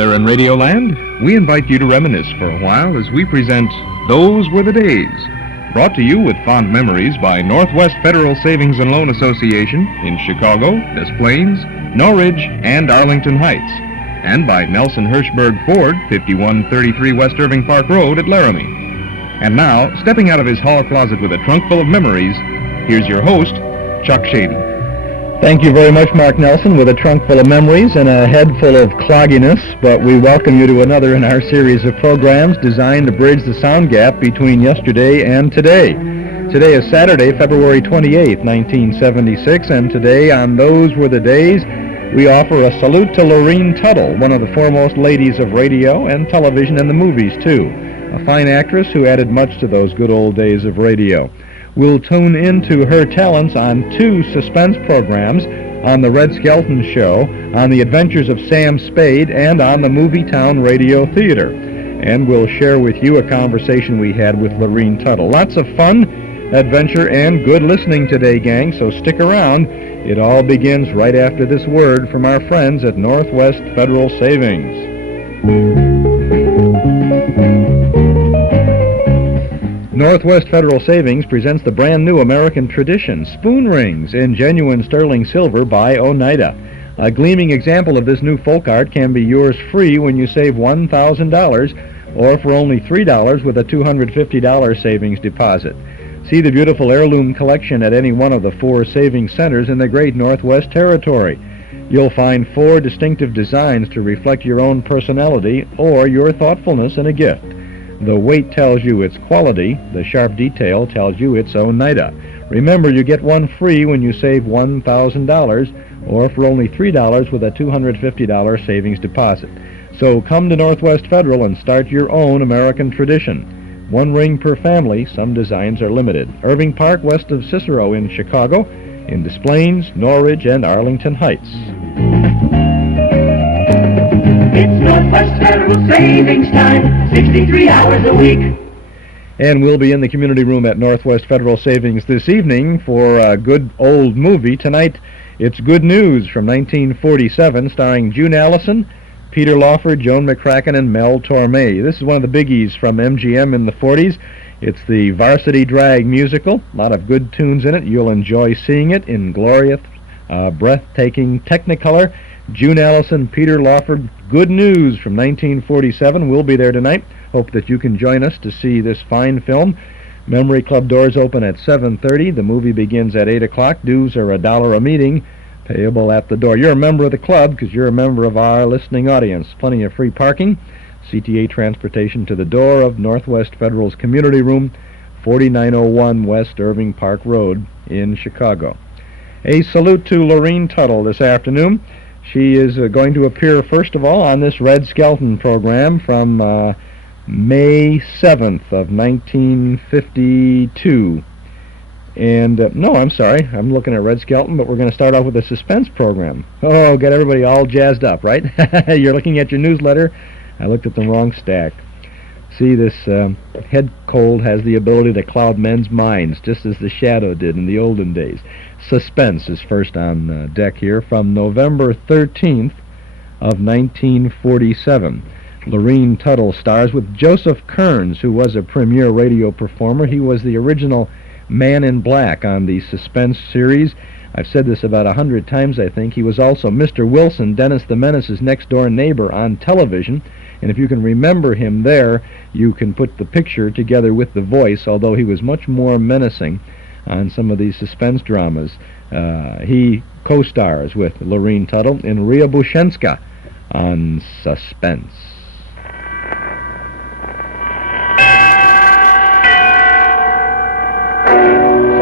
there in Radioland, we invite you to reminisce for a while as we present Those Were the Days, brought to you with fond memories by Northwest Federal Savings and Loan Association in Chicago, Des Plaines, Norridge, and Arlington Heights, and by Nelson Hirschberg Ford, 5133 West Irving Park Road at Laramie. And now, stepping out of his hall closet with a trunk full of memories, here's your host, Chuck Shady. Thank you very much, Mark Nelson, with a trunk full of memories and a head full of clogginess, but we welcome you to another in our series of programs designed to bridge the sound gap between yesterday and today. Today is Saturday, February 28th, 1976, and today on Those Were the Days, we offer a salute to Lurene Tuttle, one of the foremost ladies of radio and television and the movies, too, a fine actress who added much to those good old days of radio. We'll tune into her talents on two suspense programs, on the Red Skelton Show, on the Adventures of Sam Spade, and on the MOVIETOWN Radio Theater. And we'll share with you a conversation we had with Lurene Tuttle. Lots of fun, adventure, and good listening today, gang, so stick around. It all begins right after this word from our friends at Northwest Federal Savings. Northwest Federal Savings presents the brand new American tradition, spoon rings in genuine sterling silver by Oneida. A gleaming example of this new folk art can be yours free when you save $1,000 or for only $3 with a $250 savings deposit. See the beautiful heirloom collection at any one of the 4 savings centers in the great Northwest Territory. You'll find 4 distinctive designs to reflect your own personality or your thoughtfulness in a gift. The weight tells you its quality. The sharp detail tells you it's Oneida. Remember, you get one free when you save $1,000 or for only $3 with a $250 savings deposit. So come to Northwest Federal and start your own American tradition. 1 ring per family. Some designs are limited. Irving Park, west of Cicero in Chicago, in Des Plaines, Norridge, and Arlington Heights. It's Northwest Federal Savings Time, 63 hours a week. And we'll be in the community room at Northwest Federal Savings this evening for a good old movie. Tonight, it's Good News from 1947, starring June Allison, Peter Lawford, Joan McCracken, and Mel Torme. This is one of the biggies from MGM in the 40s. It's the Varsity Drag musical. A lot of good tunes in it. You'll enjoy seeing it in glorious, breathtaking Technicolor. June Allison, Peter Lawford, Good News from 1947. We'll be there tonight. Hope that you can join us to see this fine film. Memory Club doors open at 7:30. The movie begins at 8 o'clock. Dues are $1 a meeting, payable at the door. You're a member of the club because you're a member of our listening audience. Plenty of free parking. CTA transportation to the door of Northwest Federal's Community Room, 4901 West Irving Park Road in Chicago. A salute to Lurene Tuttle this afternoon. She is going to appear, first of all, on this Red Skelton program from May 7th of 1952. And, no, I'm sorry, I'm looking at Red Skelton, but we're going to start off with a suspense program. Oh, get everybody all jazzed up, right? You're looking at your newsletter. I looked at the wrong stack. See, this head cold has the ability to cloud men's minds, just as the shadow did in the olden days. Suspense is first on deck here from November 13th of 1947. Lurene Tuttle stars with Joseph Kearns, who was a premier radio performer. He was the original Man in Black on the Suspense series. I've said this about 100 times, I think. He was also Mr. Wilson, Dennis the Menace's next-door neighbor on television. And if you can remember him there, you can put the picture together with the voice, although he was much more menacing on some of these suspense dramas. He co-stars with Lurene Tuttle in Riabushenskia on Suspense.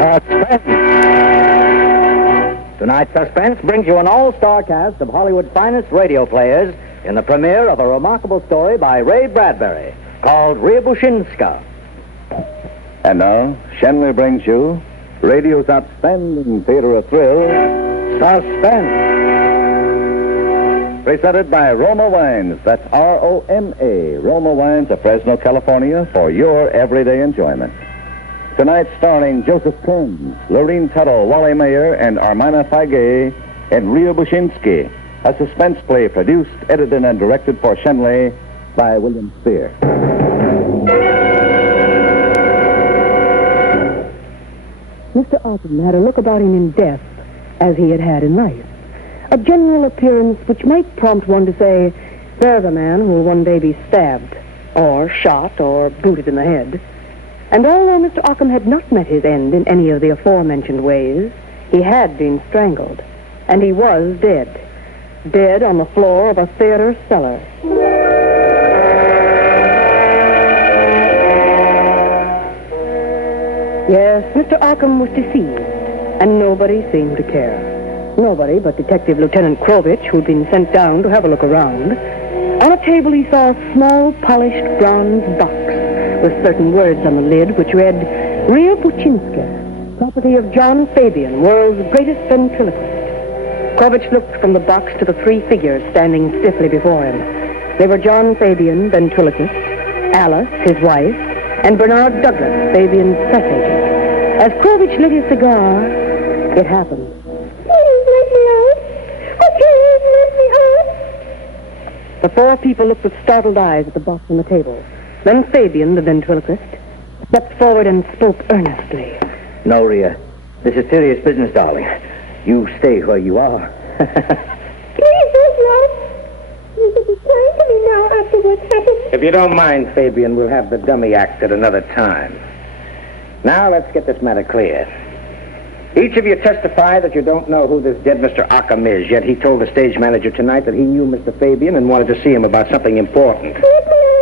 Suspense. Tonight's Suspense brings you an all-star cast of Hollywood's finest radio players in the premiere of a remarkable story by Ray Bradbury called Riabushenskia. And now, Shenley brings you radio's outstanding theater of thrill, Suspense. Presented by Roma Wines. That's R-O-M-A. Roma Wines of Fresno, California, for your everyday enjoyment. Tonight, starring Joseph Kearns, Lurene Tuttle, Wally Mayer, and Armina Faye in Riabushenskia, a suspense play produced, edited, and directed for Shenley by William Spear. Mr. Arkham had a look about him in death as he had had in life. A general appearance which might prompt one to say, there's a man who will one day be stabbed, or shot, or booted in the head. And although Mr. Arkham had not met his end in any of the aforementioned ways, he had been strangled, and he was dead. Dead on the floor of a theater cellar. Yes, Mr. Arkham was deceived, and nobody seemed to care. Nobody but Detective Lieutenant Krovich, who'd been sent down to have a look around. On a table he saw a small, polished bronze box with certain words on the lid which read, Riabushenskia, property of John Fabian, world's greatest ventriloquist. Krovich looked from the box to the three figures standing stiffly before him. They were John Fabian, ventriloquist, Alice, his wife, and Bernard Douglas, Fabian's press agent. As Krovich lit his cigar, it happened. Please let me out. Oh, please let me out. The four people looked with startled eyes at the box on the table. Then Fabian, the ventriloquist, stepped forward and spoke earnestly. No, Ria. This is serious business, darling. You stay where you are. Please don't laugh. You should be kind to me now after what's happened. If you don't mind, Fabian, we'll have the dummy act at another time. Now, let's get this matter clear. Each of you testify that you don't know who this dead Mr. Arkham is, yet he told the stage manager tonight that he knew Mr. Fabian and wanted to see him about something important.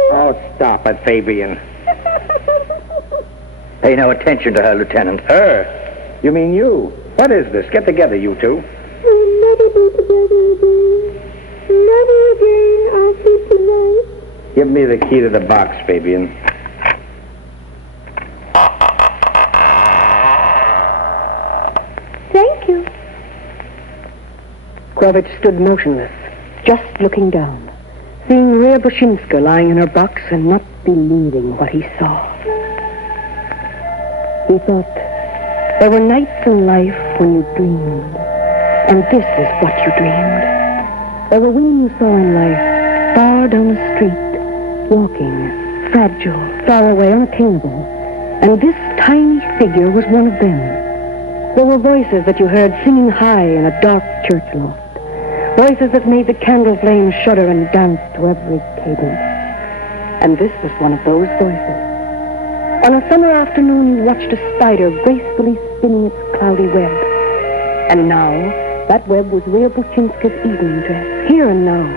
Oh, stop it, Fabian. Pay no attention to her, Lieutenant. Her? You mean you? What is this? Get together, you two. We'll never be together again. Never again after tonight. Give me the key to the box, Fabian. Thank you. Krovich stood motionless, just looking down, seeing Riabushenskia lying in her box and not believing what he saw. He thought, there were nights in life when you dreamed, and this is what you dreamed. There were women you saw in life, far down the street, walking, fragile, far away, unattainable, and this tiny figure was one of them. There were voices that you heard singing high in a dark church loft, voices that made the candle flames shudder and dance to every cadence. And this was one of those voices. On a summer afternoon, you watched a spider gracefully spinning its cloudy web. And now, that web was Riabushensky's evening dress, here and now.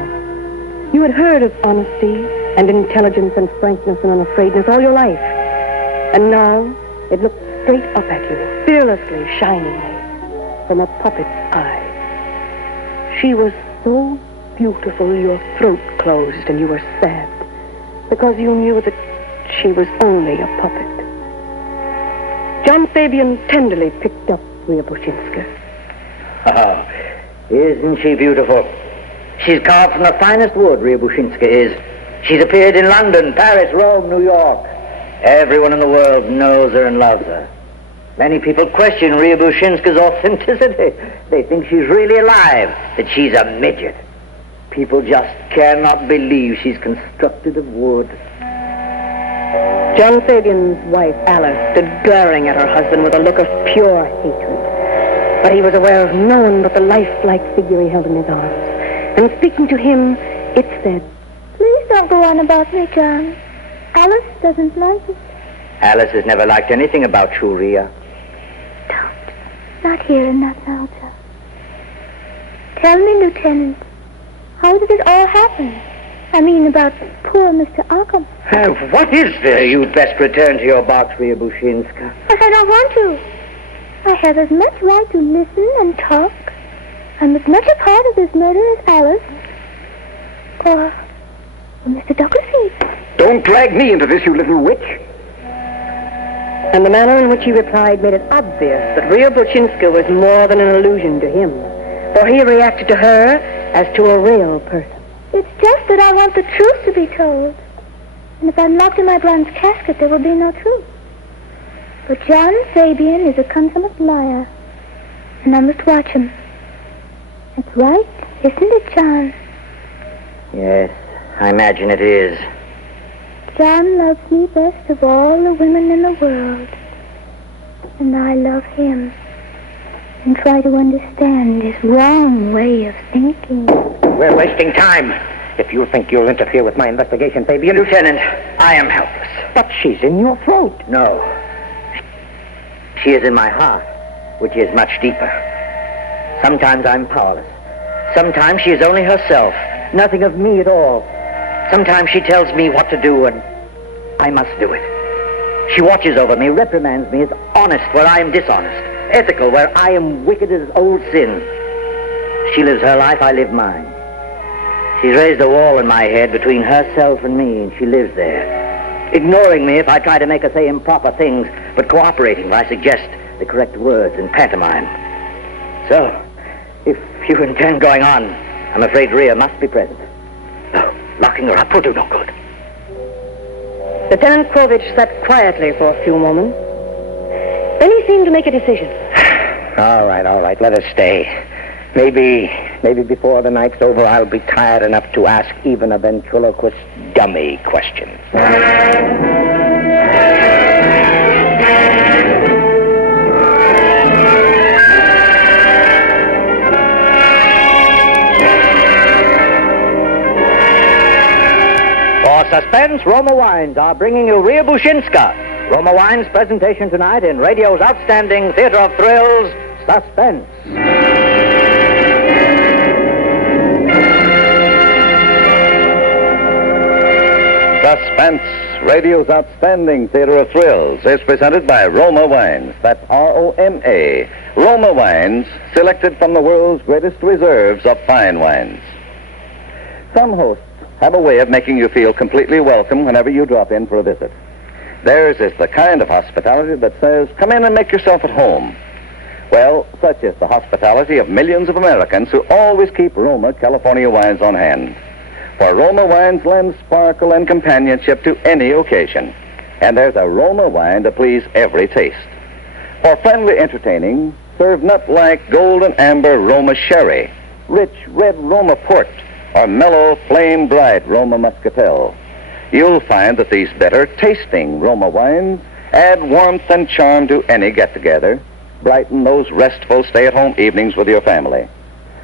You had heard of honesty and intelligence and frankness and unafraidness all your life. And now, it looked straight up at you, fearlessly, shiningly, from a puppet's eyes. She was so beautiful your throat closed and you were sad, because you knew that she was only a puppet. John Fabian tenderly picked up Riabushenskia. Oh, isn't she beautiful? She's carved from the finest wood, Riabushenskia is. She's appeared in London, Paris, Rome, New York. Everyone in the world knows her and loves her. Many people question Riabushensky's authenticity. They think she's really alive, that she's a midget. People just cannot believe she's constructed of wood. John Fabian's wife, Alice, stood glaring at her husband with a look of pure hatred. But he was aware of no one but the lifelike figure he held in his arms. And speaking to him, it said, Please don't go on about me, John. Alice doesn't like it. Alice has never liked anything about you, Ria. Don't. Not here and not now, John. Tell me, Lieutenant, how did it all happen? I mean, about poor Mr. Arkham. What is this? You'd best return to your box, Riabushenskia. But I don't want to. I have as much right to listen and talk. I'm as much a part of this murder as Alice. Or Mr. Douglas is. Don't drag me into this, you little witch. And the manner in which he replied made it obvious that Riabushenskia was more than an illusion to him, for he reacted to her as to a real person. It's just that I want the truth to be told. And if I'm locked in my bronze casket, there will be no truth. But John Fabian is a consummate liar, and I must watch him. At right Isn't it, John? Yes, I imagine it is. John loves me best of all the women in the world. And I love him. And try to understand his wrong way of thinking. We're wasting time. If you think you'll interfere with my investigation, Fabian... Lieutenant, I am helpless. But she's in your throat. No. She is in my heart, which is much deeper. Sometimes I'm powerless. Sometimes she is only herself. Nothing of me at all. Sometimes she tells me what to do, and I must do it. She watches over me, reprimands me, is honest where I am dishonest, ethical where I am wicked as old sin. She lives her life, I live mine. She's raised a wall in my head between herself and me, and she lives there, ignoring me if I try to make her say improper things, but cooperating when I suggest the correct words in pantomime. So, if you intend going on, I'm afraid Rhea must be present. No, locking her up will do no good. Lieutenant Krovich sat quietly for a few moments. Then he seemed to make a decision. All right, let us stay. Maybe before the night's over, I'll be tired enough to ask even a ventriloquist dummy questions. For Suspense, Roma Wines are bringing you Riabushenskia. Roma Wines' presentation tonight in radio's outstanding theater of thrills, Suspense. Suspense, radio's outstanding theater of thrills, is presented by Roma Wines. That's R-O-M-A. Roma Wines, selected from the world's greatest reserves of fine wines. Some hosts have a way of making you feel completely welcome whenever you drop in for a visit. Theirs is the kind of hospitality that says, come in and make yourself at home. Well, such is the hospitality of millions of Americans who always keep Roma California wines on hand. For Roma wines lend sparkle and companionship to any occasion. And there's a Roma wine to please every taste. For friendly entertaining, serve nut-like golden amber Roma sherry, rich red Roma port, or mellow flame bright Roma muscatel. You'll find that these better tasting Roma wines add warmth and charm to any get-together, brighten those restful stay-at-home evenings with your family.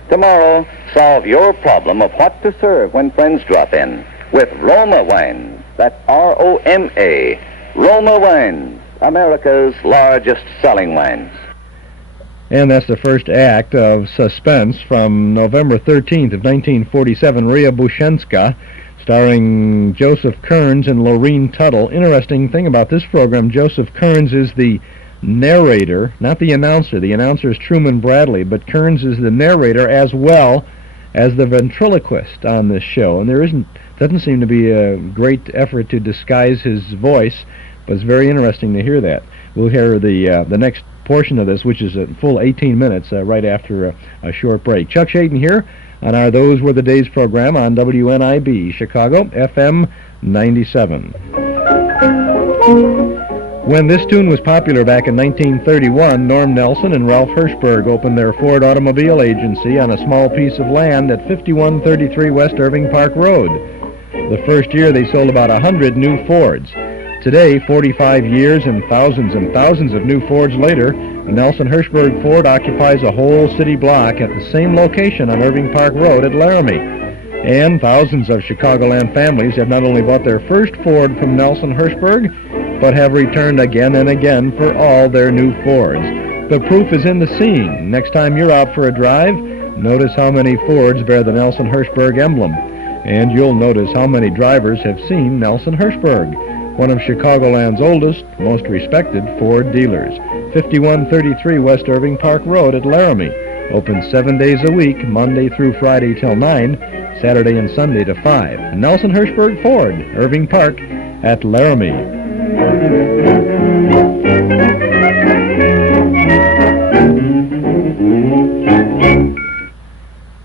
Tomorrow, solve your problem of what to serve when friends drop in with Roma Wines. That's R-O-M-A. Roma Wines, America's largest selling wines. And that's the first act of Suspense from November 13th of 1947, Riabushenskia, starring Joseph Kearns and Lurene Tuttle. Interesting thing about this program, Joseph Kearns is the narrator, not the announcer. The announcer is Truman Bradley, but Kearns is the narrator as well as the ventriloquist on this show. And there doesn't seem to be a great effort to disguise his voice, but it's very interesting to hear that. We'll hear the next portion of this, which is a full 18 minutes, right after a short break. Chuck Shaden here on our Those Were the Days program on WNIB, Chicago, FM 97. When this tune was popular back in 1931, Norm Nelson and Ralph Hirschberg opened their Ford automobile agency on a small piece of land at 5133 West Irving Park Road. The first year they sold about 100 new Fords. Today, 45 years and thousands of new Fords later, the Nelson Hirschberg Ford occupies a whole city block at the same location on Irving Park Road at Laramie. And thousands of Chicagoland families have not only bought their first Ford from Nelson Hirschberg, but have returned again and again for all their new Fords. The proof is in the scene. Next time you're out for a drive, notice how many Fords bear the Nelson Hirschberg emblem. And you'll notice how many drivers have seen Nelson Hirschberg, one of Chicagoland's oldest, most respected Ford dealers. 5133 West Irving Park Road at Laramie. Open 7 days a week, Monday through Friday till 9, Saturday and Sunday to 5. Nelson Hirschberg Ford, Irving Park at Laramie.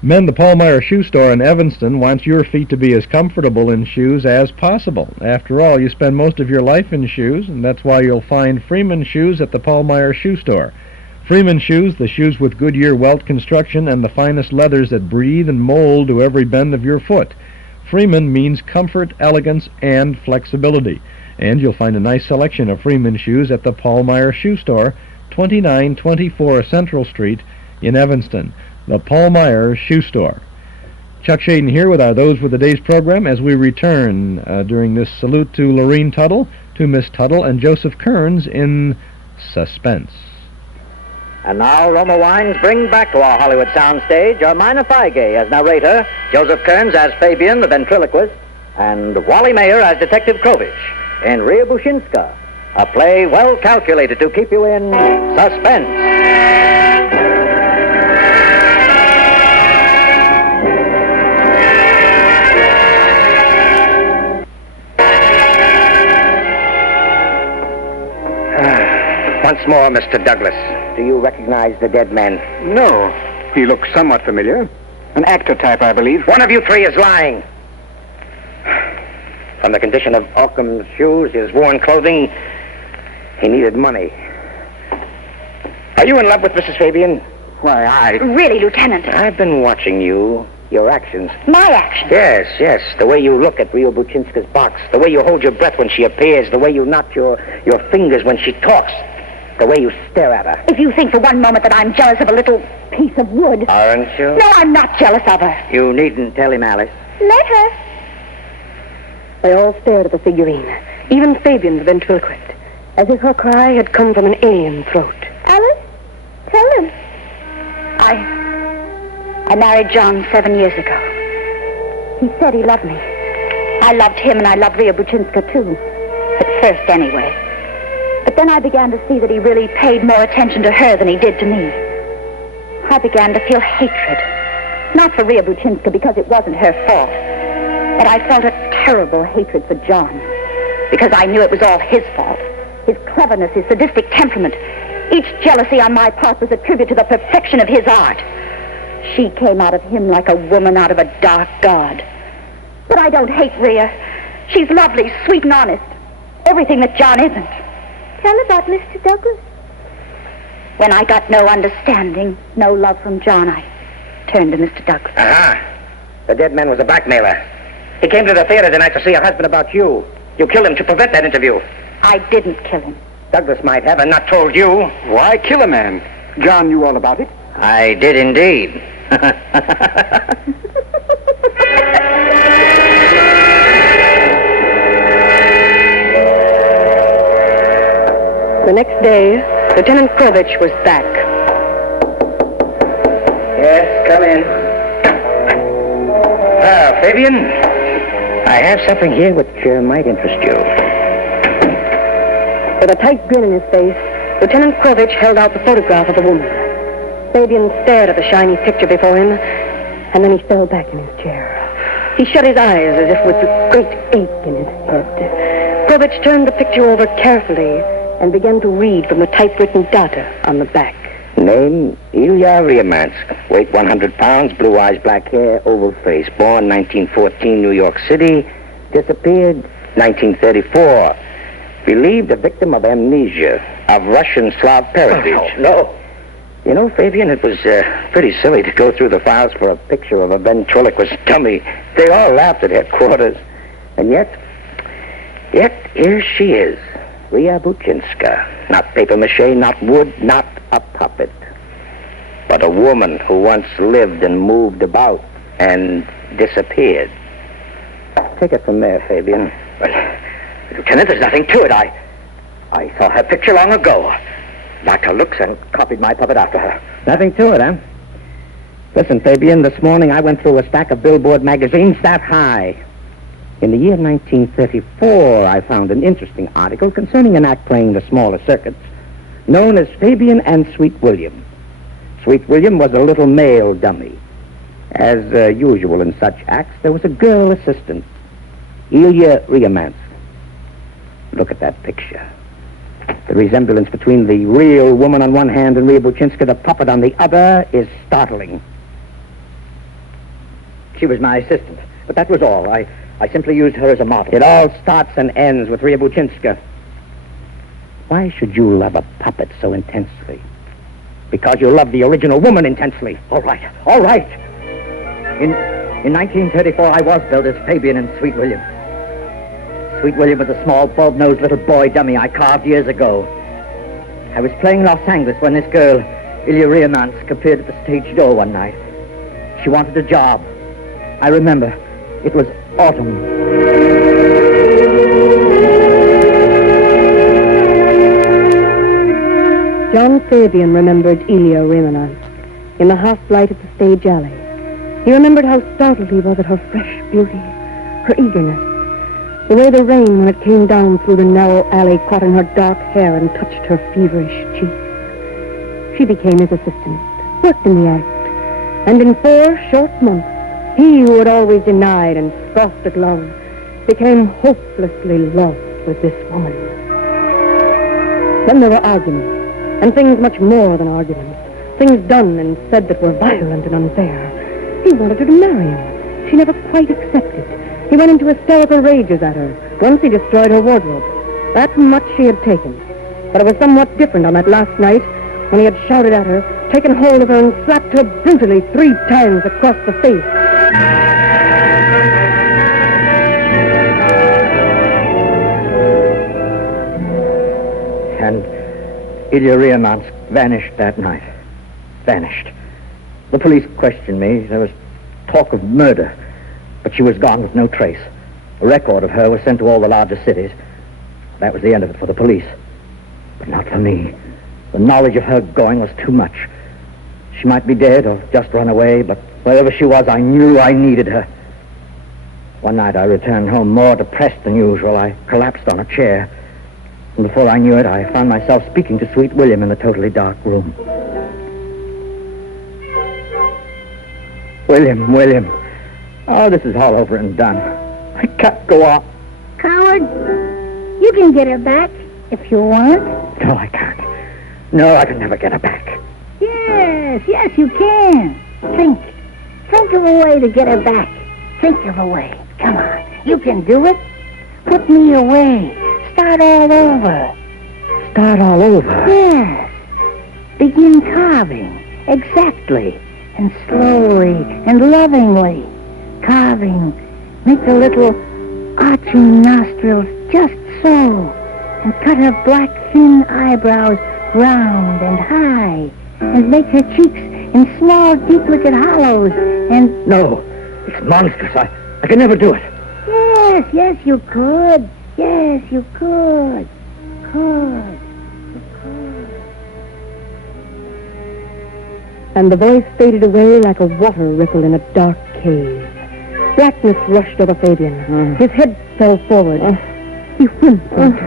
Men, the Paul Meyer Shoe Store in Evanston wants your feet to be as comfortable in shoes as possible. After all, you spend most of your life in shoes, and that's why you'll find Freeman shoes at the Paul Meyer Shoe Store. Freeman Shoes, the shoes with Goodyear welt construction and the finest leathers that breathe and mold to every bend of your foot. Freeman means comfort, elegance, and flexibility. And you'll find a nice selection of Freeman shoes at the Paul Meyer Shoe Store, 2924 Central Street in Evanston. The Paul Meyer Shoe Store. Chuck Shaden here with our Those Were the Days program as we return during this salute to Lurene Tuttle, to Miss Tuttle, and Joseph Kearns in Suspense. And now Roma Wines bring back to our Hollywood soundstage Ermina Feige as narrator, Joseph Kearns as Fabian the ventriloquist, and Wally Mayer as Detective Krovich in Riabushenskia, a play well calculated to keep you in suspense. Once more, Mr. Douglas. Do you recognize the dead man? No. He looks somewhat familiar. An actor type, I believe. One of you three is lying. From the condition of Occam's shoes, his worn clothing, he needed money. Are you in love with Mrs. Fabian? Why, Really, Lieutenant? I've been watching you, your actions. My actions? Yes. The way you look at Riabushenskia's box, the way you hold your breath when she appears, the way you knot your fingers when she talks, the way you stare at her. If you think for one moment that I'm jealous of a little piece of wood... Aren't you? No, I'm not jealous of her. You needn't tell him, Alice. Let her. They all stared at the figurine, even Fabian, the ventriloquist, as if her cry had come from an alien throat. Alice, tell him. I married John 7 years ago. He said he loved me. I loved him, and I loved Riabushenskia, too. At first, anyway. But then I began to see that he really paid more attention to her than he did to me. I began to feel hatred. Not for Riabushenskia, because it wasn't her fault. But I felt a terrible hatred for John. Because I knew it was all his fault. His cleverness, his sadistic temperament. Each jealousy on my part was a tribute to the perfection of his art. She came out of him like a woman out of a dark god. But I don't hate Rhea. She's lovely, sweet, and honest. Everything that John isn't. Tell about Mr. Douglas. When I got no understanding, no love from John, I turned to Mr. Douglas. Aha. The dead man was a blackmailer. He came to the theater tonight to see her husband about you. You killed him to prevent that interview. I didn't kill him. Douglas might have and not told you. why kill a man? John knew all about it. I did indeed. The next day, Lieutenant Krovich was back. Yes, come in. Fabian, I have something here which might interest you. With a tight grin in his face, Lieutenant Krovich held out the photograph of the woman. Fabian stared at the shiny picture before him, and then he fell back in his chair. He shut his eyes as if with a great ache in his head. Krovich turned the picture over carefully and began to read from the typewritten data on the back. Name, Ilya Ryamansk. Weight 100 pounds, blue eyes, black hair, oval face. Born 1914, New York City. Disappeared 1934. Believed a victim of amnesia, of Russian Slav parentage. No. You know, Fabian, it was pretty silly to go through the files for a picture of a ventriloquist dummy. They all laughed at headquarters. And yet here she is. Riabushenskia. Not papier-mâché, not wood, not a puppet. But a woman who once lived and moved about and disappeared. Take it from there, Fabian. Well, Lieutenant, there's nothing to it. I saw her picture long ago. Liked her looks and copied my puppet after her. Nothing to it, huh? Listen, Fabian, this morning I went through a stack of Billboard magazines that high. In the year 1934, I found an interesting article concerning an act playing the smaller circuits, known as Fabian and Sweet William. Sweet William was a little male dummy. As usual in such acts, there was a girl assistant, Ilya Ryamansk. Look at that picture. The resemblance between the real woman on one hand and Riabushenskia, the puppet, on the other, is startling. She was my assistant, but that was all. I simply used her as a model. It all starts and ends with Riabushenskia. Why should you love a puppet so intensely? Because you love the original woman intensely. All right, all right. In 1934, I was billed as Fabian in Sweet William. Sweet William was a small, bulb-nosed little boy dummy I carved years ago. I was playing Los Angeles when this girl, Ilya Riemansk, appeared at the stage door one night. She wanted a job. I remember. It was autumn. John Fabian remembered Ilya Riemansk in the half-light of the stage alley. He remembered how startled he was at her fresh beauty, her eagerness, the way the rain, when it came down through the narrow alley, caught in her dark hair and touched her feverish cheeks. She became his assistant, worked in the act, and in 4 short months, he who had always denied and scoffed at love became hopelessly loved with this woman. Then there were arguments, and things much more than arguments, things done and said that were violent and unfair. He wanted her to marry him. She never quite accepted. He went into hysterical rages at her. Once he destroyed her wardrobe. That much she had taken. But it was somewhat different on that last night when he had shouted at her, taken hold of her, and slapped her brutally 3 times across the face. And Ilya Riemansk vanished that night. Vanished. The police questioned me. There was talk of murder, but she was gone with no trace. A record of her was sent to all the larger cities. That was the end of it for the police. But not for me. The knowledge of her going was too much. She might be dead or just run away, but wherever she was, I knew I needed her. One night I returned home more depressed than usual. I collapsed on a chair. And before I knew it, I found myself speaking to Sweet William in the totally dark room. William. Oh, this is all over and done. I can't go on. Coward, you can get her back if you want. No, I can't. No, I can never get her back. Yes, you can. Think of a way to get her back. Think of a way. Come on, you can do it. Put me away. Start all over. Start all over? Yes. Begin carving. Exactly. And slowly and lovingly. Carving. Make the little arching nostrils just so. And cut her black, thin eyebrows round and high. And make her cheeks in small, duplicate hollows. And... No, it's monstrous. I can never do it. Yes, you could. Yes, you could. And the voice faded away like a water ripple in a dark cave. Blackness rushed over Fabian. His head fell forward. He whimpered.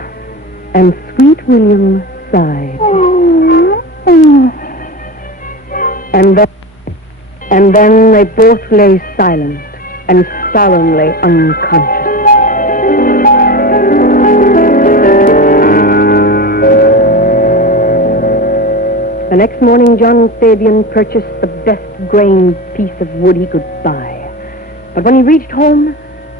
And Sweet William sighed. And then they both lay silent and solemnly unconscious. The next morning, John Fabian purchased the best grained piece of wood he could buy. But when he reached home,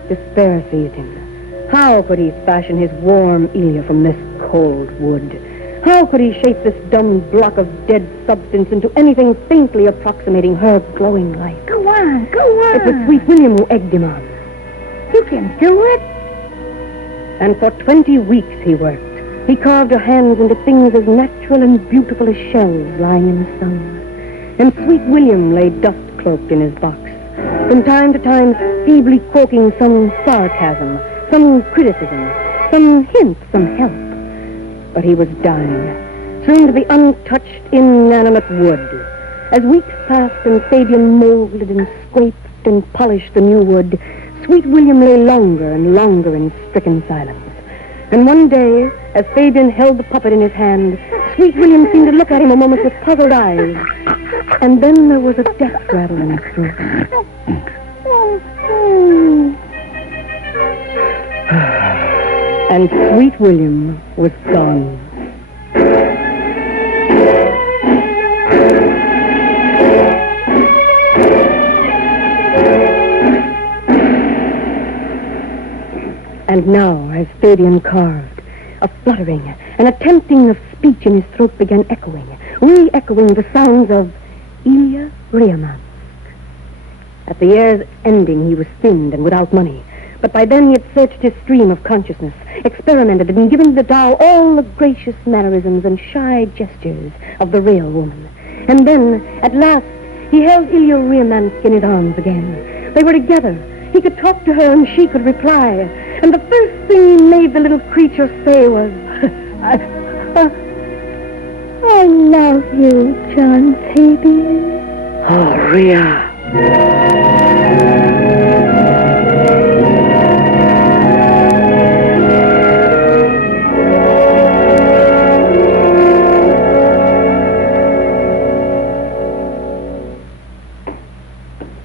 despair seized him. How could he fashion his warm Ilya from this cold wood? How could he shape this dumb block of dead substance into anything faintly approximating her glowing light? Go on. It was Sweet William who egged him on. You can do it. And for 20 weeks he worked. He carved her hands into things as natural and beautiful as shells lying in the sun. And Sweet William lay dust-cloaked in his box, from time to time feebly quoting some sarcasm, some criticism, some hint, some help. But he was dying, soon to be untouched, inanimate wood. As weeks passed and Fabian molded and scraped and polished the new wood, Sweet William lay longer and longer in stricken silence. And one day, as Fabian held the puppet in his hand, Sweet William seemed to look at him a moment with puzzled eyes. And then there was a death rattle in his throat. And Sweet William was gone. And now, as Fabian carved, a fluttering, an attempting of speech in his throat began echoing, re-echoing the sounds of Ilya Ryamansk. At the year's ending, he was thinned and without money. But by then he had searched his stream of consciousness, experimented in giving the doll all the gracious mannerisms and shy gestures of the real woman. And then, at last, he held Ilya Ryamansk in his arms again. They were together. He could talk to her and she could reply. And the first thing he made the little creature say was, I love you, John Fabian. Oh, Ria.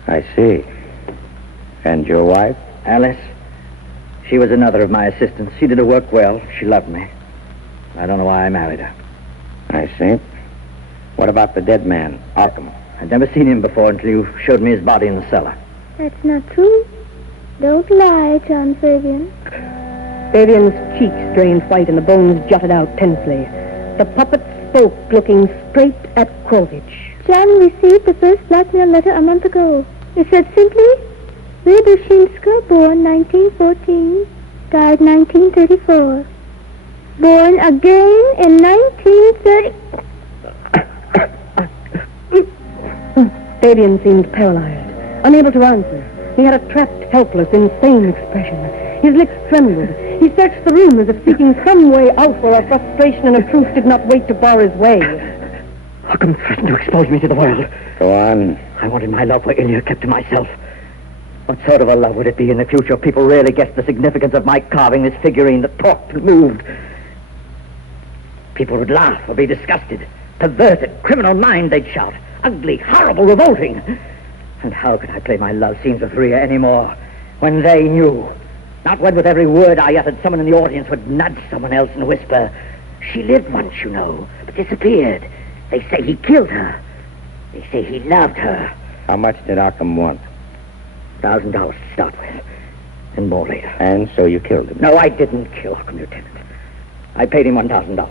I see. And your wife? Alice. She was another of my assistants. She did her work well. She loved me. I don't know why I married her. I see. What about the dead man, Arkham? I'd never seen him before until you showed me his body in the cellar. That's not true. Don't lie, John Fabian. Fabian's cheeks drained white and the bones jutted out tensely. The puppet spoke, looking straight at Krovich. John received the first blackmail letter a month ago. It said simply, Riabushenskia, born 1914, died 1934. Born again in 1930... Fabian seemed paralyzed, unable to answer. He had a trapped, helpless, insane expression. His lips trembled. He searched the room as if seeking some way out where a frustration and a truth did not wait to bar his way. Arkham threatened to expose me to the world. Go on. I wanted my love for Ilya kept to myself. What sort of a love would it be in the future if people really guessed the significance of my carving this figurine that talked and moved? People would laugh or be disgusted. Perverted, criminal mind, they'd shout. Ugly, horrible, revolting. And how could I play my love scenes with Ria anymore when they knew? Not when with every word I uttered someone in the audience would nudge someone else and whisper, she lived once, you know, but disappeared. They say he killed her. They say he loved her. How much did Arkham want? $1,000 to start with, and more later. And so you killed him? No, I didn't kill Arkham, Lieutenant. I paid him $1,000.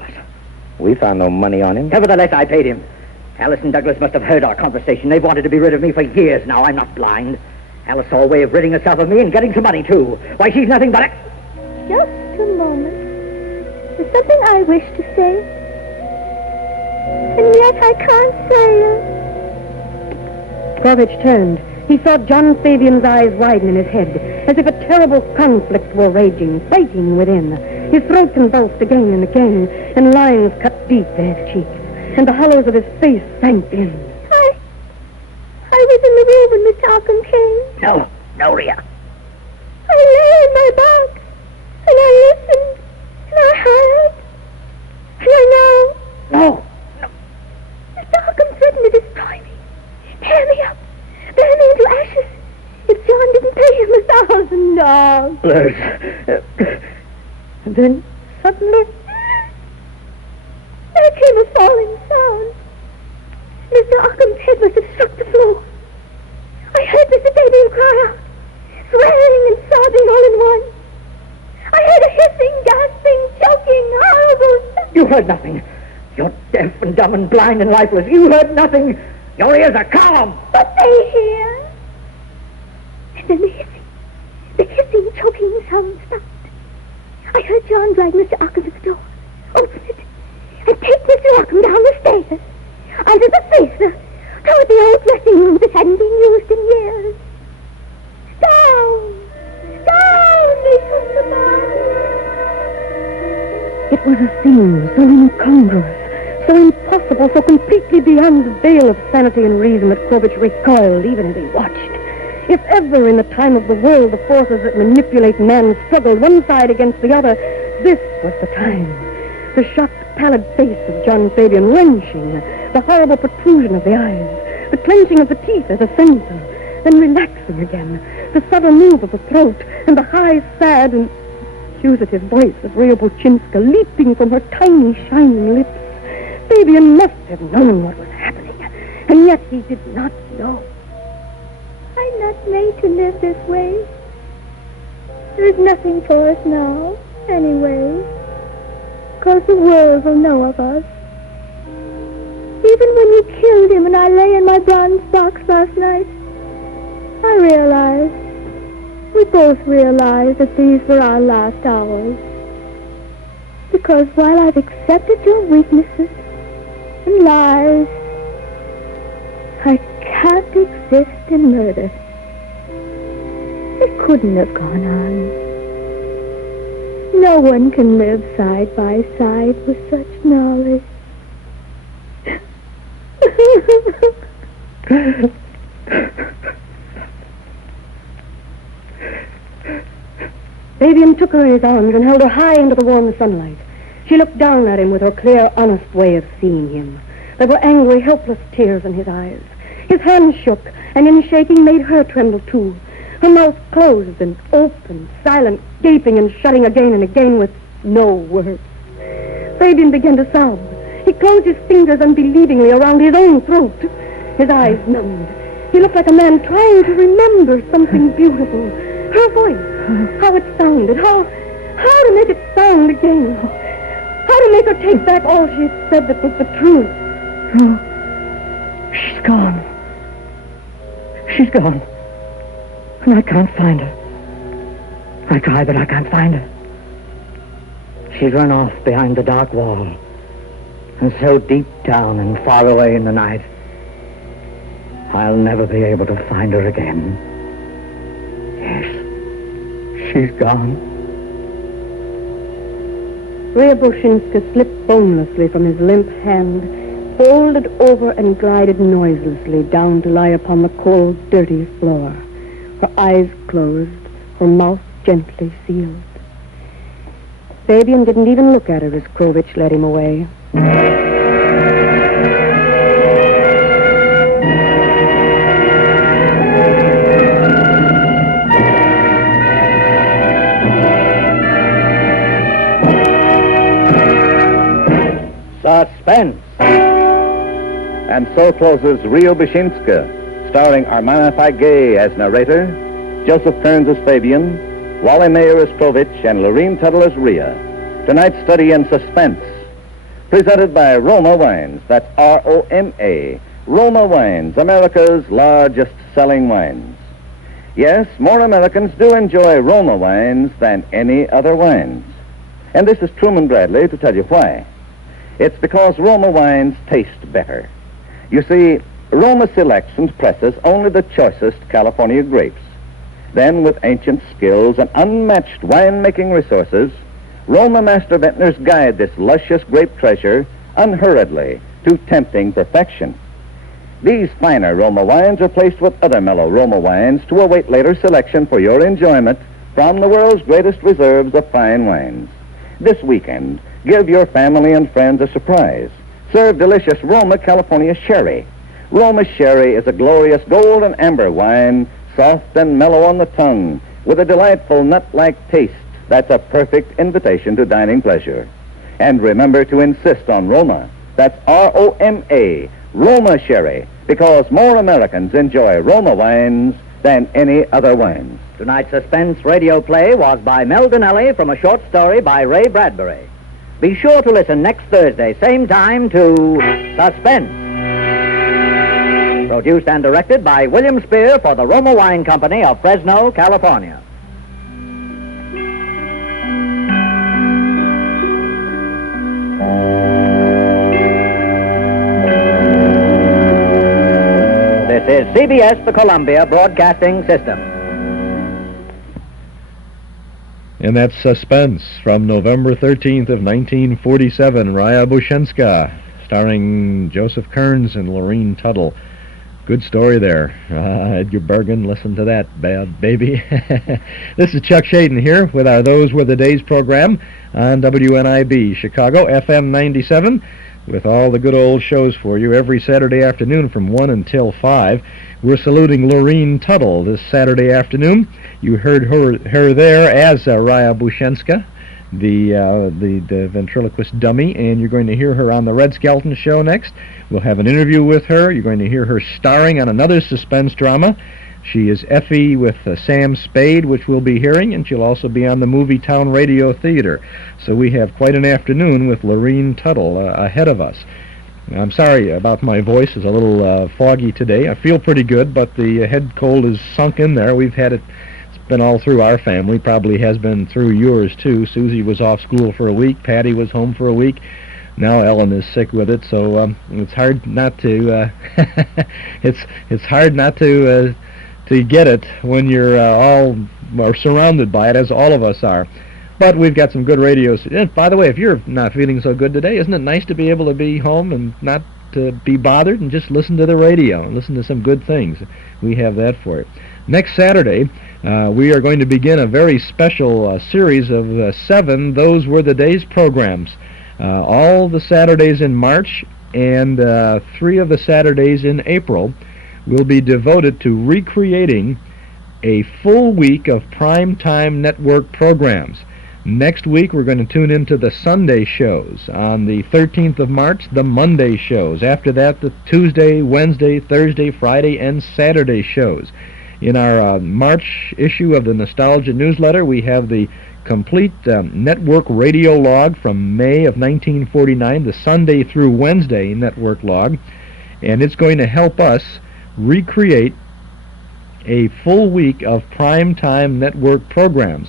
We found no money on him. Nevertheless, I paid him. Alice and Douglas must have heard our conversation. They've wanted to be rid of me for years now. I'm not blind. Alice saw a way of ridding herself of me and getting some money, too. Why, she's nothing but a... Just a moment. There's something I wish to say. And yet I can't say it. Krovich turned. He saw John Fabian's eyes widen in his head, as if a terrible conflict were raging, fighting within. His throat convulsed again and again, and lines cut deep in his cheeks, and the hollows of his face sank in. I was in the room when Mr. Arkham came. No, Ria. I lay on my back, and I listened, and I heard, and I know. No. Mr. Arkham threatened to destroy me, tear me up, burn me into ashes, if John didn't pay him $1,000. And then, suddenly, there came a falling sound. Mr. Arkham's head must have struck the floor. I heard Mr. Fabian cry out, swearing and sobbing all in one. I heard a hissing, gasping, choking, horrible... You heard nothing. You're deaf and dumb and blind and lifeless. You heard nothing. Your ears are calm. But they hear. And then the hissing, choking sound stopped. I heard John drag Mr. Arkham to the door, open it, and take Mr. Arkham down the stairs, under the freezer, toward the old dressing room that hadn't been used in years. Down, they took the body. it was a scene so incongruous, so impossible, so completely beyond the veil of sanity and reason that Krovich recoiled even as he watched. If ever in the time of the world the forces that manipulate man struggled one side against the other, this was the time. The shocked, pallid face of John Fabian wrenching, the horrible protrusion of the eyes, the clenching of the teeth as a censor, then relaxing again, the subtle move of the throat, and the high, sad, and accusative voice of Riabushenskia leaping from her tiny, shining lips. Fabian must have known what was happening, and yet he did not know. I'm not made to live this way. There's nothing for us now, anyway. Because the world will know of us. Even when you killed him and I lay in my bronze box last night, I realized, we both realized that these were our last hours. Because while I've accepted your weaknesses and lies, I can't exist in murder. It couldn't have gone on. No one can live side by side with such knowledge. Fabian took her in his arms and held her high into the warm sunlight. She looked down at him with her clear, honest way of seeing him. There were angry, helpless tears in his eyes. His hands shook, and in shaking made her tremble too. Her mouth closed and open, silent, gaping and shutting again and again with no words. Fabian began to sob. He closed his fingers unbelievingly around his own throat. His eyes numbed. He looked like a man trying to remember something beautiful. Her voice, how it sounded, how to make it sound again. How to make her take back all she had said that was the truth. Oh, she's gone. She's gone. And I can't find her. I try, but I can't find her. She's run off behind the dark wall. And so deep down and far away in the night, I'll never be able to find her again. Yes, she's gone. Riabushenskia slipped bonelessly from his limp hand, folded over and glided noiselessly down to lie upon the cold, dirty floor, her eyes closed, her mouth gently sealed. Fabian didn't even look at her as Krovich led him away. Suspense. And so closes Riabushenskia, starring Armana Faye as narrator, Joseph Kearns as Fabian, Wally Mayer as Krovich, and Lurene Tuttle as Ria. Tonight's study in suspense, presented by Roma Wines. That's R-O-M-A. Roma Wines, America's largest selling wines. Yes, more Americans do enjoy Roma wines than any other wines. And this is Truman Bradley to tell you why. It's because Roma wines taste better. You see, Roma selects and presses only the choicest California grapes. Then, with ancient skills and unmatched wine-making resources, Roma master vintners guide this luscious grape treasure unhurriedly to tempting perfection. These finer Roma wines are placed with other mellow Roma wines to await later selection for your enjoyment from the world's greatest reserves of fine wines. This weekend, give your family and friends a surprise. Serve delicious Roma California Sherry. Roma Sherry is a glorious golden amber wine, soft and mellow on the tongue, with a delightful nut-like taste that's a perfect invitation to dining pleasure. And remember to insist on Roma. That's R-O-M-A, Roma Sherry, because more Americans enjoy Roma wines than any other wines. Tonight's suspense radio play was by Mel Donnelly from a short story by Ray Bradbury. Be sure to listen next Thursday, same time, to Suspense. Produced and directed by William Spear for the Roma Wine Company of Fresno, California. This is CBS, the Columbia Broadcasting System. And that's Suspense from November 13th of 1947, Riabushenskia, starring Joseph Kearns and Lurene Tuttle. Good story there. Edgar Bergen, listen to that, bad baby. This is Chuck Shaden here with our Those Were the Days program on WNIB Chicago, FM 97, with all the good old shows for you every Saturday afternoon from 1 until 5. We're saluting Lurene Tuttle this Saturday afternoon. You heard her there as Riabushenskia, the ventriloquist dummy, and you're going to hear her on the Red Skelton show next. We'll have an interview with her. You're going to hear her starring on another suspense drama. She is Effie with Sam Spade, which we'll be hearing, and she'll also be on the MOVIETOWN Radio Theater. So we have quite an afternoon with Lurene Tuttle ahead of us. I'm sorry about my voice. It's a little foggy today. I feel pretty good, but the head cold is sunk in there. We've had it. It's been all through our family. Probably has been through yours too. Susie was off school for a week. Patty was home for a week. Now Ellen is sick with it, so it's hard not to. It's hard not to get it when you're all are surrounded by it, as all of us are. But we've got some good radios. By the way, if you're not feeling so good today, isn't it nice to be able to be home and not to be bothered and just listen to the radio and listen to some good things? We have that for you. Next Saturday, we are going to begin a very special series of 7 Those Were the Days programs. All the Saturdays in March and 3 of the Saturdays in April will be devoted to recreating a full week of primetime network programs. Next week, we're going to tune into the Sunday shows. On the 13th of March, the Monday shows. After that, the Tuesday, Wednesday, Thursday, Friday, and Saturday shows. In our March issue of the Nostalgia newsletter, we have the complete network radio log from May of 1949, the Sunday through Wednesday network log, and it's going to help us recreate a full week of primetime network programs.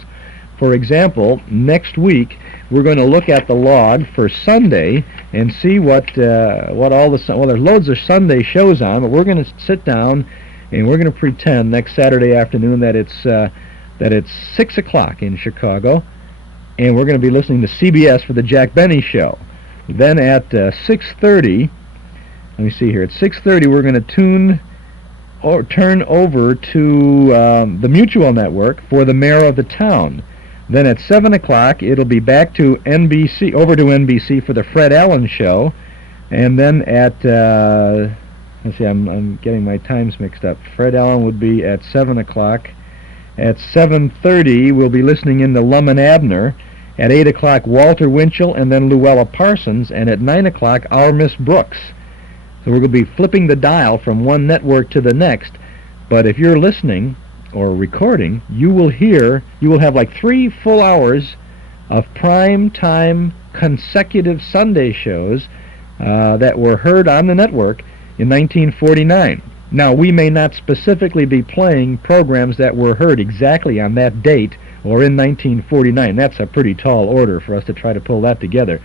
For example, next week we're going to look at the log for Sunday and see what all the well, there's loads of Sunday shows on, but we're going to sit down and we're going to pretend next Saturday afternoon that it's 6 o'clock in Chicago, and we're going to be listening to CBS for the Jack Benny Show. Then at 6:30, let me see here. At 6:30, we're going to turn over to the Mutual Network for the Mayor of the Town. Then at 7 o'clock, it'll be back to NBC, over to NBC for the Fred Allen Show. And then at, let's see, I'm getting my times mixed up. Fred Allen would be at 7 o'clock. At 7:30, we'll be listening in to Lum and Abner. At 8 o'clock, Walter Winchell and then Luella Parsons. And at 9 o'clock, Our Miss Brooks. So we're going to be flipping the dial from one network to the next. But if you're listening or recording, you will have like 3 full hours of prime time consecutive Sunday shows that were heard on the network in 1949. Now, we may not specifically be playing programs that were heard exactly on that date or in 1949. That's a pretty tall order for us to try to pull that together.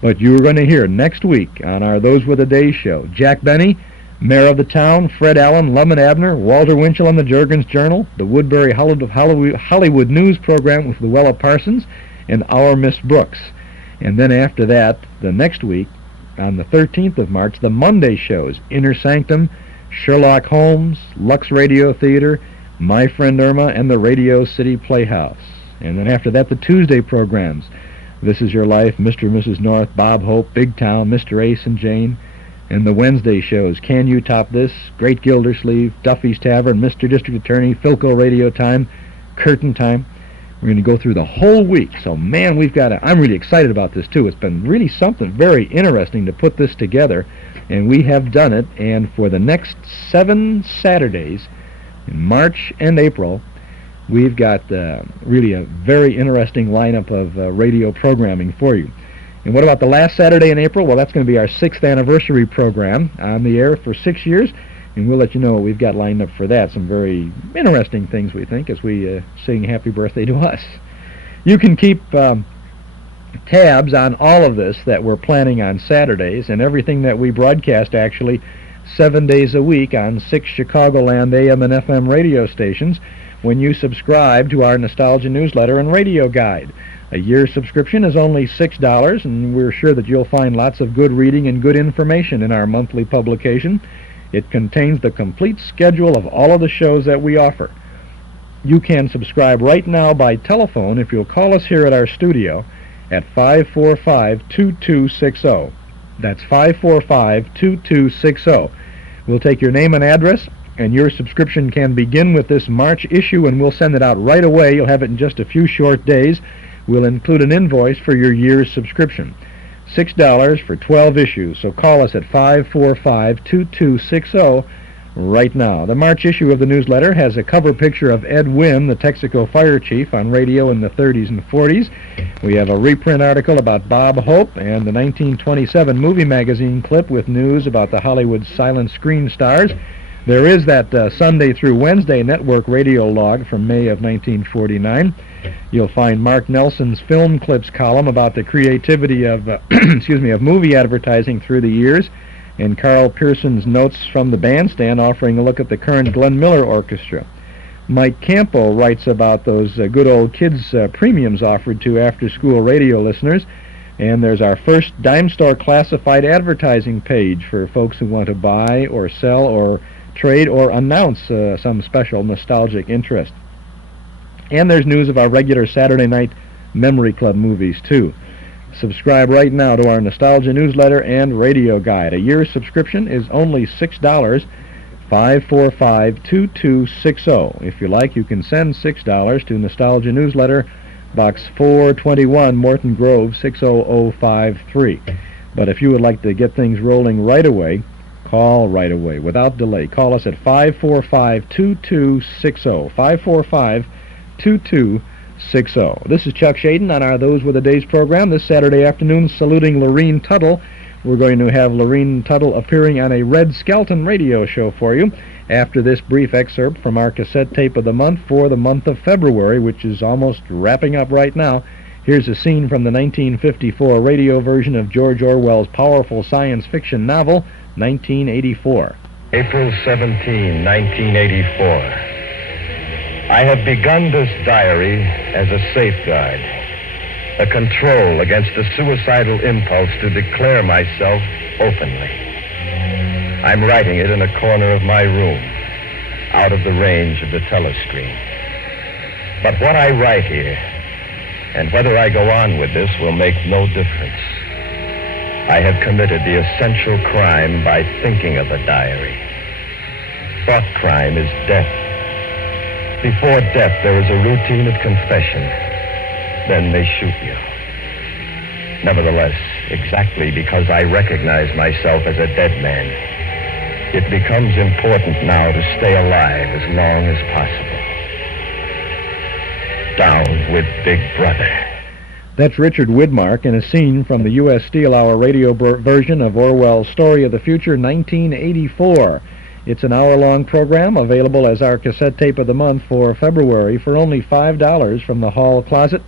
But you're going to hear next week on our Those Were the Days show, Jack Benny, Mayor of the Town, Fred Allen, Lum and Abner, Walter Winchell on the Juergens Journal, the Woodbury Hollywood News program with Luella Parsons, and Our Miss Brooks. And then after that, the next week, on the 13th of March, the Monday shows, Inner Sanctum, Sherlock Holmes, Lux Radio Theater, My Friend Irma, and the Radio City Playhouse. And then after that, the Tuesday programs, This Is Your Life, Mr. and Mrs. North, Bob Hope, Big Town, Mr. Ace and Jane. And the Wednesday shows, Can You Top This, Great Gildersleeve, Duffy's Tavern, Mr. District Attorney, Philco Radio Time, Curtain Time. We're going to go through the whole week. So, man, I'm really excited about this, too. It's been really something very interesting to put this together, and we have done it. And for the next 7 Saturdays in March and April, we've got really a very interesting lineup of radio programming for you. And what about the last Saturday in April? Well, that's going to be our 6th anniversary program on the air for 6 years, and we'll let you know what we've got lined up for that. Some very interesting things, we think, as we sing Happy Birthday to Us. You can keep tabs on all of this that we're planning on Saturdays and everything that we broadcast, actually, 7 days a week on 6 Chicagoland AM and FM radio stations when you subscribe to our Nostalgia newsletter and radio guide. A year subscription is only $6, and we're sure that you'll find lots of good reading and good information in our monthly publication. It contains the complete schedule of all of the shows that we offer. You can subscribe right now by telephone if you'll call us here at our studio at 545-2260. That's 545-2260. We'll take your name and address, and your subscription can begin with this March issue, and we'll send it out right away. You'll have it in just a few short days. We'll include an invoice for your year's subscription. $6 for 12 issues. So call us at 545-2260 right now. The March issue of the newsletter has a cover picture of Ed Wynn, the Texaco fire chief on radio in the 30s and 40s. We have a reprint article about Bob Hope and the 1927 movie magazine clip with news about the Hollywood silent screen stars. There is that Sunday through Wednesday network radio log from May of 1949. You'll find Mark Nelson's film clips column about the creativity of of movie advertising through the years, and Carl Pearson's notes from the bandstand offering a look at the current Glenn Miller Orchestra. Mike Campo writes about those good old kids premiums offered to after-school radio listeners, and there's our first dime store classified advertising page for folks who want to buy or sell or trade or announce some special nostalgic interest. And there's news of our regular Saturday night Memory Club movies, too. Subscribe right now to our Nostalgia newsletter and radio guide. A year's subscription is only $6, 545-2260. If you like, you can send $6 to Nostalgia Newsletter, Box 421, Morton Grove, 60053. But if you would like to get things rolling right away, call right away, without delay. Call us at 545-2260, 545-2260. This is Chuck Shaden on our Those Were the Days program this Saturday afternoon, saluting Lurene Tuttle. We're going to have Lurene Tuttle appearing on a Red Skelton radio show for you after this brief excerpt from our cassette tape of the month for the month of February, which is almost wrapping up right now. Here's a scene from the 1954 radio version of George Orwell's powerful science fiction novel, 1984. April 17, 1984. I have begun this diary as a safeguard, a control against the suicidal impulse to declare myself openly. I'm writing it in a corner of my room, out of the range of the telescreen. But what I write here, and whether I go on with this, will make no difference. I have committed the essential crime by thinking of the diary. Thought crime is death. Before death, there is a routine of confession. Then they shoot you. Nevertheless, exactly because I recognize myself as a dead man, it becomes important now to stay alive as long as possible. Down with Big Brother. That's Richard Widmark in a scene from the U.S. Steel Hour radio version of Orwell's Story of the Future, 1984. It's an hour-long program available as our cassette tape of the month for February for only $5 from the Hall Closet,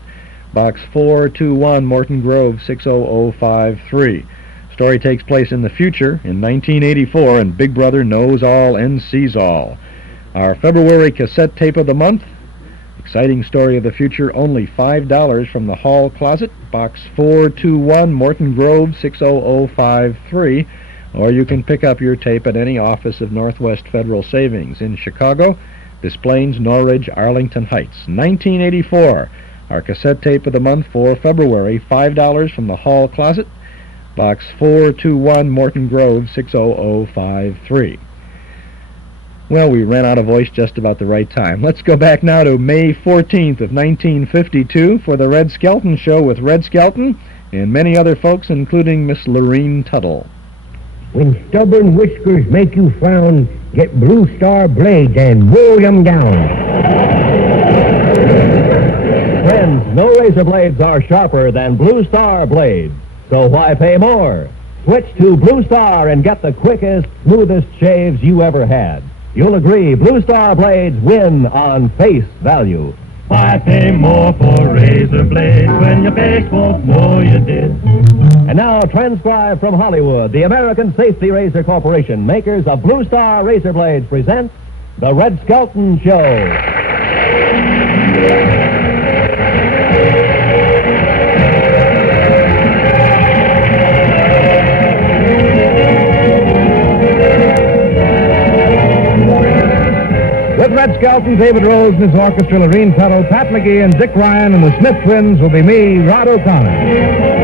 Box 421, Morton Grove, 60053. Story takes place in the future, in 1984, and Big Brother knows all and sees all. Our February cassette tape of the month, exciting Story of the Future, only $5 from the Hall Closet, Box 421, Morton Grove, 60053. Or you can pick up your tape at any office of Northwest Federal Savings in Chicago, Des Plaines, Norridge, Arlington Heights. 1984, our cassette tape of the month for February, $5 from the Hall Closet, Box 421, Morton Grove, 60053. Well, we ran out of voice just about the right time. Let's go back now to May 14th of 1952 for the Red Skelton Show with Red Skelton and many other folks, including Miss Lurene Tuttle. When stubborn whiskers make you frown, get Blue Star blades and roll them down. Friends, no razor blades are sharper than Blue Star blades, so why pay more? Switch to Blue Star and get the quickest, smoothest shaves you ever had. You'll agree, Blue Star blades win on face value. Why pay more for razor blades when your face won't know you did? And now, transcribed from Hollywood, the American Safety Razor Corporation, makers of Blue Star razor blades, present The Red Skelton Show. With Red Skelton, David Rose, and his orchestra, Lurene Tuttle, Pat McGee, and Dick Ryan, and the Smith Twins will be me, Rod O'Connor.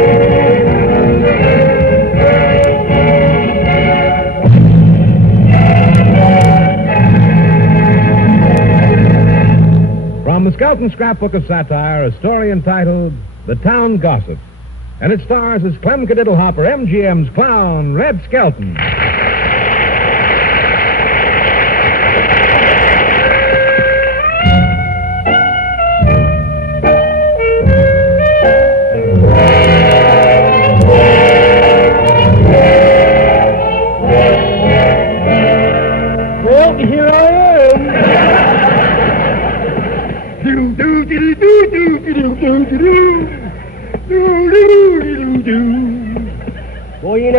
From the Skelton Scrapbook of Satire, a story entitled The Town Gossip. And it stars as Clem Cadiddlehopper, MGM's clown, Red Skelton.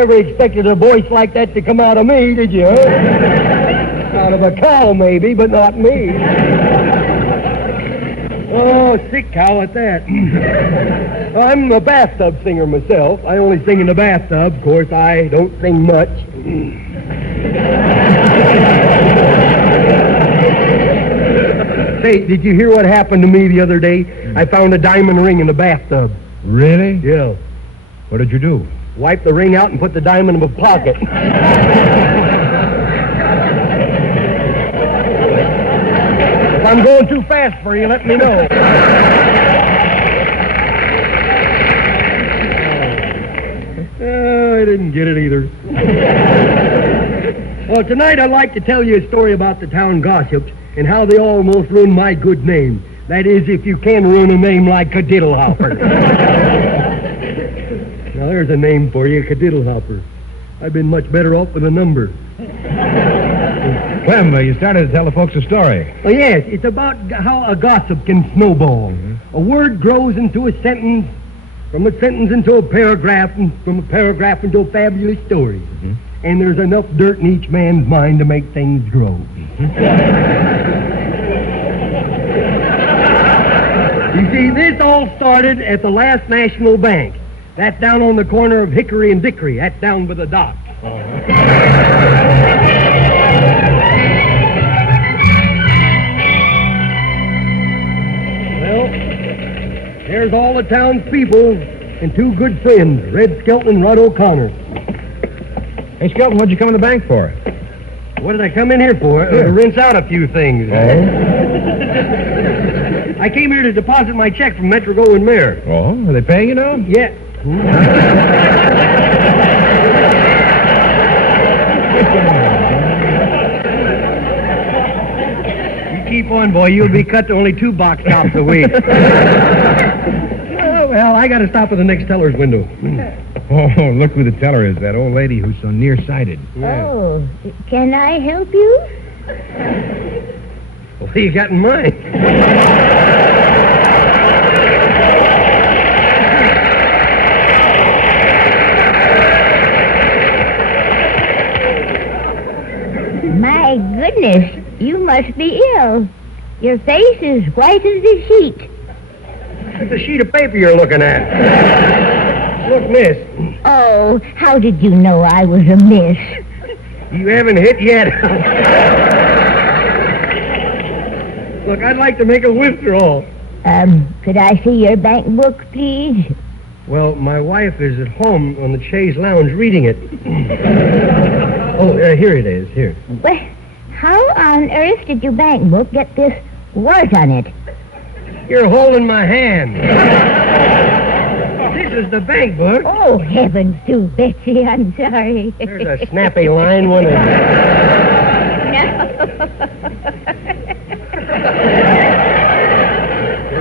never expected a voice like that to come out of me, did you? Huh? Out of a cow, maybe, but not me. Oh, sick cow at that. I'm a bathtub singer myself. I only sing in the bathtub. Of course, I don't sing much. Say, did you hear what happened to me the other day? I found a diamond ring in the bathtub. Really? Yeah. What did you do? Wipe the ring out and put the diamond in my pocket. If I'm going too fast for you, let me know. I didn't get it either. Well, tonight I'd like to tell you a story about the town gossips and how they almost ruined my good name. That is, if you can ruin a name like Cadiddlehopper. Now, there's a name for you, Cadiddlehopper. I've been much better off with a number. Clem, you started to tell the folks a story. Oh, yes, it's about how a gossip can snowball. A word grows into a sentence, from a sentence into a paragraph, and from a paragraph into a fabulous story. And there's enough dirt in each man's mind to make things grow. You see, this all started at the last National Bank. That's down on the corner of Hickory and Dickory. That's down by the dock. Well, there's all the townspeople and two good friends, Red Skelton and Rod O'Connor. Hey, Skelton, what'd you come to the bank for? What did I come in here for? To rinse out a few things. I came here to deposit my check from Metro and Mayor. Oh, are they paying you now? Yeah. You keep on, boy. You'll be cut to only 2 box tops a week. Well, I got to stop at the next teller's window. Oh, look who the teller is, that old lady who's so nearsighted. Yeah. Oh, can I help you? What do you got in mind? My goodness, you must be ill. Your face is white as a sheet. It's a sheet of paper you're looking at. Look, miss. Oh, how did you know I was a miss? You haven't hit yet. Look, I'd like to make a withdrawal. Could I see your bank book, please? Well, my wife is at home on the chaise lounge reading it. Oh, here it is, here. Well, how on earth did your bank book get this wart on it? You're holding my hand. This is the bank book. Oh, heavens to Betsy, I'm sorry. There's a snappy line one. No.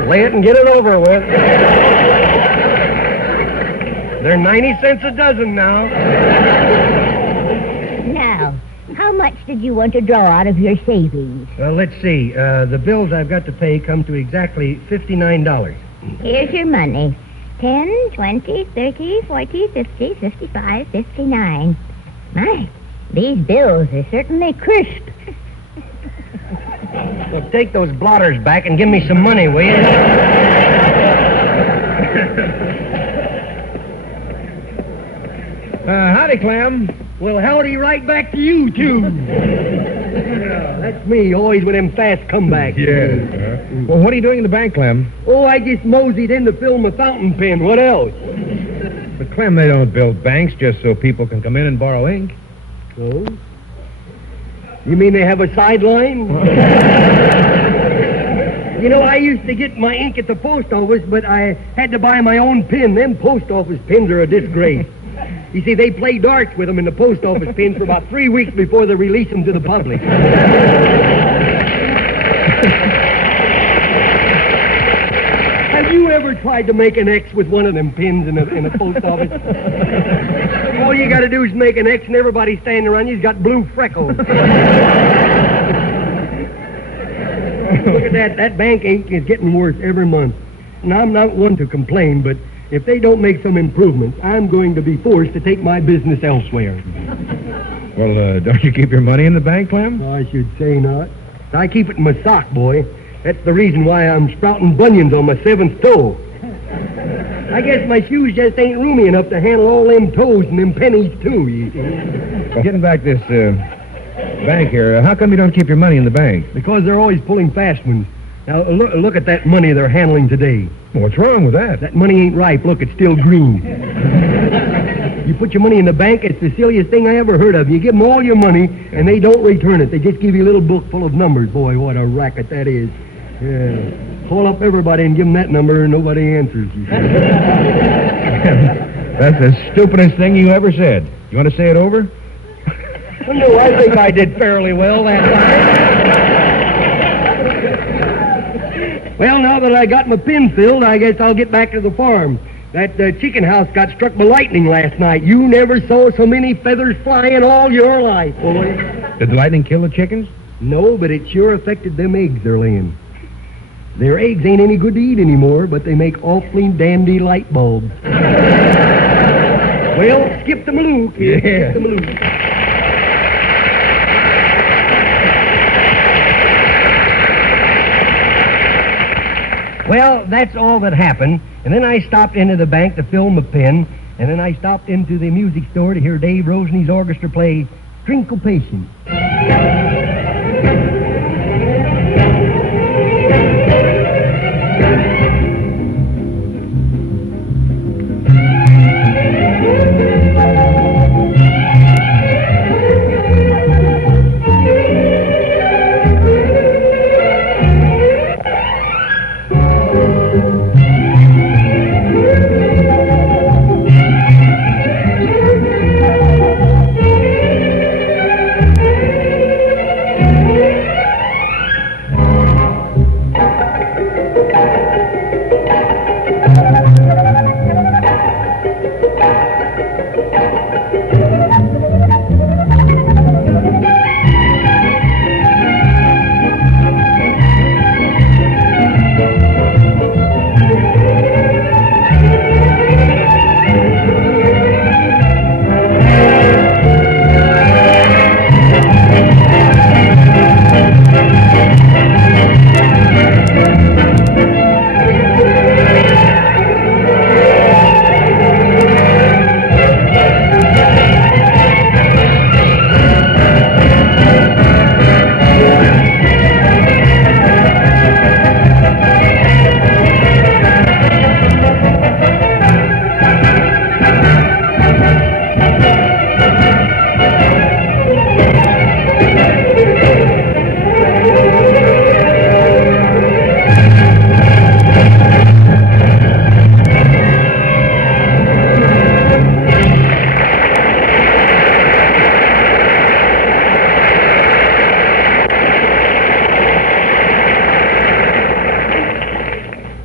Lay it and get it over with. They're 90 cents a dozen now. Now, how much did you want to draw out of your savings? Well, let's see. The bills I've got to pay come to exactly $59. Here's your money. 10, 20, 30, 40, 50, 55, 59. My, these bills are certainly crisp. Look, take those blotters back and give me some money, will you? Howdy, Clem. Well, howdy right back to you, too. Yeah, that's me, always with them fast comebacks. Yes. Well, what are you doing in the bank, Clem? Oh, I just moseyed in to fill my fountain pen. What else? But, Clem, they don't build banks just so people can come in and borrow ink. Oh? You mean they have a sideline? You know, I used to get my ink at the post office, but I had to buy my own pen. Them post office pens are a disgrace. You see, they play darts with them in the post office pens for about 3 weeks before they release them to the public. Have you ever tried to make an X with one of them pins in a post office? All you got to do is make an X and everybody standing around you's got blue freckles. Look at that. That bank ink is getting worse every month. And I'm not one to complain, but if they don't make some improvements, I'm going to be forced to take my business elsewhere. Well, don't you keep your money in the bank, Clem? I should say not. I keep it in my sock, boy. That's the reason why I'm sprouting bunions on my 7th toe. I guess my shoes just ain't roomy enough to handle all them toes and them pennies, too, you see. Getting back this bank here, how come you don't keep your money in the bank? Because they're always pulling fast ones. Now, look at that money they're handling today. Well, what's wrong with that? That money ain't ripe. Look, it's still green. You put your money in the bank, it's the silliest thing I ever heard of. You give them all your money, and they don't return it. They just give you a little book full of numbers. Boy, what a racket that is. Yeah. Call up everybody and give them that number, and nobody answers you. That's the stupidest thing you ever said. You want to say it over? Well, no, I think I did fairly well that time. Well, now that I got my pin filled, I guess I'll get back to the farm. That chicken house got struck by lightning last night. You never saw so many feathers fly in all your life, boy. Did the lightning kill the chickens? No, but it sure affected them eggs they're laying. Their eggs ain't any good to eat anymore, but they make awfully dandy light bulbs. Well, skip the Maloo, kid. Yeah. Skip the Maloo. Well, that's all that happened. And then I stopped into the bank to fill my pen, and then I stopped into the music store to hear Dave Roseney's orchestra play Twinkle Patient.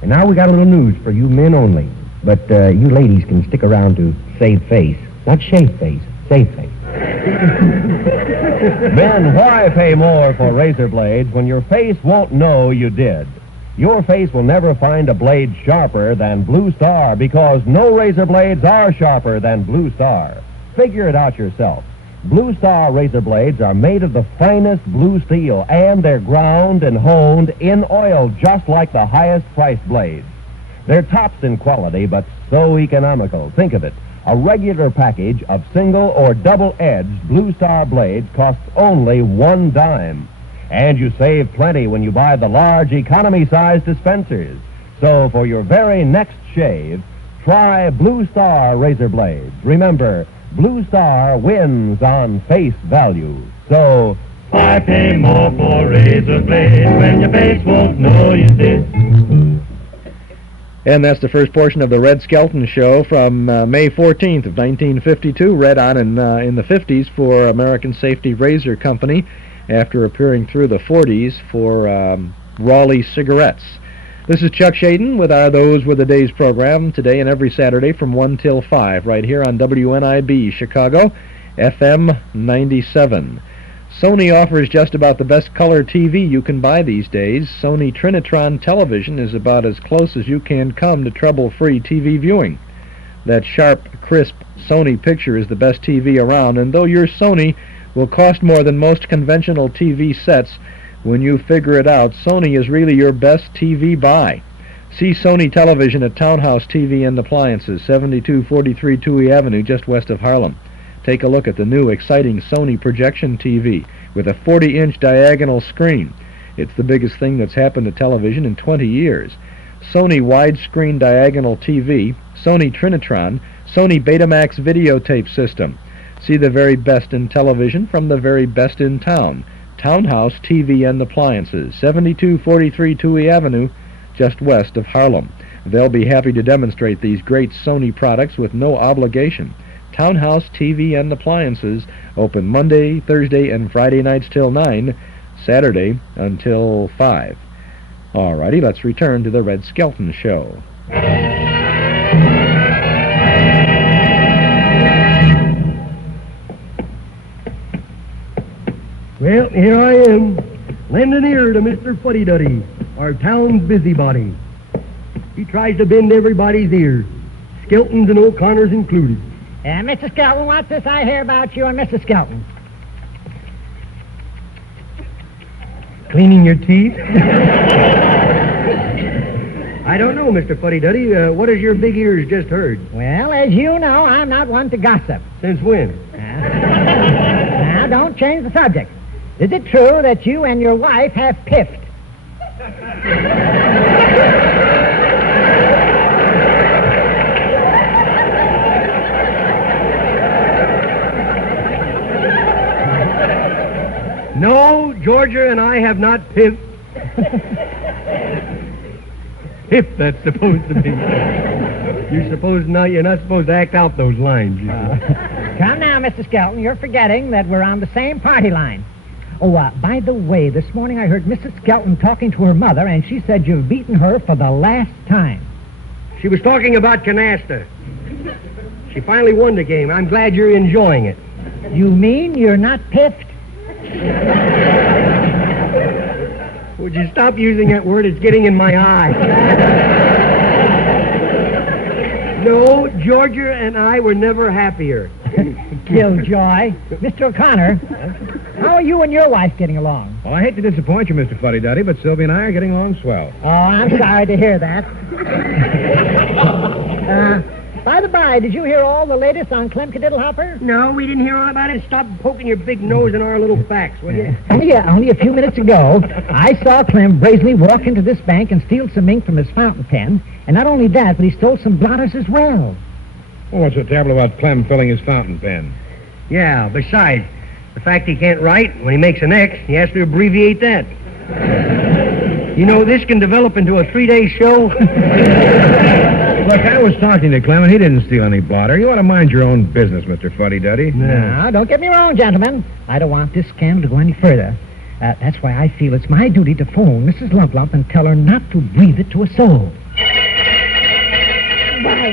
Now we got a little news for you men only. But you ladies can stick around to save face. Not shave face, save face. Men, why pay more for razor blades when your face won't know you did? Your face will never find a blade sharper than Blue Star because no razor blades are sharper than Blue Star. Figure it out yourself. Blue Star razor blades are made of the finest blue steel, and they're ground and honed in oil just like the highest priced blades. They're tops in quality, but so economical. Think of it. A regular package of single or double-edged Blue Star blades costs only $1 dime. And you save plenty when you buy the large economy-size dispensers. So for your very next shave, try Blue Star razor blades. Remember, Blue Star wins on face value. So, I pay more for razor blades when your face won't know you did. And that's the first portion of the Red Skelton Show from May 14th of 1952, read on in the 50s for American Safety Razor Company after appearing through the 40s for Raleigh Cigarettes. This is Chuck Shaden with our Those Were the Days program, today and every Saturday from 1 till 5, right here on WNIB Chicago, FM 97. Sony offers just about the best color TV you can buy these days. Sony Trinitron television is about as close as you can come to trouble-free TV viewing. That sharp, crisp Sony picture is the best TV around, and though your Sony will cost more than most conventional TV sets, when you figure it out, Sony is really your best TV buy. See Sony Television at Townhouse TV and Appliances, 7243 Touhy Avenue, just west of Harlem. Take a look at the new, exciting Sony projection TV with a 40-inch diagonal screen. It's the biggest thing that's happened to television in 20 years. Sony widescreen diagonal TV, Sony Trinitron, Sony Betamax videotape system. See the very best in television from the very best in town. Townhouse TV and Appliances, 7243 Touhy Avenue, just west of Harlem. They'll be happy to demonstrate these great Sony products with no obligation. Townhouse TV and Appliances, open Monday, Thursday, and Friday nights till 9, Saturday until 5. All righty, let's return to the Red Skelton Show. Well, here I am, lending ear to Mr. Fuddy-Duddy, our town's busybody. He tries to bend everybody's ears, Skelton's and O'Connor's included. Mr. Skelton, what's this I hear about you and Mrs. Skelton? Cleaning your teeth? I don't know, Mr. Fuddy-Duddy. What has your big ears just heard? Well, as you know, I'm not one to gossip. Since when? Now, don't change the subject. Is it true that you and your wife have piffed? No, Georgia and I have not piffed. If that's supposed to be. You're not supposed to act out those lines. Come now, Mr. Skelton, you're forgetting that we're on the same party line. Oh, by the way, this morning I heard Mrs. Skelton talking to her mother, and she said you've beaten her for the last time. She was talking about canasta. She finally won the game. I'm glad you're enjoying it. You mean you're not piffed? Would you stop using that word? It's getting in my eye. No, Georgia and I were never happier. Killjoy. Mr. O'Connor, how are you and your wife getting along? Oh, I hate to disappoint you, Mr. Fuddy-Duddy, but Sylvia and I are getting along swell. Oh, I'm sorry to hear that. By the by, did you hear all the latest on Clem Hopper? No, we didn't hear all about it. Stop poking your big nose in our little facts, will you? Only a few minutes ago, I saw Clem brazenly walk into this bank and steal some ink from his fountain pen. And not only that, but he stole some blotters as well. Oh, what's so terrible about Clem filling his fountain pen? Yeah, besides, the fact he can't write, when he makes an X, he has to abbreviate that. You know, this can develop into a 3-day show. Look, I was talking to Clem, and he didn't steal any blotter. You ought to mind your own business, Mr. Fuddy-Duddy. Now, don't get me wrong, gentlemen. I don't want this scandal to go any further. That's why I feel it's my duty to phone Mrs. Lump and tell her not to breathe it to a soul. Why,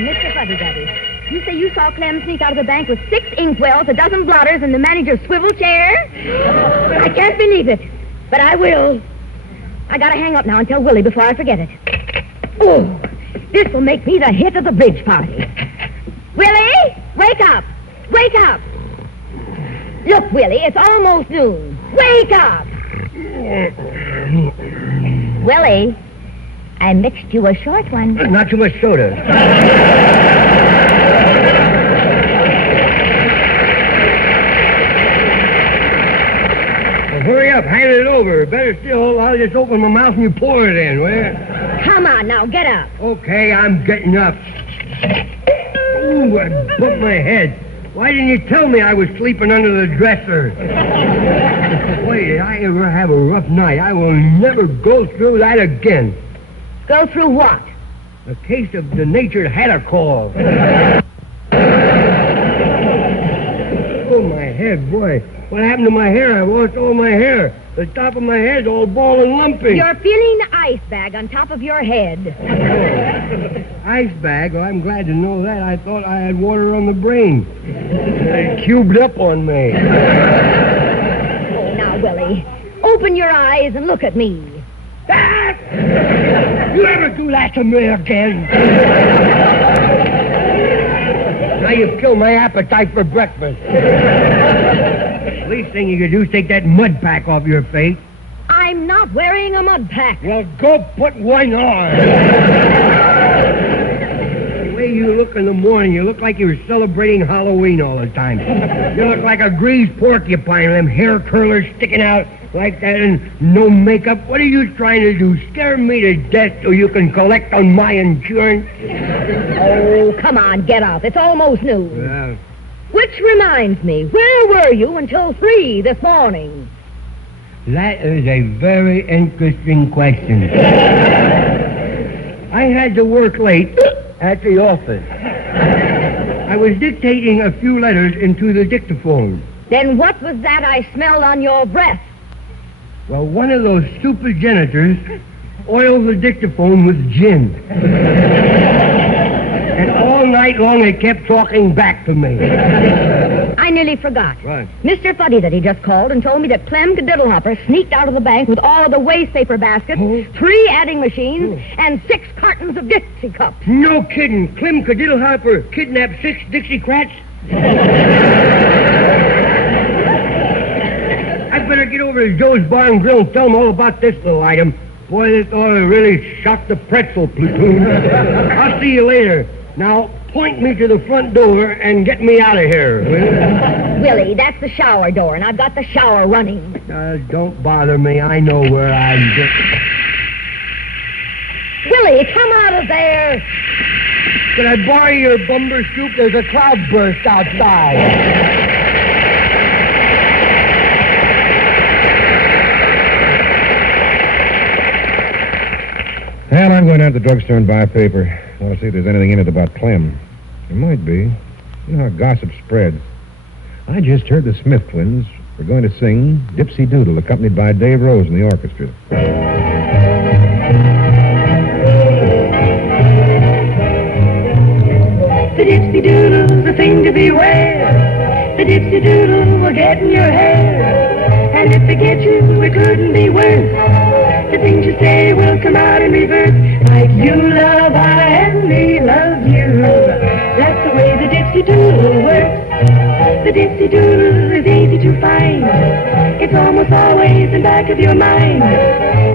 Mr. Fuddy-Duddy, you say you saw Clem sneak out of the bank with 6 inkwells, a dozen blotters, and the manager's swivel chair? I can't believe it, but I will. I gotta hang up now and tell Willie before I forget it. Oh, this will make me the hit of the bridge party. Willie, wake up! Wake up! Look, Willie, it's almost noon. Wake up! Willie, I mixed you a short one. Not too much soda. Well, hurry up, hand it over. Better still, I'll just open my mouth and you pour it in, will you? Come on now, get up. Okay, I'm getting up. Ooh, I bumped my head. Why didn't you tell me I was sleeping under the dresser? Boy, did I ever have a rough night. I will never go through that again. Go through what? A case of the natured hatter call. Oh, my head, boy. What happened to my hair? I lost all my hair. The top of my head's all bald and lumpy. You're feeling the ice bag on top of your head. Oh. Ice bag? Well, I'm glad to know that. I thought I had water on the brain. It cubed up on me. Oh, Open your eyes and look at me. Ah! You ever do that to me again? Now you've killed my appetite for breakfast. Least thing you can do is take that mud pack off your face. I'm not wearing a mud pack. Well, go put one on. The way you look in the morning, you look like you're celebrating Halloween all the time. You look like a greased porcupine with them hair curlers sticking out like that and no makeup. What are you trying to do? Scare me to death so you can collect on my insurance? Oh, come on, get up. It's almost noon. Well, Which reminds me, where were you until 3 this morning? that is a very interesting question. I had to work late at the office. I was dictating a few letters into the dictaphone. Then what was that I smelled on your breath? Well, one of those stupid janitors oiled the dictaphone with gin. And all night long it kept talking back to me. I nearly forgot. What? Mr. Fuddy that he just called and told me that Clem Diddlehopper sneaked out of the bank with all of the waste paper baskets, 3 adding machines, and 6 cartons of Dixie cups. No kidding. Clem Diddlehopper kidnapped 6 Dixiecrats? I'd better get over to Joe's Bar and Grill and tell him all about this little item. Boy, this ought to really shock the pretzel platoon. I'll see you later. Now, point me to the front door and get me out of here, will you? Willie, that's the shower door, and I've got the shower running. Don't bother me. I know where I'm going. Willie, come out of there. Can I borrow your bumper scoop? There's a cloudburst outside. Well, I'm going down to the drugstore and buy a paper. I want to see if there's anything in it about Clem. There might be. You know how gossip spreads. I just heard the Smith twins were going to sing Dipsy Doodle, accompanied by Dave Rose and the orchestra. The Dipsy Doodle's a thing to beware. The Dipsy Doodle will get in your hair. And if they get you, it couldn't be worse. The things you say will come out in reverse. Like you love I and me love you. That's the way the Dipsy Doodle works. The Dipsy Doodle is easy to find. It's almost always in back of your mind.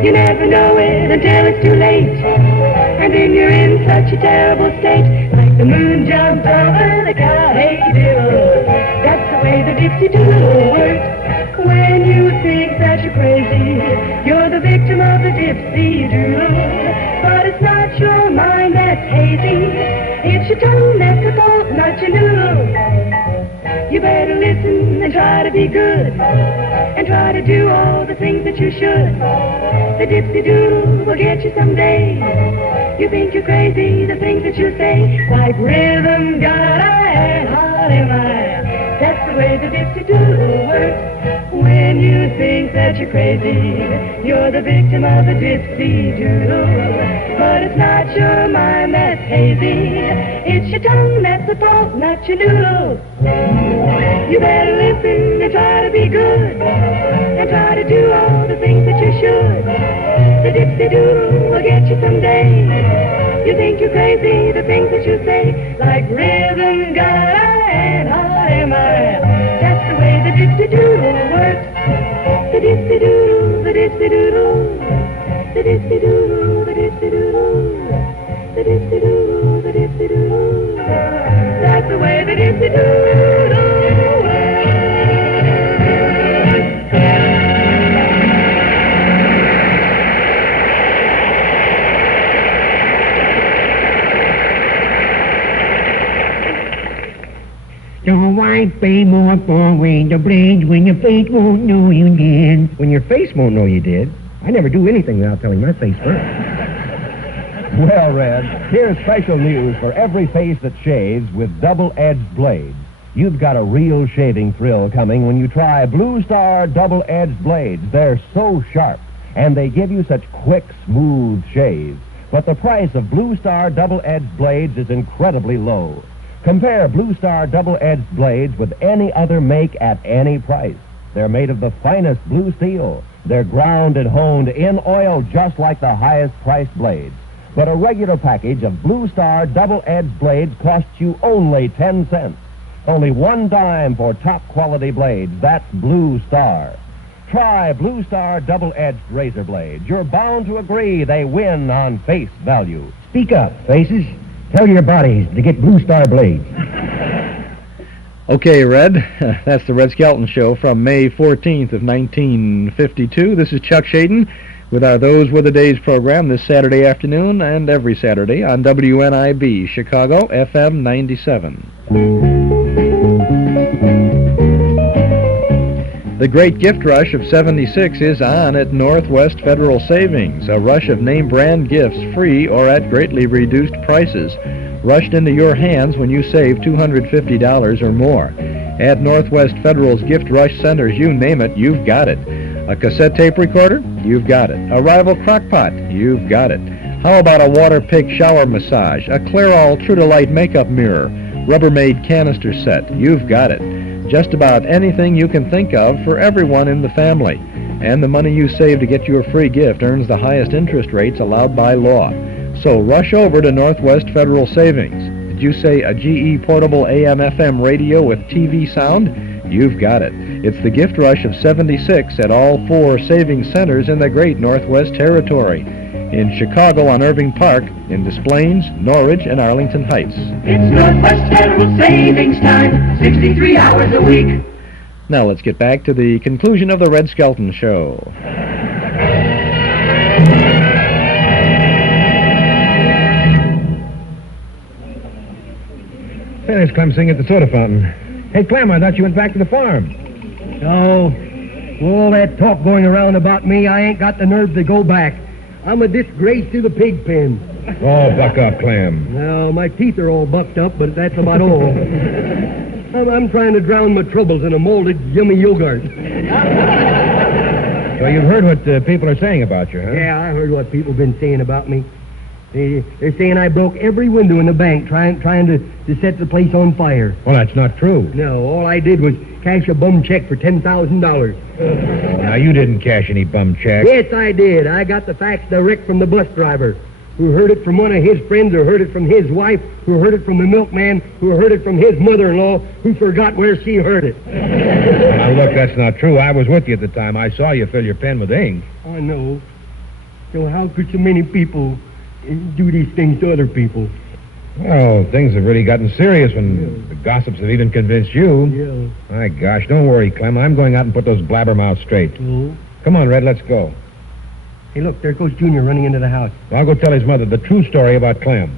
You never know it until it's too late. And then you're in such a terrible state. Like the moon jumps over the cow, hey diddle. That's the way the Dipsy Doodle works. When you think that you're crazy, you're the victim of the Dipsy Doodle. But it's not your mind that's hazy. It's your tongue that's the fault, not your noodle. You better listen and try to be good, and try to do all the things that you should. The Dipsy Doodle will get you someday. You think you're crazy, the things that you say, like rhythm, gotta, and hot am I. That's the way the Dipsy Doodle works. When you think that you're crazy, you're the victim of the Dipsy Doodle. But it's not your mind that's hazy. It's your tongue that's the fault, not your noodle. You better listen and try to be good, and try to do all the things that you should. The Dipsy Doodle will get you someday. You think you're crazy, the things that you say, like rhythm, gotta, and hot am I. That's the way the Dipsy Doodle works. The Dipsy Doodle, the Dipsy Doodle, the Dipsy Doodle, the Dipsy Doodle, the Dipsy Doodle, the Dipsy Doodle. That's the way the Dipsy Doodle works. Don't wipe more for window blades when your face won't know you did. When your face won't know you did. I never do anything without telling my face first. Well, Red, here's special news for every face that shaves with double-edged blades. You've got a real shaving thrill coming when you try Blue Star double-edged blades. They're so sharp, and they give you such quick, smooth shaves. But the price of Blue Star double-edged blades is incredibly low. Compare Blue Star double-edged blades with any other make at any price. They're made of the finest blue steel. They're ground and honed in oil just like the highest-priced blades. But a regular package of Blue Star double-edged blades costs you only 10 cents. Only 1 dime for top-quality blades. That's Blue Star. Try Blue Star double-edged razor blades. You're bound to agree they win on face value. Speak up, faces. Tell your bodies to get Blue Star blades. Okay, Red, that's the Red Skelton Show from May 14th of 1952. This is Chuck Shaden with our Those Were the Days program this Saturday afternoon and every Saturday on WNIB, Chicago, FM 97. The great gift rush of 76 is on at Northwest Federal Savings, a rush of name-brand gifts free or at greatly reduced prices, rushed into your hands when you save $250 or more. At Northwest Federal's Gift Rush Centers, you name it, you've got it. A cassette tape recorder? You've got it. A rival crockpot? You've got it. How about a Water-Pick shower massage, a Clairol True-to-Light makeup mirror, Rubbermaid canister set? You've got it. Just about anything you can think of for everyone in the family. And the money you save to get your free gift earns the highest interest rates allowed by law. So rush over to Northwest Federal Savings. Did you say a GE portable AM/FM radio with TV sound? You've got it. It's the gift rush of 76 at all 4 savings centers in the great Northwest Territory. In Chicago on Irving Park, in Des Plaines, Norridge, and Arlington Heights. It's Northwest Federal Savings Time, 63 hours a week. Now let's get back to the conclusion of the Red Skelton Show. Hey, there's Clem singing at the soda fountain. Hey, Clem, I thought you went back to the farm. No. All that talk going around about me, I ain't got the nerve to go back. I'm a disgrace to the pig pen. Oh, buck up, Clem. Well, my teeth are all bucked up, but that's about all. I'm trying to drown my troubles in a molded, yummy yogurt. So you've heard what people are saying about you, huh? Yeah, I heard what people been saying about me. They're saying I broke every window in the bank trying to set the place on fire. Well, that's not true. No, all I did was cash a bum check for $10,000. Now, you didn't cash any bum check. Yes, I did. I got the facts direct from the bus driver, who heard it from one of his friends, who heard it from his wife, who heard it from the milkman, who heard it from his mother-in-law, who forgot where she heard it. Now, look, that's not true. I was with you at the time. I saw you fill your pen with ink. I know. So how could so many people do these things to other people? Well, things have really gotten serious when the gossips have even convinced you. Yeah. My gosh, don't worry, Clem. I'm going out and put those blabbermouths straight. Oh. Come on, Red, let's go. Hey, look, there goes Junior running into the house. I'll go tell his mother the true story about Clem.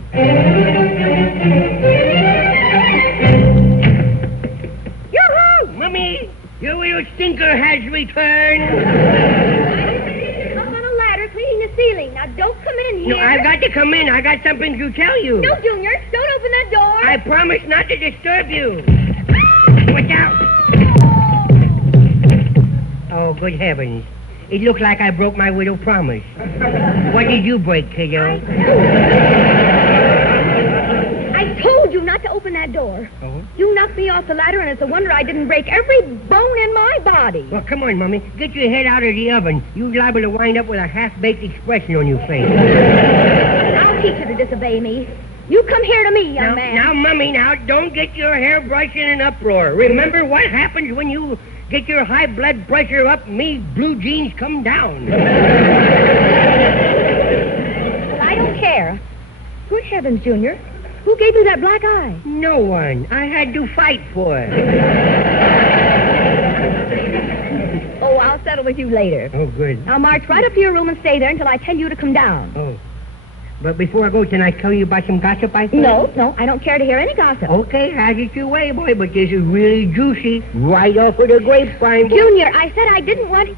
Yoo-hoo! Mummy, your little stinker has returned. Up on a ladder cleaning the ceiling. Now, don't come in here. No, I've got to come in. I got something to tell you. No, Junior, don't open that door. I promise not to disturb you. Watch out. Oh, good heavens. It looked like I broke my widow promise. What did you break, kiddo? I told you not to open that door. Oh? You knocked me off the ladder, and it's a wonder I didn't break every bone in my body. Well, come on, Mummy. Get your head out of the oven. You're liable to wind up with a half-baked expression on your face. I'll teach you to disobey me. You come here to me, young man. Now, Mummy, now, don't get your hairbrush in an uproar. Remember what happens when you get your high blood pressure up, me blue jeans come down. Well, I don't care. Good heavens, Junior. Who gave you that black eye? No one. I had to fight for it. Oh, I'll settle with you later. Oh, good. Now march right up to your room and stay there until I tell you to come down. Oh. But before I go, can I tell you about some gossip I think? No, I don't care to hear any gossip. Okay, have it your way, boy, but this is really juicy. Right off with a grapevine, boy. Junior, I said I didn't want...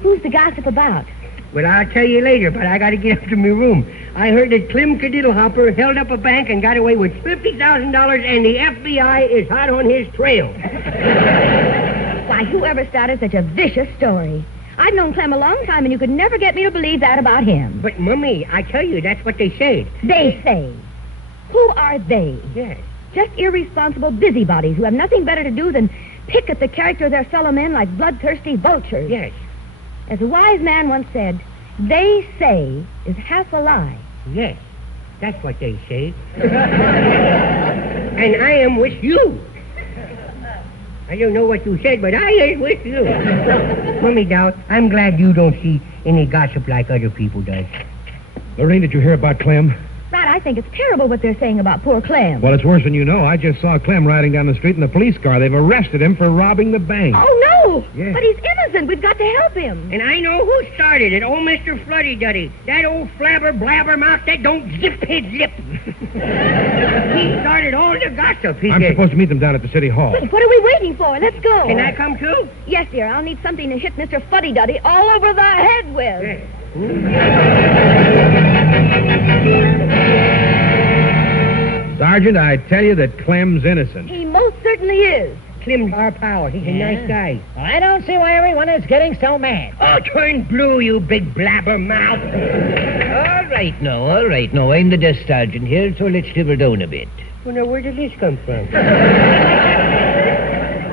Who's the gossip about? Well, I'll tell you later, but I got to get up to my room. I heard that Clem Cadiddlehopper held up a bank and got away with $50,000, and the FBI is hot on his trail. Why, whoever started such a vicious story? I've known Clem a long time, and you could never get me to believe that about him. But, Mummy, I tell you, that's what they said. They say. Who are they? Yes. Just irresponsible busybodies who have nothing better to do than pick at the character of their fellow men like bloodthirsty vultures. Yes. As a wise man once said, they say is half a lie. Yes. That's what they say. And I am with you. I don't know what you said, but I am with you. Mummy Dow, I'm glad you don't see any gossip like other people does. Lurene, did you hear about Clem? Right, I think it's terrible what they're saying about poor Clem. Well, it's worse than you know. I just saw Clem riding down the street in the police car. They've arrested him for robbing the bank. Oh, no! Yeah. But he's innocent. We've got to help him. And I know who started it. Old Mr. Fluddy-Duddy. That old flabber blabbermouth that don't zip his lip. He started all the gossip. I'm supposed to meet them down at the city hall. Wait, what are we waiting for? Let's go. Can I come too? Yes, dear. I'll need something to hit Mr. Fuddy-Duddy all over the head with. Yes. Sergeant, I tell you that Clem's innocent. He most certainly is. Clem's our pal. He's a nice guy. Well, I don't see why everyone is getting so mad. Oh, turn blue, you big blabbermouth. All right now. I'm the desk sergeant here, so let's simmer down a bit. Well, now, where did this come from?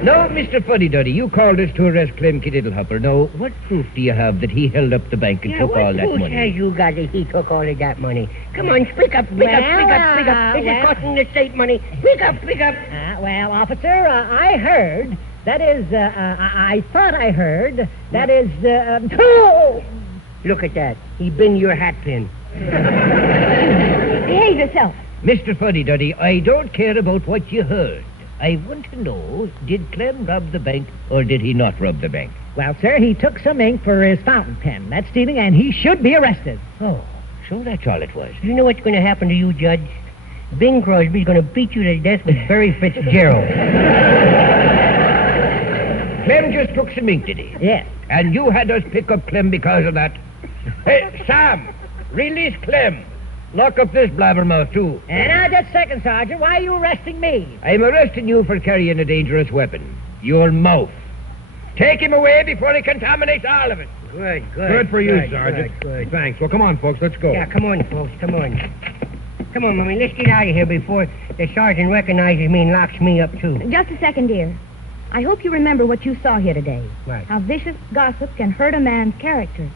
Now, Mr. Fuddy-Duddy, you called us to arrest Clem Kididdlehopper. Now, what proof do you have that he held up the bank and took all that What money? has you got that he took all of that money? Come on, speak up. This is costing the state money. Speak up. Well, officer, I heard, that is, I thought I heard, that is, oh! Look at that. He been your hat pin. Behave yourself. Mr. Fuddy-Duddy, I don't care about what you heard. I want to know, did Clem rob the bank or did he not rob the bank? Well, sir, he took some ink for his fountain pen. That's stealing, and he should be arrested. Oh, so that's all it was. You know what's going to happen to you, Judge? Bing Crosby's going to beat you to death with Barry Fitzgerald. Clem just took some ink, did he? Yes. And you had us pick up Clem because of that? Hey, Sam, release Clem. Lock up this blabbermouth, too. And now, just a second, Sergeant. Why are you arresting me? I'm arresting you for carrying a dangerous weapon. Your mouth. Take him away before he contaminates all of it. Good. Good for you, Sergeant. Good. Thanks. Well, come on, folks. Let's go. Yeah, come on, folks. Come on. Come on, Mummy. Let's get out of here before the sergeant recognizes me and locks me up, too. Just a second, dear. I hope you remember what you saw here today. Right. How vicious gossip can hurt a man's character.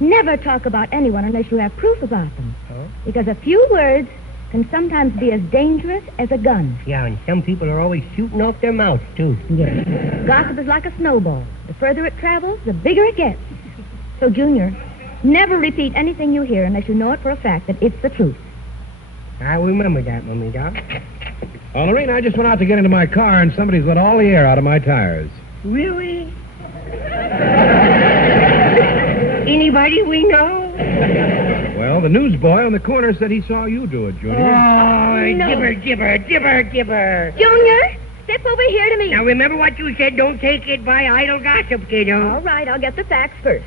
Never talk about anyone unless you have proof about them. Oh? Because a few words can sometimes be as dangerous as a gun. Yeah, and some people are always shooting off their mouths, too. Yes. Gossip is like a snowball. The further it travels, the bigger it gets. So, Junior, never repeat anything you hear unless you know it for a fact that it's the truth. I'll remember that, Mummy Doc. Oh, Lurene, I just went out to get into my car, and somebody's let all the air out of my tires. Really? Anybody we know? Well, the newsboy on the corner said he saw you do it, Junior. Oh, No. gibber. Junior, step over here to me. Now, remember what you said. Don't take it by idle gossip, kiddo. All right, I'll get the facts first.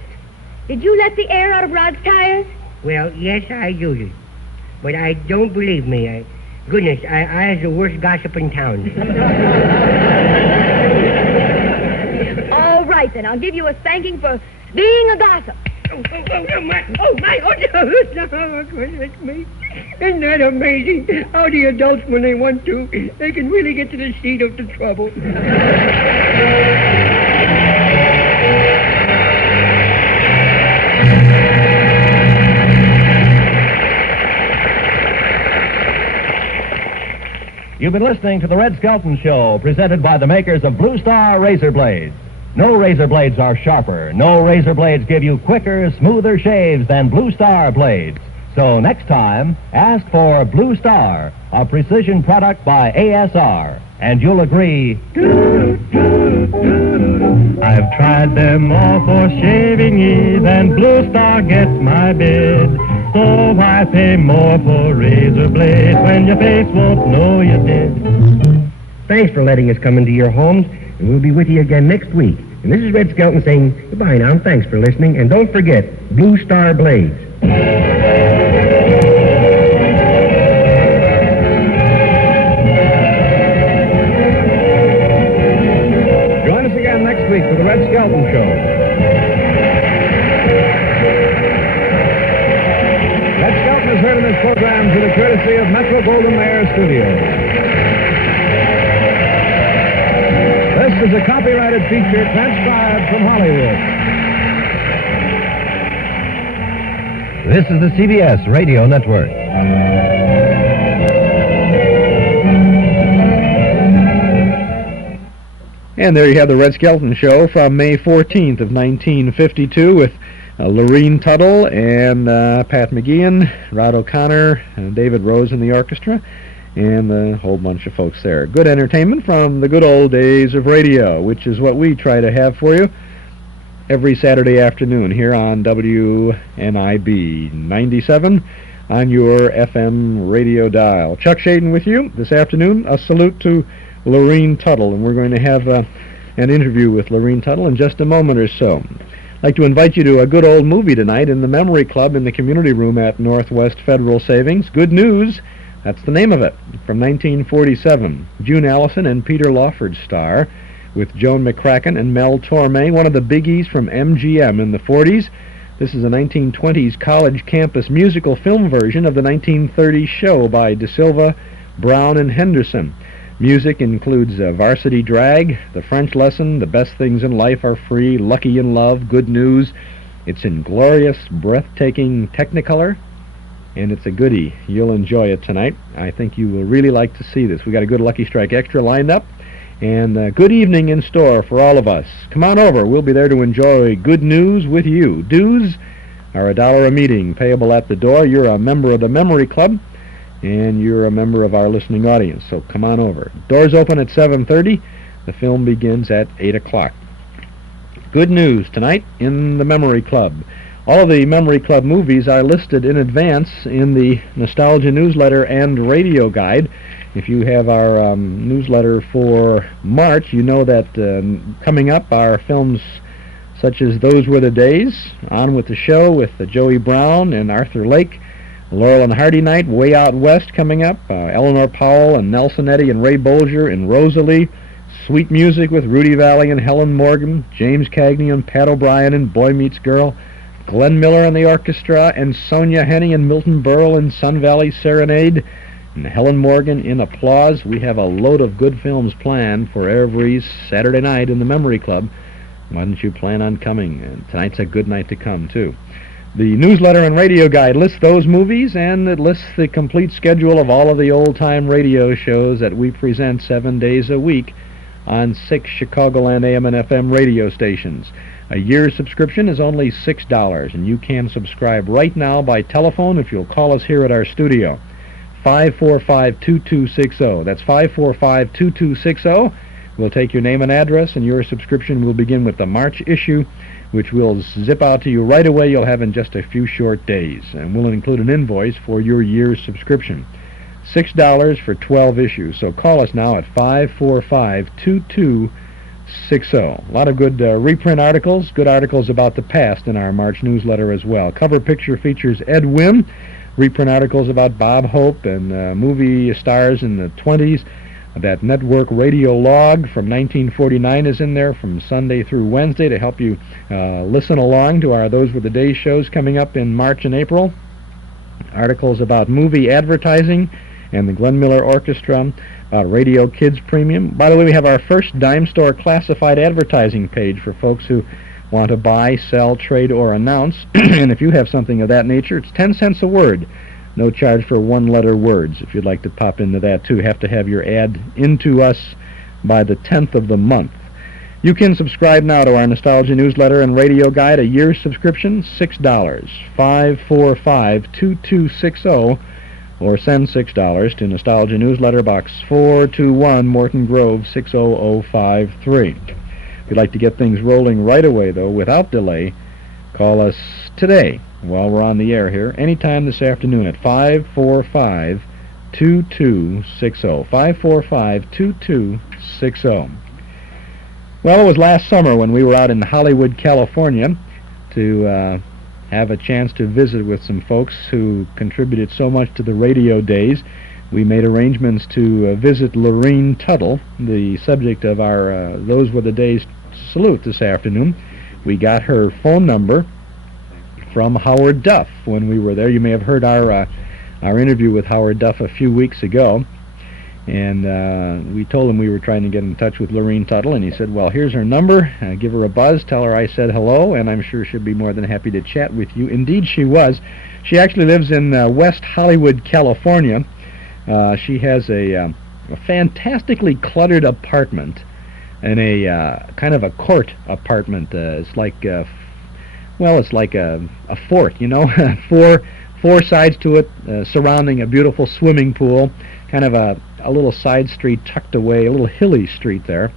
Did you let the air out of Rod's tires? Well, yes, I do. But I don't believe me. Goodness, I is the worst gossip in town. All right, then. I'll give you a thanking for being a gossip. My, goodness me. Isn't that amazing? How the adults, when they want to, they can really get to the seat of the trouble. You've been listening to the Red Skelton Show, presented by the makers of Blue Star Razor Blades. No razor blades are sharper. No razor blades give you quicker, smoother shaves than Blue Star blades. So next time, ask for Blue Star, a precision product by ASR, and you'll agree. I've tried them all for shaving ease, and Blue Star gets my bid. So why pay more for razor blades when your face won't know you did? Thanks for letting us come into your homes, and we'll be with you again next week. And this is Red Skelton saying goodbye now, and thanks for listening. And don't forget, Blue Star Blades. Join us again next week for the Red Skelton Show. Red Skelton is heard in this program through the courtesy of Metro-Goldwyn-Mayer Studios. This is a copyrighted feature transcribed from Hollywood. This is the CBS Radio Network. And there you have the Red Skelton Show from May 14th of 1952 with Lurene Tuttle and Pat McGeehan, Rod O'Connor, and David Rose in the orchestra, and a whole bunch of folks there. Good entertainment from the good old days of radio, which is what we try to have for you every Saturday afternoon here on WNIB 97 on your FM radio dial. Chuck Shaden with you this afternoon. A salute to Lurene Tuttle, and we're going to have an interview with Lurene Tuttle in just a moment or so. I'd like to invite you to a good old movie tonight in the Memory Club in the community room at Northwest Federal Savings. Good News, that's the name of it, from 1947. June Allison and Peter Lawford star, with Joan McCracken and Mel Torme, one of the biggies from MGM in the 40s. This is a 1920s college campus musical film version of the 1930s show by De Silva, Brown, and Henderson. Music includes Varsity Drag, The French Lesson, The Best Things in Life Are Free, Lucky in Love, Good News. It's in glorious, breathtaking Technicolor, and it's a goodie. You'll enjoy it tonight. I think you will really like to see this. We got a good Lucky Strike Extra lined up, and a good evening in store for all of us. Come on over. We'll be there to enjoy Good News with you. Dues are $1 a meeting, payable at the door. You're a member of the Memory Club, and you're a member of our listening audience, so come on over. Doors open at 7:30. The film begins at 8 o'clock. Good news tonight in the Memory Club. All of the Memory Club movies are listed in advance in the Nostalgia Newsletter and Radio Guide. If you have our newsletter for March, you know that coming up are films such as Those Were the Days, On with the Show with Joey Brown and Arthur Lake, Laurel and Hardy Night, Way Out West coming up, Eleanor Powell and Nelson Eddy and Ray Bolger and Rosalie, Sweet Music with Rudy Valley and Helen Morgan, James Cagney and Pat O'Brien and Boy Meets Girl, Glenn Miller and the orchestra, and Sonia Henney and Milton Berle in Sun Valley Serenade, and Helen Morgan in Applause. We have a load of good films planned for every Saturday night in the Memory Club. Why don't you plan on coming? And tonight's a good night to come, too. The newsletter and radio guide lists those movies, and it lists the complete schedule of all of the old-time radio shows that we present 7 days a week on 6 Chicagoland AM and FM radio stations. A year's subscription is only $6, and you can subscribe right now by telephone if you'll call us here at our studio. 545-2260. That's 545-2260. We'll take your name and address, and your subscription will begin with the March issue, which will zip out to you right away. You'll have in just a few short days, and we'll include an invoice for your year's subscription. $6 for 12 issues. So call us now at 545-2260. A lot of good reprint articles, good articles about the past in our March newsletter as well. Cover picture features Ed Wynn, reprint articles about Bob Hope and movie stars in the 20s. That network radio log from 1949 is in there from Sunday through Wednesday to help you listen along to our Those Were the Days shows coming up in March and April. Articles about movie advertising and the Glenn Miller Orchestra, about Radio Kids Premium. By the way, we have our first dime store classified advertising page for folks who want to buy, sell, trade, or announce. And if you have something of that nature, it's 10 cents a word. No charge for one-letter words. If you'd like to pop into that, too, have to have your ad into us by the 10th of the month. You can subscribe now to our Nostalgia Newsletter and Radio Guide. A year's subscription, $6. 545-2260, or send $6 to Nostalgia Newsletter, Box 421, Morton Grove, 60053. If you'd like to get things rolling right away, though, without delay, call us today while we're on the air here, anytime this afternoon at 545-2260. 545-2260. Well, it was last summer when we were out in Hollywood, California, to have a chance to visit with some folks who contributed so much to the radio days. We made arrangements to visit Lurene Tuttle, the subject of our Those Were the Days salute this afternoon. We got her phone number from Howard Duff when we were there. You may have heard our interview with Howard Duff a few weeks ago. And we told him we were trying to get in touch with Lurene Tuttle, and he said, well, here's her number. Give her a buzz, tell her I said hello, and I'm sure she'll be more than happy to chat with you. Indeed, she was. She actually lives in West Hollywood, California. She has a fantastically cluttered apartment in a kind of a court apartment. It's like, it's like a fort, you know, four sides to it, surrounding a beautiful swimming pool, kind of a little side street tucked away, a little hilly street there,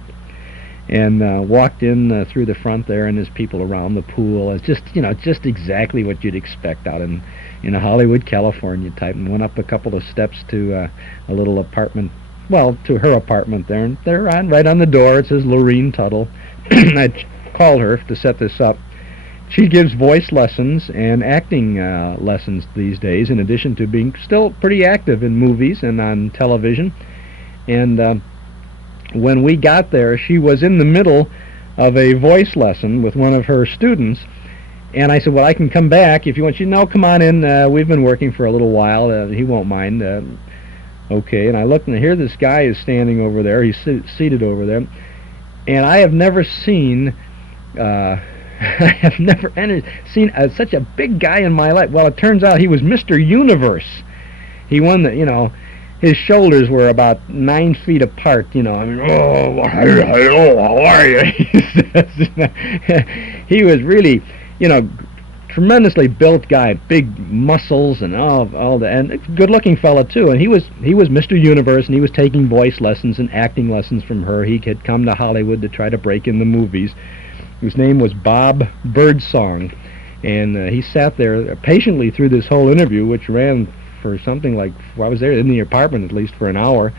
and walked in through the front there, and there's people around the pool. It's just, just exactly what you'd expect out in a Hollywood, California type, and went up a couple of steps to a little apartment, to her apartment there, and there right on the door it says Lurene Tuttle. I called her to set this up. She gives voice lessons and acting lessons these days, in addition to being still pretty active in movies and on television. And when we got there, she was in the middle of a voice lesson with one of her students. And I said, well, I can come back if you want. She said, no, come on in. We've been working for a little while. He won't mind. Okay. And I looked, and here this guy is standing over there. He's seated over there. And I have never seen... I have never seen such a big guy in my life. Well, it turns out he was Mr. Universe. He won the, his shoulders were about 9 feet apart, I mean, hello, how are you? He was really, tremendously built guy, big muscles and and good-looking fella too. And he was Mr. Universe, and he was taking voice lessons and acting lessons from her. He had come to Hollywood to try to break in the movies. His name was Bob Birdsong, and he sat there patiently through this whole interview, which ran for something like, I was there in the apartment at least for an hour,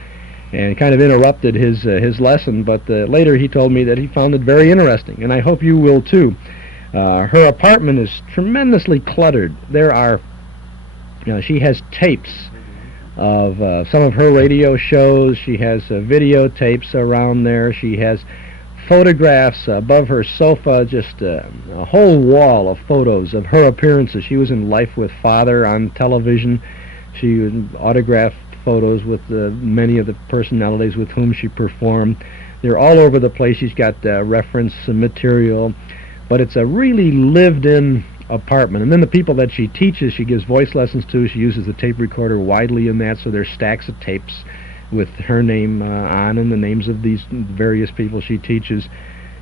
and kind of interrupted his lesson, but later he told me that he found it very interesting, and I hope you will too. Her apartment is tremendously cluttered. There are, she has tapes of some of her radio shows. She has videotapes around there. She has photographs above her sofa, just a whole wall of photos of her appearances. She was in Life with Father on television. She autographed photos with many of the personalities with whom she performed. They're all over the place. She's got reference material, but it's a really lived-in apartment. And then the people that she teaches, she gives voice lessons to. She uses the tape recorder widely in that, so there's stacks of tapes with her name on and the names of these various people she teaches.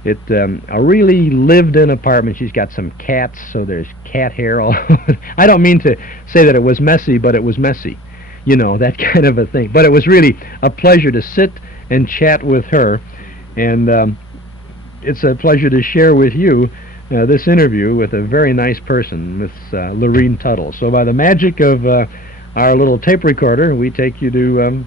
It's a really lived-in apartment. She's got some cats, so there's cat hair all over. I don't mean to say that it was messy, but it was messy. That kind of a thing. But it was really a pleasure to sit and chat with her, and it's a pleasure to share with you this interview with a very nice person, Miss Lurene Tuttle. So by the magic of our little tape recorder, we take you to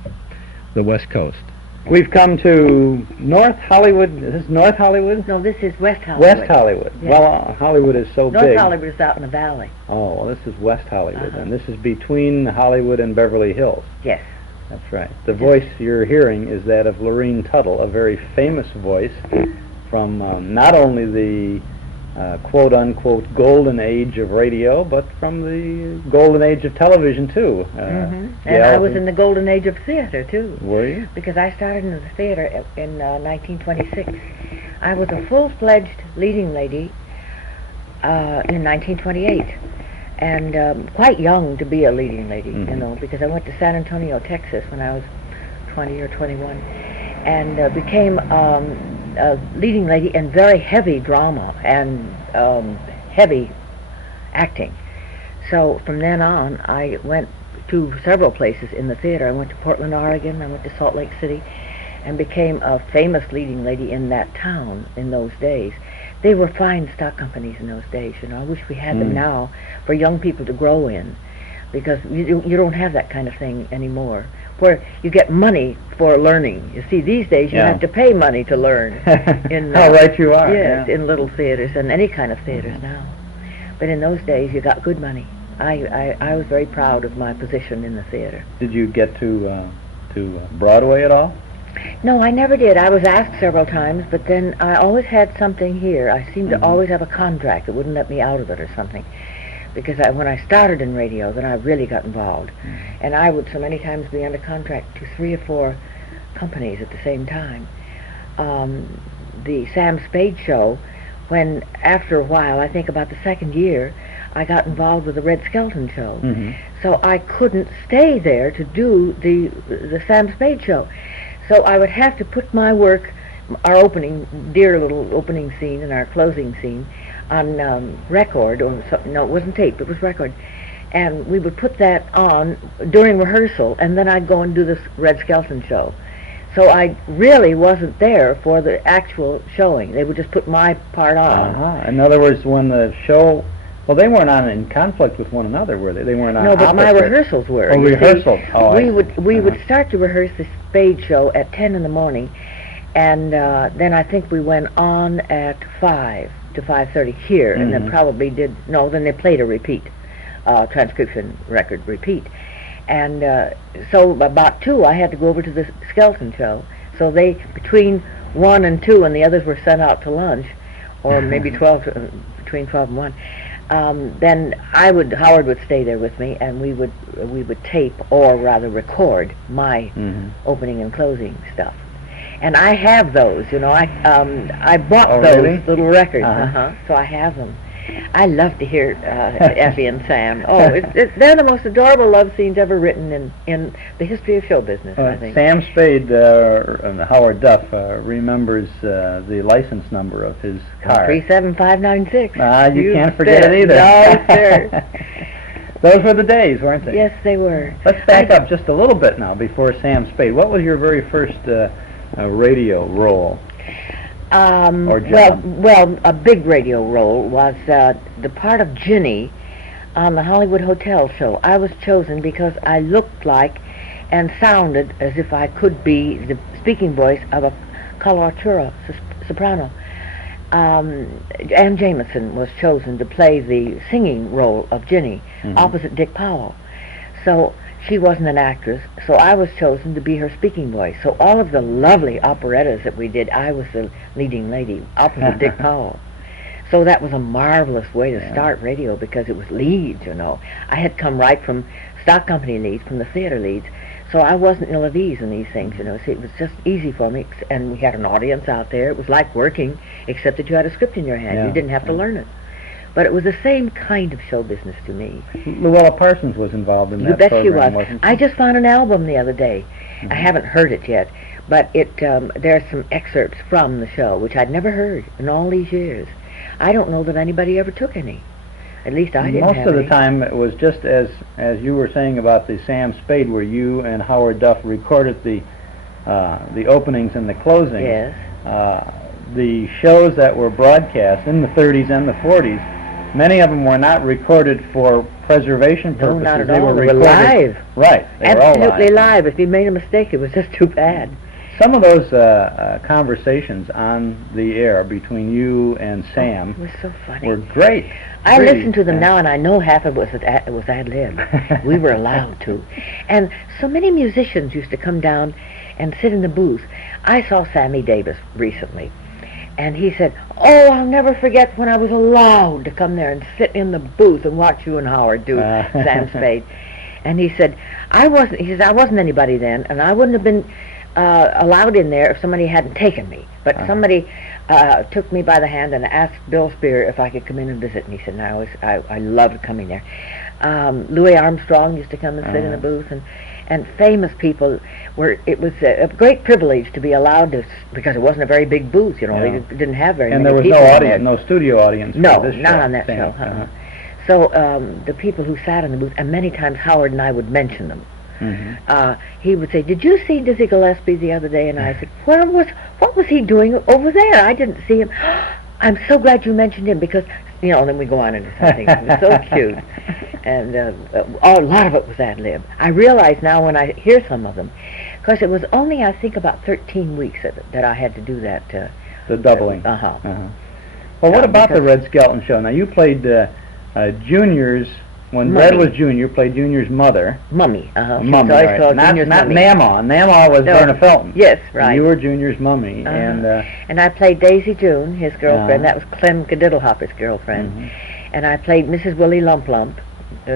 the West Coast. We've come to North Hollywood. Is this North Hollywood? No, this is West Hollywood. West Hollywood. Yes. Well, Hollywood is so North big. North Hollywood is out in the valley. Oh, well, this is West Hollywood, and this is between Hollywood and Beverly Hills. Yes. That's right. The voice you're hearing is that of Lurene Tuttle, a very famous voice from not only the quote-unquote golden age of radio, but from the golden age of television, too. And I was in the golden age of theater, too. Were you? Because I started in the theater in 1926. I was a full-fledged leading lady in 1928. And quite young to be a leading lady, because I went to San Antonio, Texas when I was 20 or 21, and became a leading lady in very heavy drama and heavy acting. So from then on, I went to several places in the theater. I went to Portland, Oregon. I went to Salt Lake City, and became a famous leading lady in that town in those days. They were fine stock companies in those days, I wish we had them now for young people to grow in, because you don't have that kind of thing anymore, where you get money for learning. You see, these days you have to pay money to learn. How right you are. Yes, in little theaters and any kind of theaters now. But in those days you got good money. I was very proud of my position in the theater. Did you get to Broadway at all? No, I never did. I was asked several times, but then I always had something here. I seemed to always have a contract that wouldn't let me out of it or something. because when I started in radio, then I really got involved. And I would so many times be under contract to 3 or 4 companies at the same time. The Sam Spade show, when after a while, I think about the second year, I got involved with the Red Skelton show. So I couldn't stay there to do the Sam Spade show. So I would have to put my work, our opening, dear little opening scene and our closing scene, on record, or something. No, it wasn't tape, it was record. And we would put that on during rehearsal, and then I'd go and do this Red Skelton show. So I really wasn't there for the actual showing. They would just put my part on. In other words, when the show... Well, they weren't on in conflict with one another, were they? They weren't on. No, but my rehearsals were. Oh, rehearsals. We would start to rehearse the Spade show at 10 in the morning, and then I think we went on at 5 to 5:30 here, and then probably then they played a repeat, transcription record repeat. And so about 2, I had to go over to the Skelton show. So they, between 1 and 2, and the others were sent out to lunch, or maybe between 12 and 1. Then Howard would stay there with me, and we would tape, or rather record, my opening and closing stuff. And I have those, I bought those little records, so I have them. I love to hear Effie and Sam. Oh, they're the most adorable love scenes ever written in the history of show business, I think. Sam Spade and Howard Duff remembers the license number of his car. 37596. You can't forget it either. No, sir. Those were the days, weren't they? Yes, they were. Let's back up just a little bit now before Sam Spade. What was your very first radio role? Well, a big radio role was the part of Ginny on the Hollywood Hotel show. I was chosen because I looked like and sounded as if I could be the speaking voice of a coloratura soprano. Ann Jameson was chosen to play the singing role of Ginny opposite Dick Powell. So she wasn't an actress, so I was chosen to be her speaking voice. So all of the lovely operettas that we did, I was the leading lady opposite Dick Powell. So that was a marvelous way to start radio, because it was leads, I had come right from stock company leads, from the theater leads, so I wasn't ill at ease in these things, So it was just easy for me, and we had an audience out there. It was like working, except that you had a script in your hand. You didn't have to learn it. But it was the same kind of show business to me. Luella Parsons was involved in that program, You bet she was. Wasn't she? I just found an album the other day. I haven't heard it yet, but there's some excerpts from the show, which I'd never heard in all these years. I don't know that anybody ever took any. At least I didn't Most have of the any. time it was just as you were saying about the Sam Spade, where you and Howard Duff recorded the openings and the closings. Yes. The shows that were broadcast in the 30s and the 40s, many of them were not recorded for preservation purposes. No, not at they all. were They were recorded live. Right. They were all Absolutely live. If you made a mistake, it was just too bad. Some of those conversations on the air between you and Sam It was so funny. were great. I Really. listen to them now, and I know half of it was ad-lib. We were allowed to. And so many musicians used to come down and sit in the booth. I saw Sammy Davis recently, and he said, "Oh, I'll never forget when I was allowed to come there and sit in the booth and watch you and Howard do Sam Spade." And he said, I wasn't anybody then, and I wouldn't have been allowed in there if somebody hadn't taken me. But somebody took me by the hand and asked Bill Spear if I could come in and visit, and he said, and I loved coming there. Louis Armstrong used to come and sit in the booth, and famous people it was a great privilege to be allowed to, because it wasn't a very big booth, They didn't have very many people. And there was no audience, no studio audience No, for this not show. on that show. So the people who sat in the booth, and many times Howard and I would mention them. He would say, "Did you see Dizzy Gillespie the other day?" And I said, "What was he doing over there? I didn't see him." "I'm so glad you mentioned him, because," and then we go on into something. It was so cute. And a lot of it was ad-lib. I realize now when I hear some of them, because it was only, I think, about 13 weeks that I had to do that. The doubling. Well, what about the Red Skelton show? Now, you played Junior's, when Mummy. Red was Junior, played Junior's mother. Mummy, Mummy, right. Not Mummy. Namaw. Namaw was Verna Felton. Yes, right. You were Junior's mummy. And I played Daisy June, his girlfriend. That was Clem Kadiddlehopper's girlfriend. And I played Mrs. Willie Lump Lump.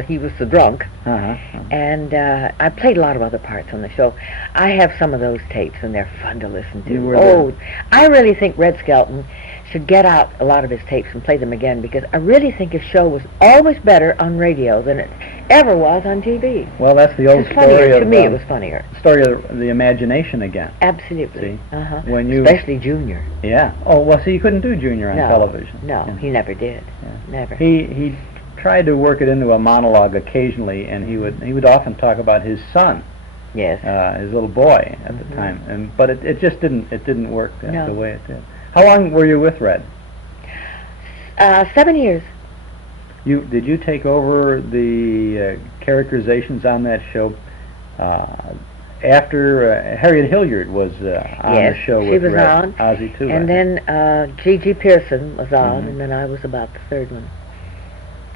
He was the drunk. And I played a lot of other parts on the show. I have some of those tapes, and they're fun to listen to. I really think Red Skelton should get out a lot of his tapes and play them again, because I really think his show was always better on radio than it ever was on TV. Well, that's the old funnier. story of... To me, it was funnier. Story of the imagination again. Absolutely. See? When you... Especially Junior. Yeah. Oh, well, see, you couldn't do Junior on television. No, he never did. Never. He tried to work it into a monologue occasionally, and he would often talk about his son. Yes. His little boy at the time, but it just didn't work the way it did. How long were you with Red? 7 years. Did you take over the characterizations on that show after Harriet Hilliard was on the show with she was Red? on. Ozzy too. And then Gigi Pearson was on, and then I was about the third one.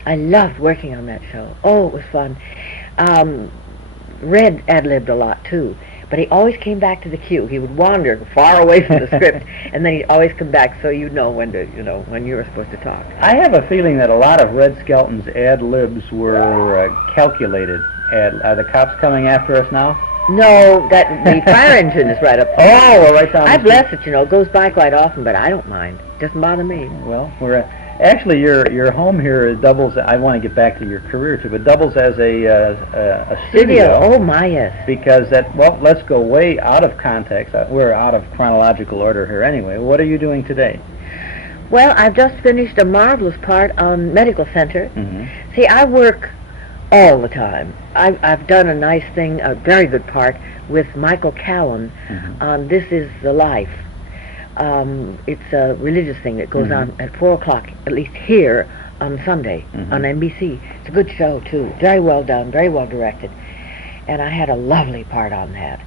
I loved working on that show. Oh, it was fun. Red ad-libbed a lot too, but he always came back to the cue. He would wander far away from the script, and then he'd always come back, so you'd know when you were supposed to talk. I have a feeling that a lot of Red Skelton's ad-libs were calculated. Are the cops coming after us now? No, that the fire engine is right up there. Oh, well, right down. I bless it, it goes by quite often, but I don't mind. It doesn't bother me. Well, actually, your home here doubles. I want to get back to your career too, but doubles as a studio. Oh my, yes. Because let's go way out of context. We're out of chronological order here anyway. What are you doing today? Well, I've just finished a marvelous part on Medical Center. See, I work all the time. I've done a nice thing, a very good part with Michael Callan on This Is the Life. It's a religious thing that goes on at 4 o'clock, at least here on Sunday on NBC. It's a good show too, very well done, very well directed, and I had a lovely part on that.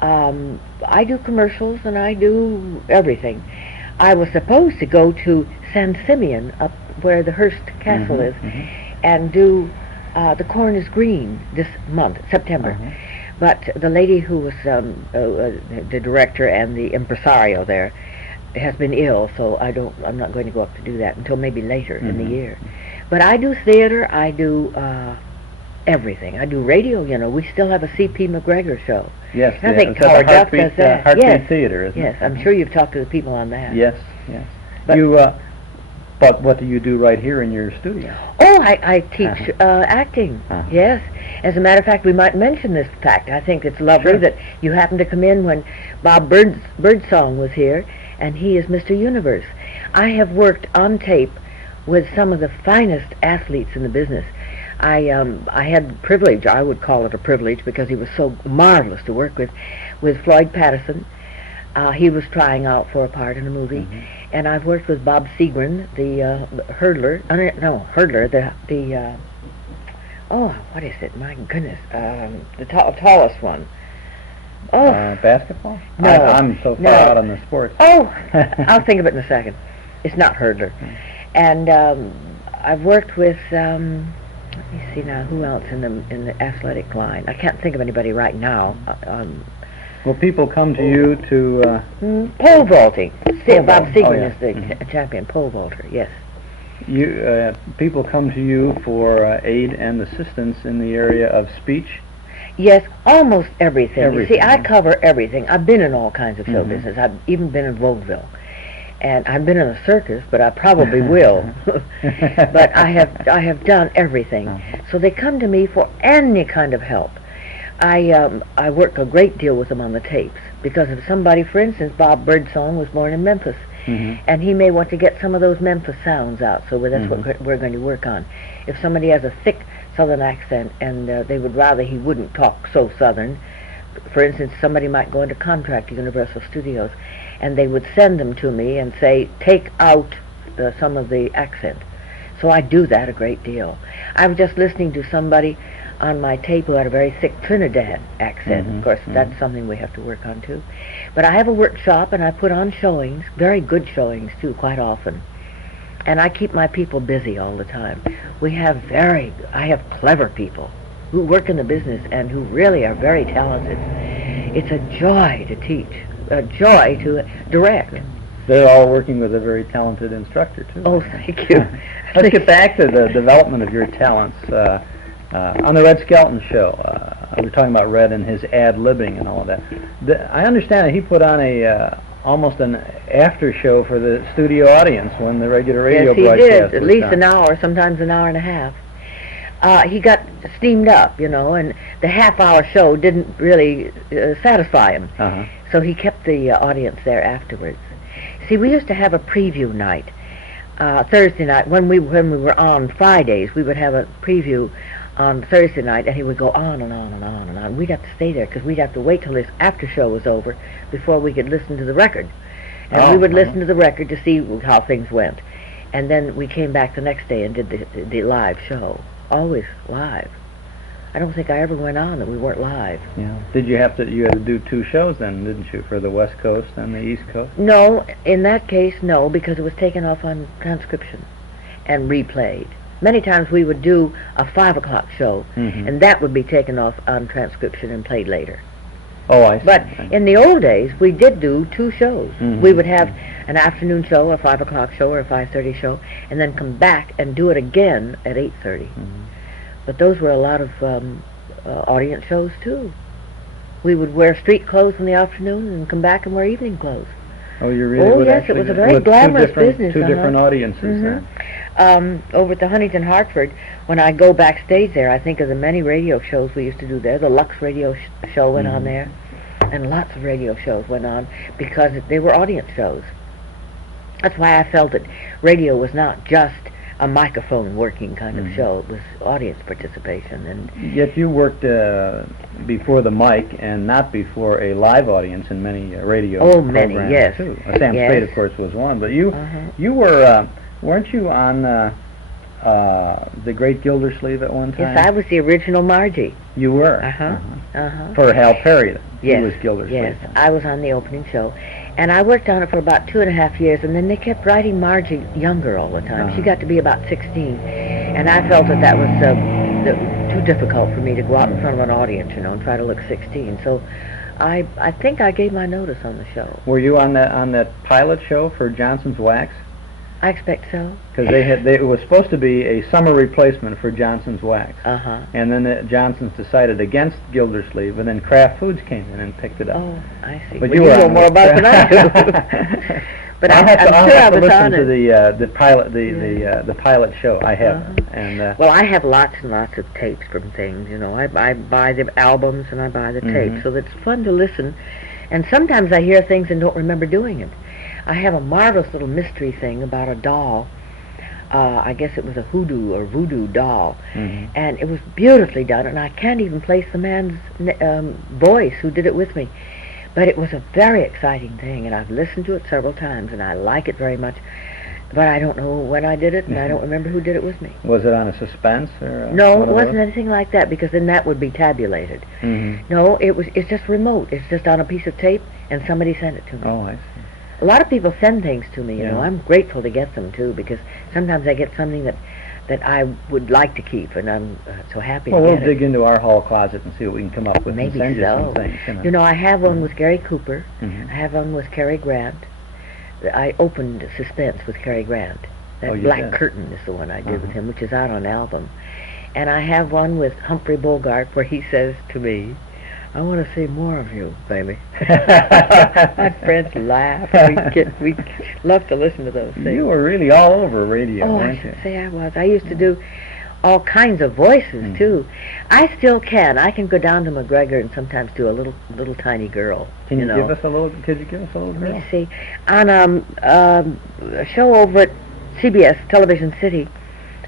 I do commercials and I do everything. I was supposed to go to San Simeon, up where the Hearst Castle is, and do The Corn is Green this month, September. But the lady who was the director and the impresario there has been ill, so I'm not going to go up to do that until maybe later in the year. But I do theater, I do everything. I do radio, we still have a C.P. McGregor show. Yes, I think Howard Duff does that. Heartbeat Theater, isn't it? Yes, I'm sure you've talked to the people on that. Yes. But what do you do right here in your studio? Oh, I teach acting, yes. As a matter of fact, we might mention this fact. I think it's lovely that you happened to come in when Bob Birdsong was here, and he is Mr. Universe. I have worked on tape with some of the finest athletes in the business. I had the privilege, I would call it a privilege, because he was so marvelous to work with Floyd Patterson. He was trying out for a part in a movie. And I've worked with Bob Seagren, the hurdler, what is it? My goodness, the tallest one. Oh, basketball? No, I'm so far out on the sports. Oh, I'll think of it in a second. It's not hurdler. And I've worked with, let me see now, who else in the athletic line? I can't think of anybody right now. Well, people come to you to... pole vaulting. Bob Seagren is the champion pole vaulter, yes. People come to you for aid and assistance in the area of speech? Yes, almost everything. You see, I cover everything. I've been in all kinds of show business. I've even been in vaudeville. And I've been in a circus, but I probably will. But I have done everything. So they come to me for any kind of help. I work a great deal with them on the tapes, because if somebody, for instance, Bob Birdsong was born in Memphis, and he may want to get some of those Memphis sounds out, so that's what we're going to work on. If somebody has a thick Southern accent and they would rather he wouldn't talk so Southern, for instance, somebody might go into contract to Universal Studios, and they would send them to me and say, take out some of the accent. So I do that a great deal. I was just listening to somebody on my tape who had a very thick Trinidad accent. Of course, that's something we have to work on too. But I have a workshop, and I put on showings, very good showings too, quite often. And I keep my people busy all the time. I have clever people who work in the business and who really are very talented. It's a joy to teach, a joy to direct. they're all working with a very talented instructor, too. Oh, thank you. Let's get back to the development of your talents. On the Red Skelton show, we were talking about Red and his ad-libbing and all of that. I understand that he put on almost an after show for the studio audience when the regular radio broadcast Yes, he did. At least on. an hour, sometimes an hour and a half. He got steamed up, and the half-hour show didn't really satisfy him. So he kept the audience there afterwards. See, we used to have a preview night, Thursday night. When we were on Fridays, we would have a preview on Thursday night, and he would go on and on and on and on. We'd have to stay there because we'd have to wait till this after show was over before we could listen to the record. And we would listen to the record to see how things went. And then we came back the next day and did the live show. Always live. I don't think I ever went on that we weren't live. Yeah. You had to do 2 shows then, didn't you, for the West Coast and the East Coast? No, in that case, no, because it was taken off on transcription and replayed. Many times we would do a 5 o'clock show, and that would be taken off on transcription and played later. Oh, I see. But in the old days, we did do 2 shows. We would have an afternoon show, a 5 o'clock show, or a 5:30 show, and then come back and do it again at 8:30. But those were a lot of audience shows, too. We would wear street clothes in the afternoon and come back and wear evening clothes. Oh, you really would? Would Yes, it was a very glamorous business. Two different audiences then. Over at the Huntington Hartford, when I go backstage there, I think of the many radio shows we used to do there. The Lux radio show went on there, and lots of radio shows went on because they were audience shows. That's why I felt that radio was not just a microphone working kind of show. It was audience participation. And yet you worked before the mic and not before a live audience in many radio programs. Many, yes. Too. Sam Spade, of course, was one. But you were, weren't you on the Great Gildersleeve at one time? Yes, I was the original Margie. You were? For Hal Perry, then. Yes. He was Gildersleeve. Yes, I was on the opening show. And I worked on it for about 2.5 years, and then they kept writing Margie younger all the time. She got to be about 16, and I felt that was too difficult for me to go out in front of an audience, and try to look 16. So I think I gave my notice on the show. Were you on that pilot show for Johnson's Wax? I expect so. Because it was supposed to be a summer replacement for Johnson's Wax. And then the Johnsons decided against Gildersleeve, and then Kraft Foods came in and picked it up. Oh, I see. But you know more about it than I do. But I'm sure I was on to the pilot show. I have. Well, I have lots and lots of tapes from things. I buy the albums and I buy the tapes, so it's fun to listen. And sometimes I hear things and don't remember doing it. I have a marvelous little mystery thing about a doll. I guess it was a hoodoo or voodoo doll, and it was beautifully done, and I can't even place the man's voice who did it with me. But it was a very exciting thing, and I've listened to it several times, and I like it very much. But I don't know when I did it, and I don't remember who did it with me. Was it on a Suspense? Or no, it wasn't anything like that, because then that would be tabulated. No, it's just remote. It's just on a piece of tape, and somebody sent it to me. Oh, I see. A lot of people send things to me, you know. I'm grateful to get them, too, because sometimes I get something that I would like to keep, and I'm so happy to get it. Well, we'll dig into our hall closet and see what we can come up with. Maybe and send so. You some things, You know, I have one with Gary Cooper. I have one with Cary Grant. I opened Suspense with Cary Grant. That Black Curtain is the one I did with him, which is out on album. And I have one with Humphrey Bogart where he says to me, "I want to see more of you, baby." My friends laugh. We love to listen to those things. You were really all over radio, weren't I you? should say I was. I used to do all kinds of voices, too. I still can. I can go down to McGregor and sometimes do a little tiny girl. Could you know. give us a little girl? Let me see. On a show over at CBS, Television City,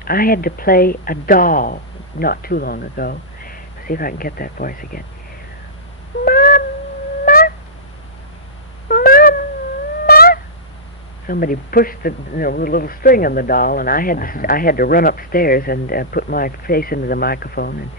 I had to play a doll not too long ago. Let's see if I can get that voice again. Mama, Mama. Somebody pushed the little string on the doll, and I had to run upstairs and put my face into the microphone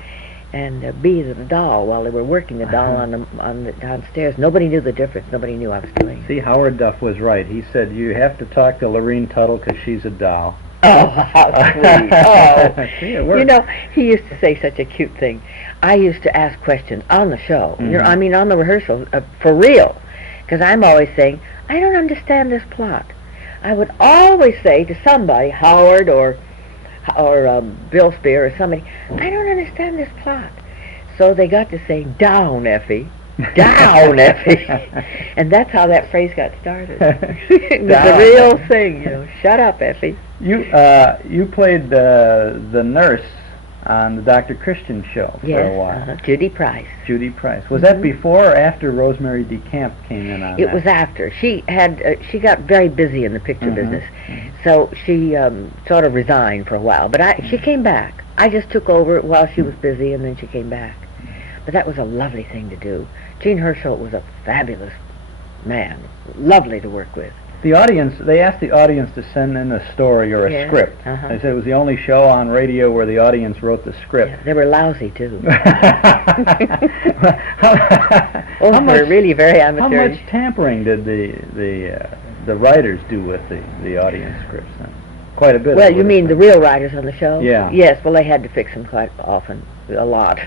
and be the doll while they were working the doll on the downstairs. Nobody knew the difference. Nobody knew I was doing it. See, Howard Duff was right. He said you have to talk to Lurene Tuttle because she's a doll. Oh, how sweet. Oh. See, it worked. You know, he used to say such a cute thing. I used to ask questions on the show, I mean on the rehearsal, for real. Because I'm always saying, I don't understand this plot. I would always say to somebody, Howard or Bill Spear or somebody, I don't understand this plot. So they got to say, down, Effie. Down, Effie. And that's how that phrase got started. It was the real thing, you know. Shut up, Effie. You played the nurse on the Dr. Christian show for a while. Judy Price. Judy Price. Was that before or after Rosemary DeCamp came in on that? It was after. She got very busy in the picture business, so she sort of resigned for a while. But she came back. I just took over while she was busy, and then she came back. But that was a lovely thing to do. Gene Herschel was a fabulous man, lovely to work with. The audience, they asked the audience to send in a story or a script. They said it was the only show on radio where the audience wrote the script. Yeah, they were lousy, too. They're really very amateurish. How much tampering did the writers do with the audience scripts? Quite a bit. Well, you mean the real writers on the show? Yeah. Yes, well, they had to fix them quite often, a lot,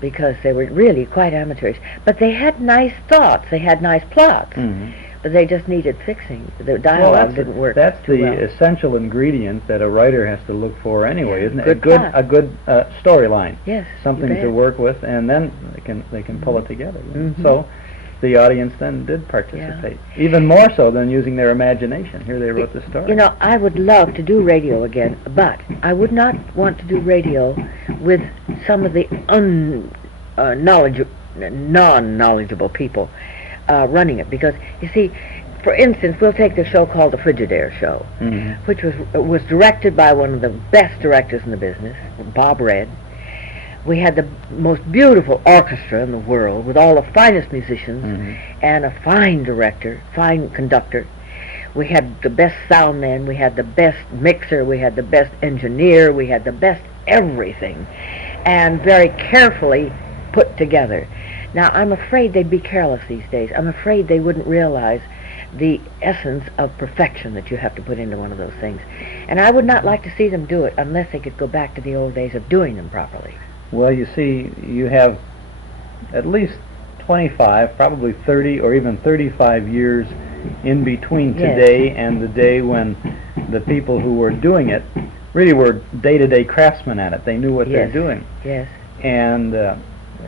because they were really quite amateurish. But they had nice thoughts, they had nice plots. But they just needed fixing. The dialogue didn't work. That's the essential ingredient that a writer has to look for anyway, isn't it? A good storyline. Yes. Something to work with, and then they can pull it together. So the audience then did participate, even more so than using their imagination. Here they wrote the story. You know, I would love to do radio again, but I would not want to do radio with some of the non-knowledgeable people running it, because you see, for instance, we'll take the show called the Frigidaire Show, which was directed by one of the best directors in the business, Bob Red. We had the most beautiful orchestra in the world with all the finest musicians and a fine director, fine conductor. We had the best sound man, we had the best mixer, we had the best engineer, we had the best everything, and very carefully put together. Now, I'm afraid they'd be careless these days. I'm afraid they wouldn't realize the essence of perfection that you have to put into one of those things. And I would not like to see them do it unless they could go back to the old days of doing them properly. Well, you see, you have at least 25, probably 30 or even 35 years in between today and the day when the people who were doing it really were day-to-day craftsmen at it. They knew what they're doing. Yes. And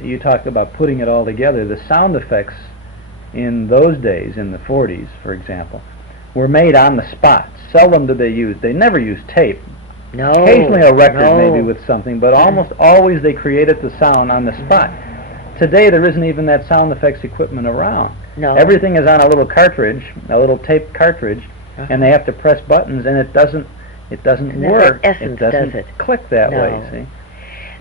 you talk about putting it all together. The sound effects in those days, in the 40s, for example, were made on the spot. Seldom did they never used tape. No. Occasionally a record maybe with something, but almost always they created the sound on the spot. Today there isn't even that sound effects equipment around. No. Everything is on a little cartridge, a little tape cartridge, and they have to press buttons, and it doesn't work. Essence, it doesn't does it? Click that way, see?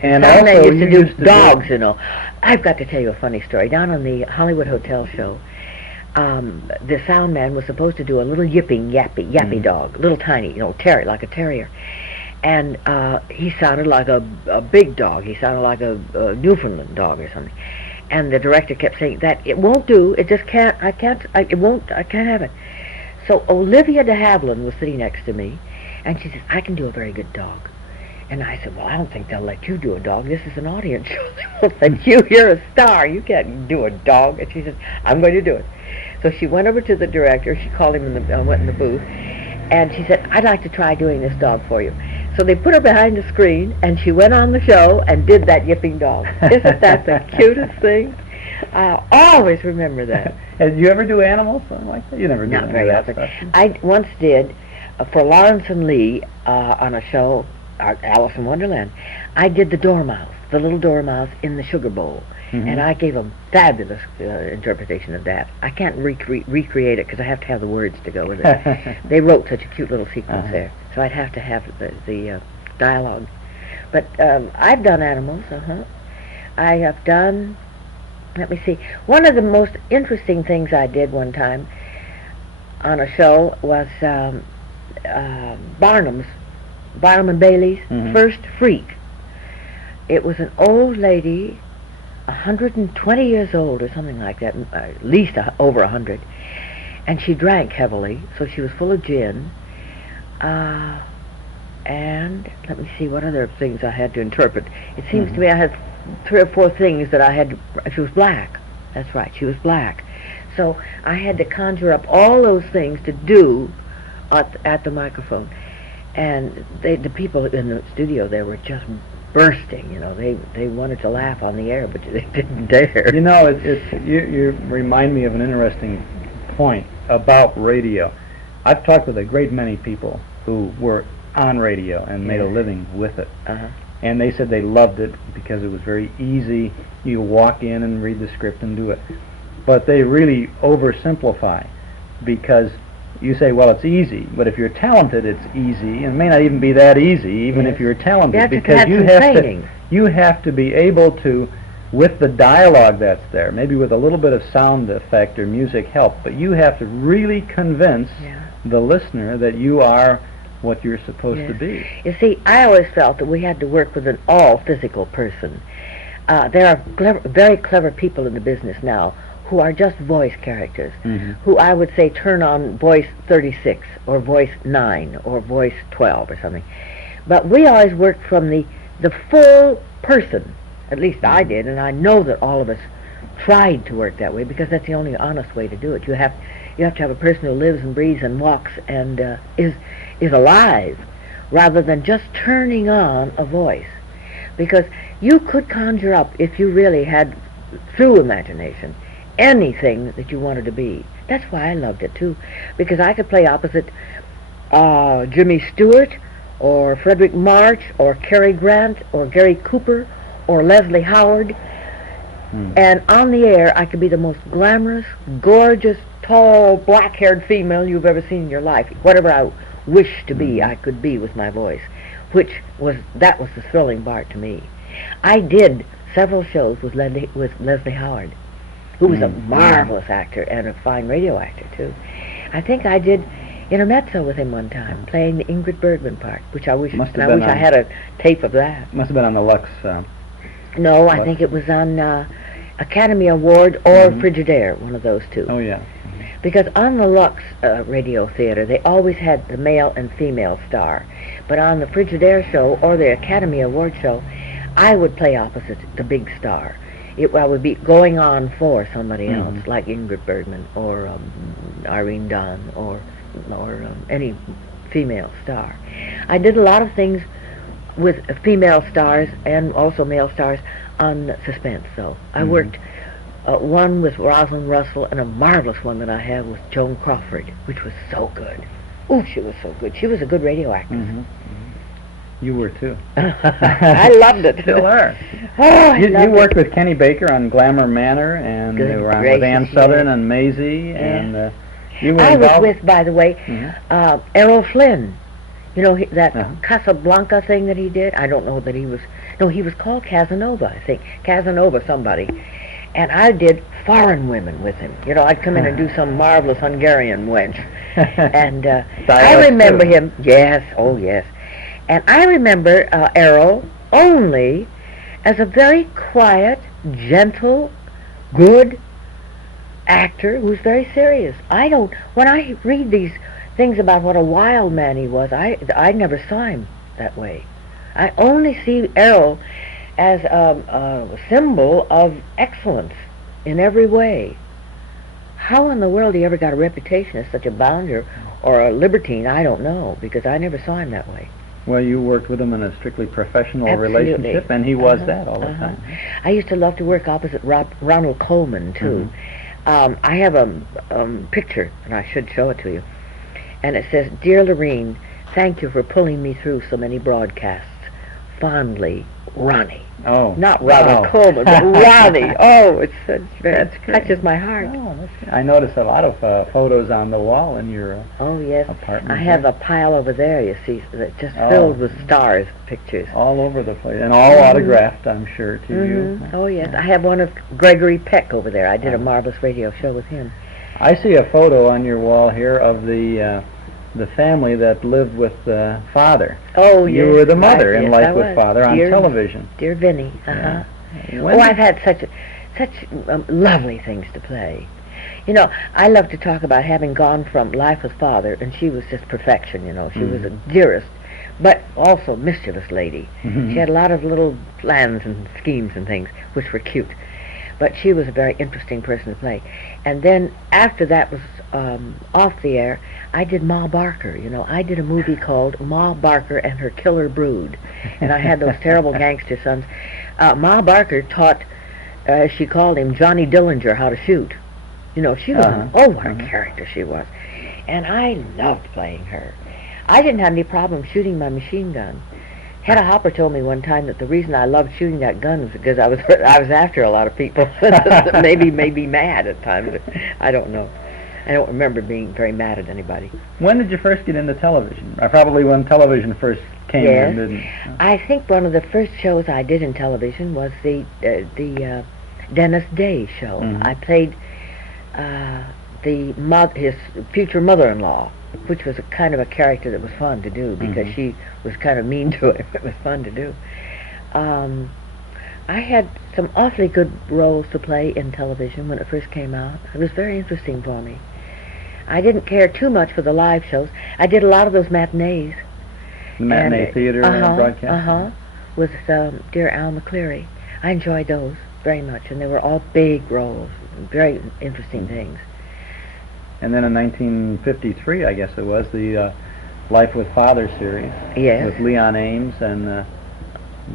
And also used to do dogs, you know. I've got to tell you a funny story. Down on the Hollywood Hotel show, the sound man was supposed to do a little yappy dog, little tiny, like a terrier. And he sounded like a big dog. He sounded like a Newfoundland dog or something. And the director kept saying that it won't do. It just can't. I can't have it. So Olivia de Havilland was sitting next to me, and she said, "I can do a very good dog." And I said, "Well, I don't think they'll let you do a dog. This is an audience show. They won't let you. You're a star. You can't do a dog." And she said, "I'm going to do it." So she went over to the director. She called him went in the booth, and she said, "I'd like to try doing this dog for you." So they put her behind the screen, and she went on the show and did that yipping dog. Isn't that the cutest thing? I'll always remember that. Did you ever do animals, something like that? You never did. Not very often. I once did, for Lawrence and Lee, on a show, Alice in Wonderland, I did the dormouse, the little dormouse in the sugar bowl. And I gave a fabulous interpretation of that. I can't recreate it because I have to have the words to go with it. They wrote such a cute little sequence there, so I'd have to have the dialogue. But I've done animals, I have done, let me see, one of the most interesting things I did one time on a show was Barnum and Bailey's First Freak. It was an old lady, 120 years old or something like that, at least over 100, and she drank heavily, so she was full of gin, and let me see what other things I had to interpret. It seems to me I had 3 or 4 things that I had to, she was black, that's right, she was black, So I had to conjure up all those things to do at the microphone. And the people in the studio there were just bursting, you know. They wanted to laugh on the air, but they didn't dare. You know, you remind me of an interesting point about radio. I've talked with a great many people who were on radio and made a living with it. And they said they loved it because it was very easy. You walk in and read the script and do it. But they really oversimplify, because you say, well, it's easy, but if you're talented, it's easy, and it may not even be that easy, even if you're talented, because you have to be able to, with the dialogue that's there, maybe with a little bit of sound effect or music help, but you have to really convince the listener that you are what you're supposed to be. You see, I always felt that we had to work with an all-physical person. There are very clever people in the business now who are just voice characters, who I would say turn on voice 36 or voice 9 or voice 12 or something. But we always worked from the full person. At least I did, and I know that all of us tried to work that way, because that's the only honest way to do it. You have to have a person who lives and breathes and walks and is alive, rather than just turning on a voice. Because you could conjure up, if you really had, through imagination, anything that you wanted to be. That's why I loved it too, because I could play opposite Jimmy Stewart or Frederick March or Cary Grant or Gary Cooper or Leslie Howard, and on the air I could be the most glamorous, gorgeous, tall, black-haired female you've ever seen in your life. Whatever I wished to be, I could be with my voice, that was the thrilling part to me. I did several shows with Leslie Howard, who was a marvelous actor and a fine radio actor too. I think I did intermezzo with him one time, playing the Ingrid Bergman part, which I wish I had a tape of that. Must have been on the Lux. No, I think it was on Academy Award or Frigidaire, one of those two. Oh yeah. Because on the Lux Radio Theater, they always had the male and female star. But on the Frigidaire show or the Academy Award show, I would play opposite the big star. I would be going on for somebody else, like Ingrid Bergman or Irene Dunn or any female star. I did a lot of things with female stars and also male stars on Suspense. So I worked one with Rosalind Russell, and a marvelous one that I had with Joan Crawford, which was so good. Oh, she was so good. She was a good radio actress. You were too. I loved it. Still are. Oh, you worked with Kenny Baker on Glamour Manor, and you were on with Ann Southern and Maisie, and you were involved. I was with, by the way, Errol Flynn. You know, that Casablanca thing that he did? I don't know that he was... No, he was called Casanova, I think. Casanova somebody. And I did Foreign Women with him. You know, I'd come in and do some marvelous Hungarian wench. And I remember him... Yes, oh yes. And I remember Errol only as a very quiet, gentle, good actor who's very serious. When I read these things about what a wild man he was, I never saw him that way. I only see Errol as a symbol of excellence in every way. How in the world he ever got a reputation as such a bounder or a libertine, I don't know, because I never saw him that way. Well, you worked with him in a strictly professional relationship, and he was that all the time. I used to love to work opposite Ronald Colman, too. I have a picture, and I should show it to you. And it says, "Dear Lurene, thank you for pulling me through so many broadcasts. Fondly, Ronnie." Oh. Not Ronald Colman, but Ronnie. Oh, it touches my heart. Oh, I noticed a lot of photos on the wall in your apartment. I have a pile over there, you see, that's just filled with stars, pictures. All over the place, and all autographed, I'm sure, to you. Oh, yes. I have one of Gregory Peck over there. I did a marvelous radio show with him. I see a photo on your wall here of the family that lived with Father. Oh, yes. You were the mother in Life with was. Father on television. Dear Vinny. I've had such lovely things to play. You know, I love to talk about having gone from Life with Father, and she was just perfection, you know. She was the dearest, but also mischievous lady. She had a lot of little plans and schemes and things, which were cute. But she was a very interesting person to play. And then after that was off the air, I did Ma Barker. You know, I did a movie called Ma Barker and Her Killer Brood. And I had those terrible gangster sons. Ma Barker taught, as she called him, Johnny Dillinger how to shoot. You know, she was, what a character she was. And I loved playing her. I didn't have any problem shooting my machine gun. Hedda Hopper told me one time that the reason I loved shooting that gun was because I was after a lot of people. Maybe made me mad at times. I don't know. I don't remember being very mad at anybody. When did you first get into television? Probably when television first came in, didn't I think one of the first shows I did in television was the Dennis Day show. I played his future mother-in-law, which was a kind of a character that was fun to do because she was kind of mean to him. It was fun to do. I had some awfully good roles to play in television when it first came out. It was very interesting for me. I didn't care too much for the live shows. I did a lot of those matinees. The matinee theater broadcast? With dear Al McCleary. I enjoyed those very much, and they were all big roles, very interesting things. And then in 1953, I guess it was, the Life with Father series. Yes. With Leon Ames and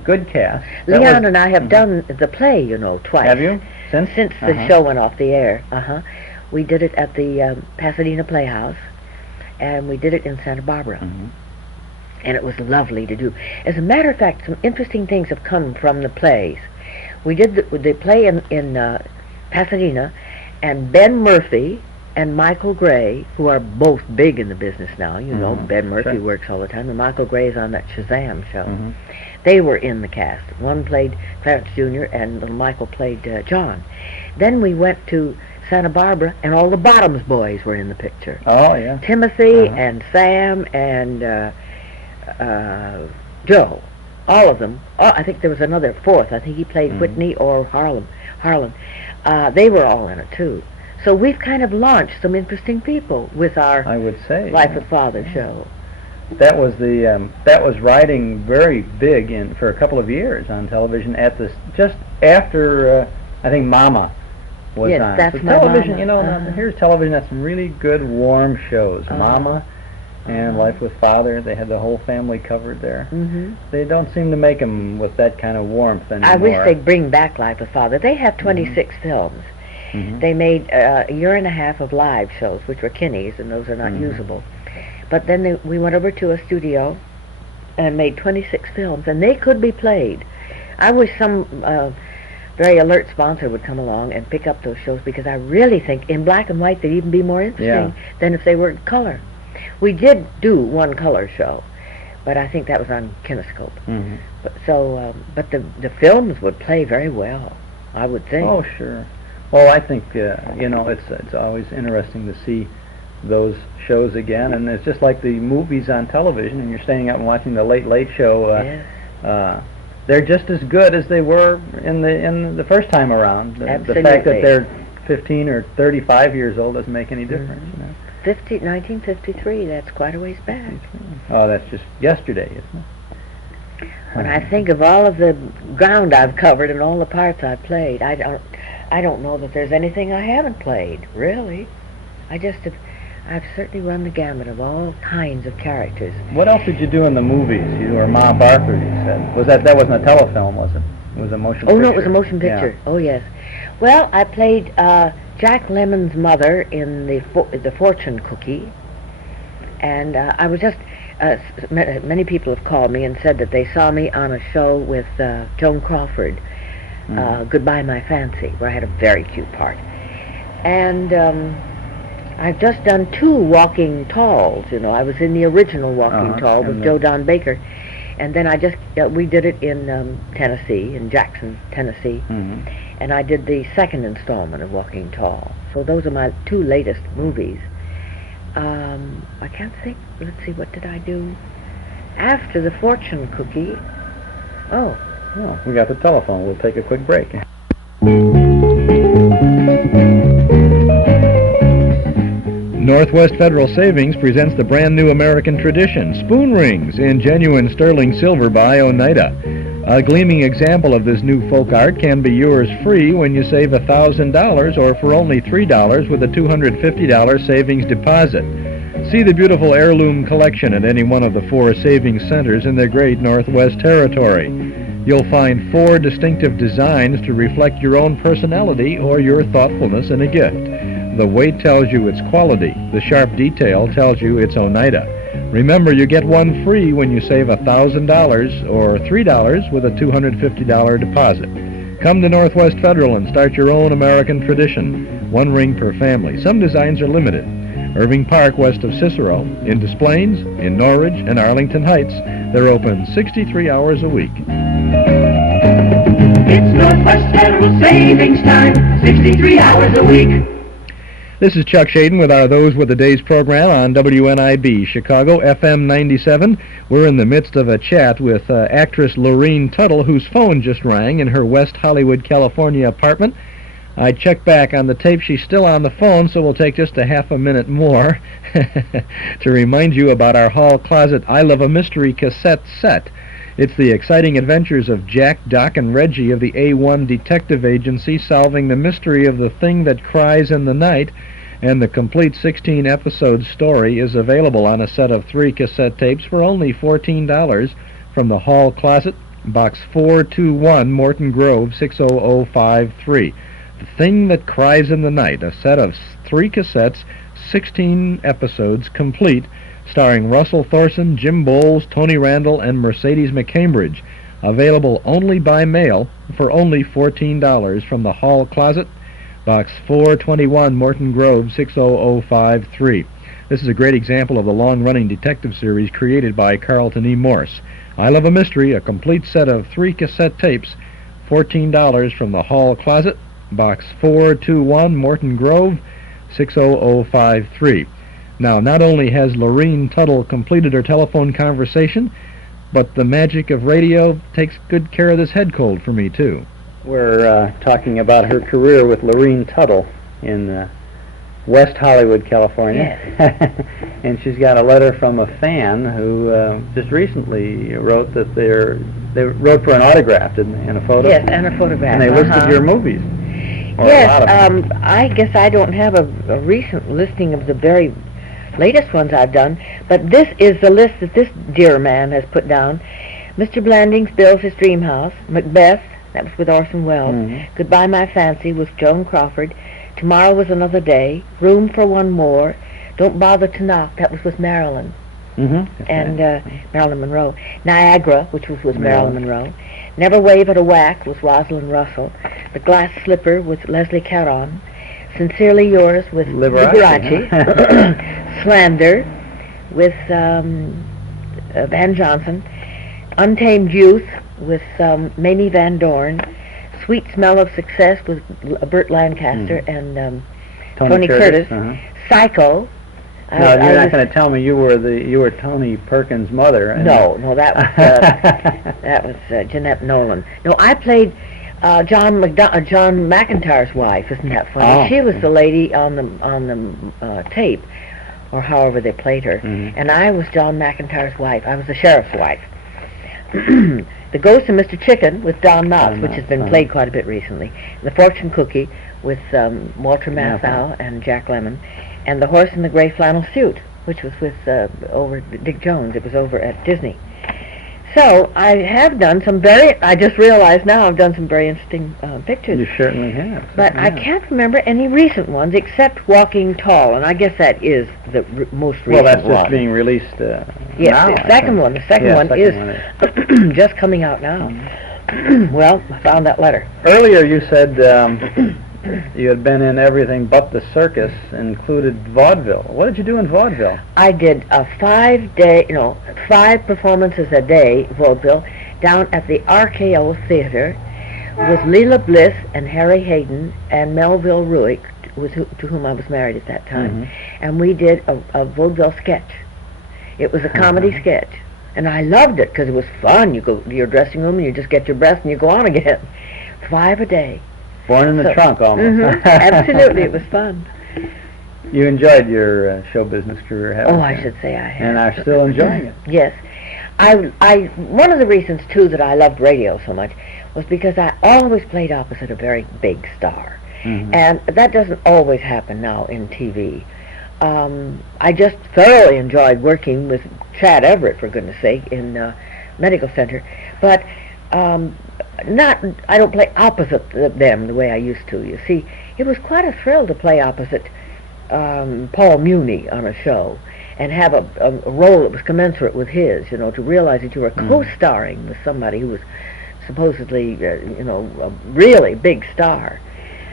good cast. Leon and I have done the play, you know, twice. Have you? Since the show went off the air. We did it at the Pasadena Playhouse, and we did it in Santa Barbara. And it was lovely to do. As a matter of fact, some interesting things have come from the plays. We did the play in Pasadena, and Ben Murphy and Michael Gray, who are both big in the business now, you know, Ben Murphy works all the time, and Michael Gray is on that Shazam show. They were in the cast. One played Clarence Jr., and little Michael played John. Then we went to Santa Barbara, and all the Bottoms boys were in the picture. Oh, yeah. Timothy and Sam and Joe, all of them. Oh, I think there was another fourth. I think he played Whitney or Harlan. They were all in it, too. So we've kind of launched some interesting people with our I would say Life with Father show. That was that was riding very big for a couple of years on television at just after I think Mama was yes, on. That's so my television, Mama. you know, here's television that's some really good warm shows. Mama and Life with Father, they had the whole family covered there. They don't seem to make them with that kind of warmth anymore. I wish they'd bring back Life with Father. They have 26 films. They made a year and a half of live shows, which were Kinney's, and those are not usable. But then we went over to a studio and made 26 films, and they could be played. I wish some very alert sponsor would come along and pick up those shows, because I really think in black and white they'd even be more interesting than if they were in color. We did do one color show, but I think that was on Kinescope. But the films would play very well, I would think. Oh, sure. Well, I think, you know, it's always interesting to see those shows again, and it's just like the movies on television, and you're staying up and watching the Late Late Show. They're just as good as they were in the first time around. The fact that they're 15 or 35 years old doesn't make any difference. You know? 1953, that's quite a ways back. Oh, that's just yesterday, isn't it? When I think of all of the ground I've covered and all the parts I've played, I don't know that there's anything I haven't played, really. I've certainly run the gamut of all kinds of characters. What else did you do in the movies? You were Ma Barker, you said. That wasn't a telefilm, was it? It was a motion picture. Oh, no, it was a motion picture. Yeah. Oh, yes. Well, I played Jack Lemon's mother in the Fortune Cookie, and I was just... many people have called me and said that they saw me on a show with Joan Crawford, Goodbye My Fancy, where I had a very cute part. And I've just done 2 Walking Talls. You know, I was in the original Walking Tall with Joe Don Baker, and then we did it in Tennessee, in Jackson, Tennessee, and I did the second installment of Walking Tall. So those are my 2 latest movies. I can't think. Let's see, what did I do after the Fortune Cookie? Oh, we got the telephone. We'll take a quick break. Northwest Federal Savings presents the brand new American tradition, spoon rings in genuine sterling silver by Oneida. A gleaming example of this new folk art can be yours free when you save $1,000 or for only $3 with a $250 savings deposit. See the beautiful heirloom collection at any one of the 4 savings centers in the great Northwest Territory. You'll find 4 distinctive designs to reflect your own personality or your thoughtfulness in a gift. The weight tells you its quality. The sharp detail tells you it's Oneida. Remember, you get one free when you save $1,000 or $3 with a $250 deposit. Come to Northwest Federal and start your own American tradition. 1 ring per family. Some designs are limited. Irving Park, west of Cicero, in Des Plaines, in Norridge, and Arlington Heights. They're open 63 hours a week. It's Northwest Federal Savings Time, 63 hours a week. This is Chuck Shaden with our Those Were the Days program on WNIB, Chicago, FM 97. We're in the midst of a chat with actress Lurene Tuttle, whose phone just rang in her West Hollywood, California apartment. I checked back on the tape. She's still on the phone, so we'll take just a half a minute more to remind you about our hall closet I Love a Mystery cassette set. It's the exciting adventures of Jack, Doc, and Reggie of the A1 Detective Agency solving the mystery of the thing that cries in the night, and the complete 16-episode story is available on a set of 3 cassette tapes for only $14 from the hall closet, Box 421, Morton Grove, 60053. The Thing That Cries in the Night, a set of 3 cassettes, 16 episodes complete, starring Russell Thorson, Jim Bowles, Tony Randall, and Mercedes McCambridge. Available only by mail for only $14 from the hall closet, Box 421, Morton Grove, 60053. This is a great example of the long-running detective series created by Carlton E. Morse. I Love a Mystery, a complete set of 3 cassette tapes, $14 from the hall closet, Box 421, Morton Grove, 60053. Now, not only has Lurene Tuttle completed her telephone conversation, but the magic of radio takes good care of this head cold for me, too. We're talking about her career with Lurene Tuttle in West Hollywood, California. Yes. And she's got a letter from a fan who just recently wrote that they wrote for an autograph, didn't they, and a photo? Yes, and a photograph. And they listed your movies. Yes, I guess I don't have a recent listing of the very latest ones I've done, but this is the list that this dear man has put down. Mr. Blandings Builds His Dream House, Macbeth, that was with Orson Welles, Goodbye My Fancy with Joan Crawford, Tomorrow Was Another Day, Room for One More, Don't Bother to Knock, that was with Marilyn, and Marilyn Monroe, Niagara, which was with Marilyn Monroe, Never Wave at a Whack with Rosalind Russell, The Glass Slipper with Leslie Caron, Sincerely Yours with Liberace, Slander with Van Johnson, Untamed Youth with Mamie Van Dorn, Sweet Smell of Success with Burt Lancaster and Tony Curtis, No, Psycho. you're not going to tell me you were Tony Perkins' mother. No, that was Jeanette Nolan. No, I played John McIntyre's wife. Isn't that funny? Oh. She was the lady on the tape, or however they played her, and I was John McIntyre's wife. I was the sheriff's wife. The Ghost of Mr. Chicken with Don Knotts, which has been played quite a bit recently. The Fortune Cookie with Walter Matthau and Jack Lemmon, and The Horse in the Gray Flannel Suit, which was with over Dick Jones. It was over at Disney. So I have done some I just realized now I've done some very interesting pictures. You certainly have. But I can't remember any recent ones except Walking Tall, and I guess that is the most recent one. Well, that's just being released yes, now. The second one is just coming out now. Well, I found that letter. Earlier you said you had been in everything but the circus, included vaudeville. What did you do in vaudeville? I did a 5 performances a day vaudeville down at the RKO Theater with Leela Bliss and Harry Hayden and Melville Ruick, to whom I was married at that time. And we did a vaudeville sketch. It was a comedy sketch. And I loved it because it was fun. You go to your dressing room and you just get your breath and you go on again. 5 a day. Born in the trunk, almost. Absolutely, it was fun. You enjoyed your show business career, haven't you? Oh, I should say I have. And are still enjoying it. Yes. One of the reasons too that I loved radio so much was because I always played opposite a very big star, and that doesn't always happen now in TV. I just thoroughly enjoyed working with Chad Everett, for goodness sake, in Medical Center, but I don't play opposite them the way I used to. You see, it was quite a thrill to play opposite Paul Muni on a show and have a role that was commensurate with his, you know, to realize that you were co-starring with somebody who was supposedly, you know, a really big star.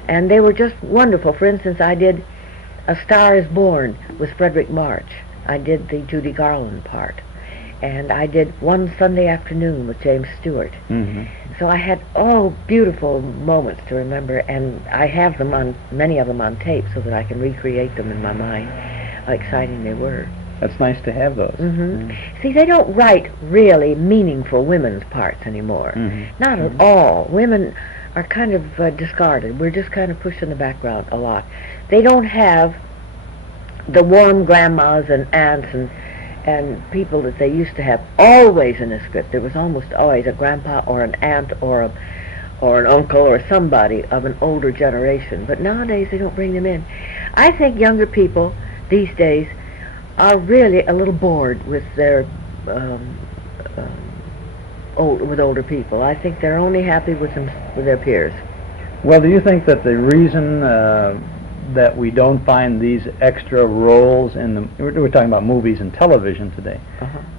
And they were just wonderful. For instance, I did A Star is Born with Frederick March. I did the Judy Garland part. And I did One Sunday Afternoon with James Stewart. So I had beautiful moments to remember, and I have them on, many of them on tape, so that I can recreate them in my mind, how exciting they were. That's nice to have those. See, they don't write really meaningful women's parts anymore. Not at all. Women are kind of discarded. We're just kind of pushed in the background a lot. They don't have the warm grandmas and aunts and people that they used to have always in a script. There was almost always a grandpa or an aunt or an uncle or somebody of an older generation. But nowadays they don't bring them in. I think younger people these days are really a little bored with their older people. I think they're only happy with their peers. Well, do you think that the reason that we don't find these extra roles in the, we're talking about movies and television today,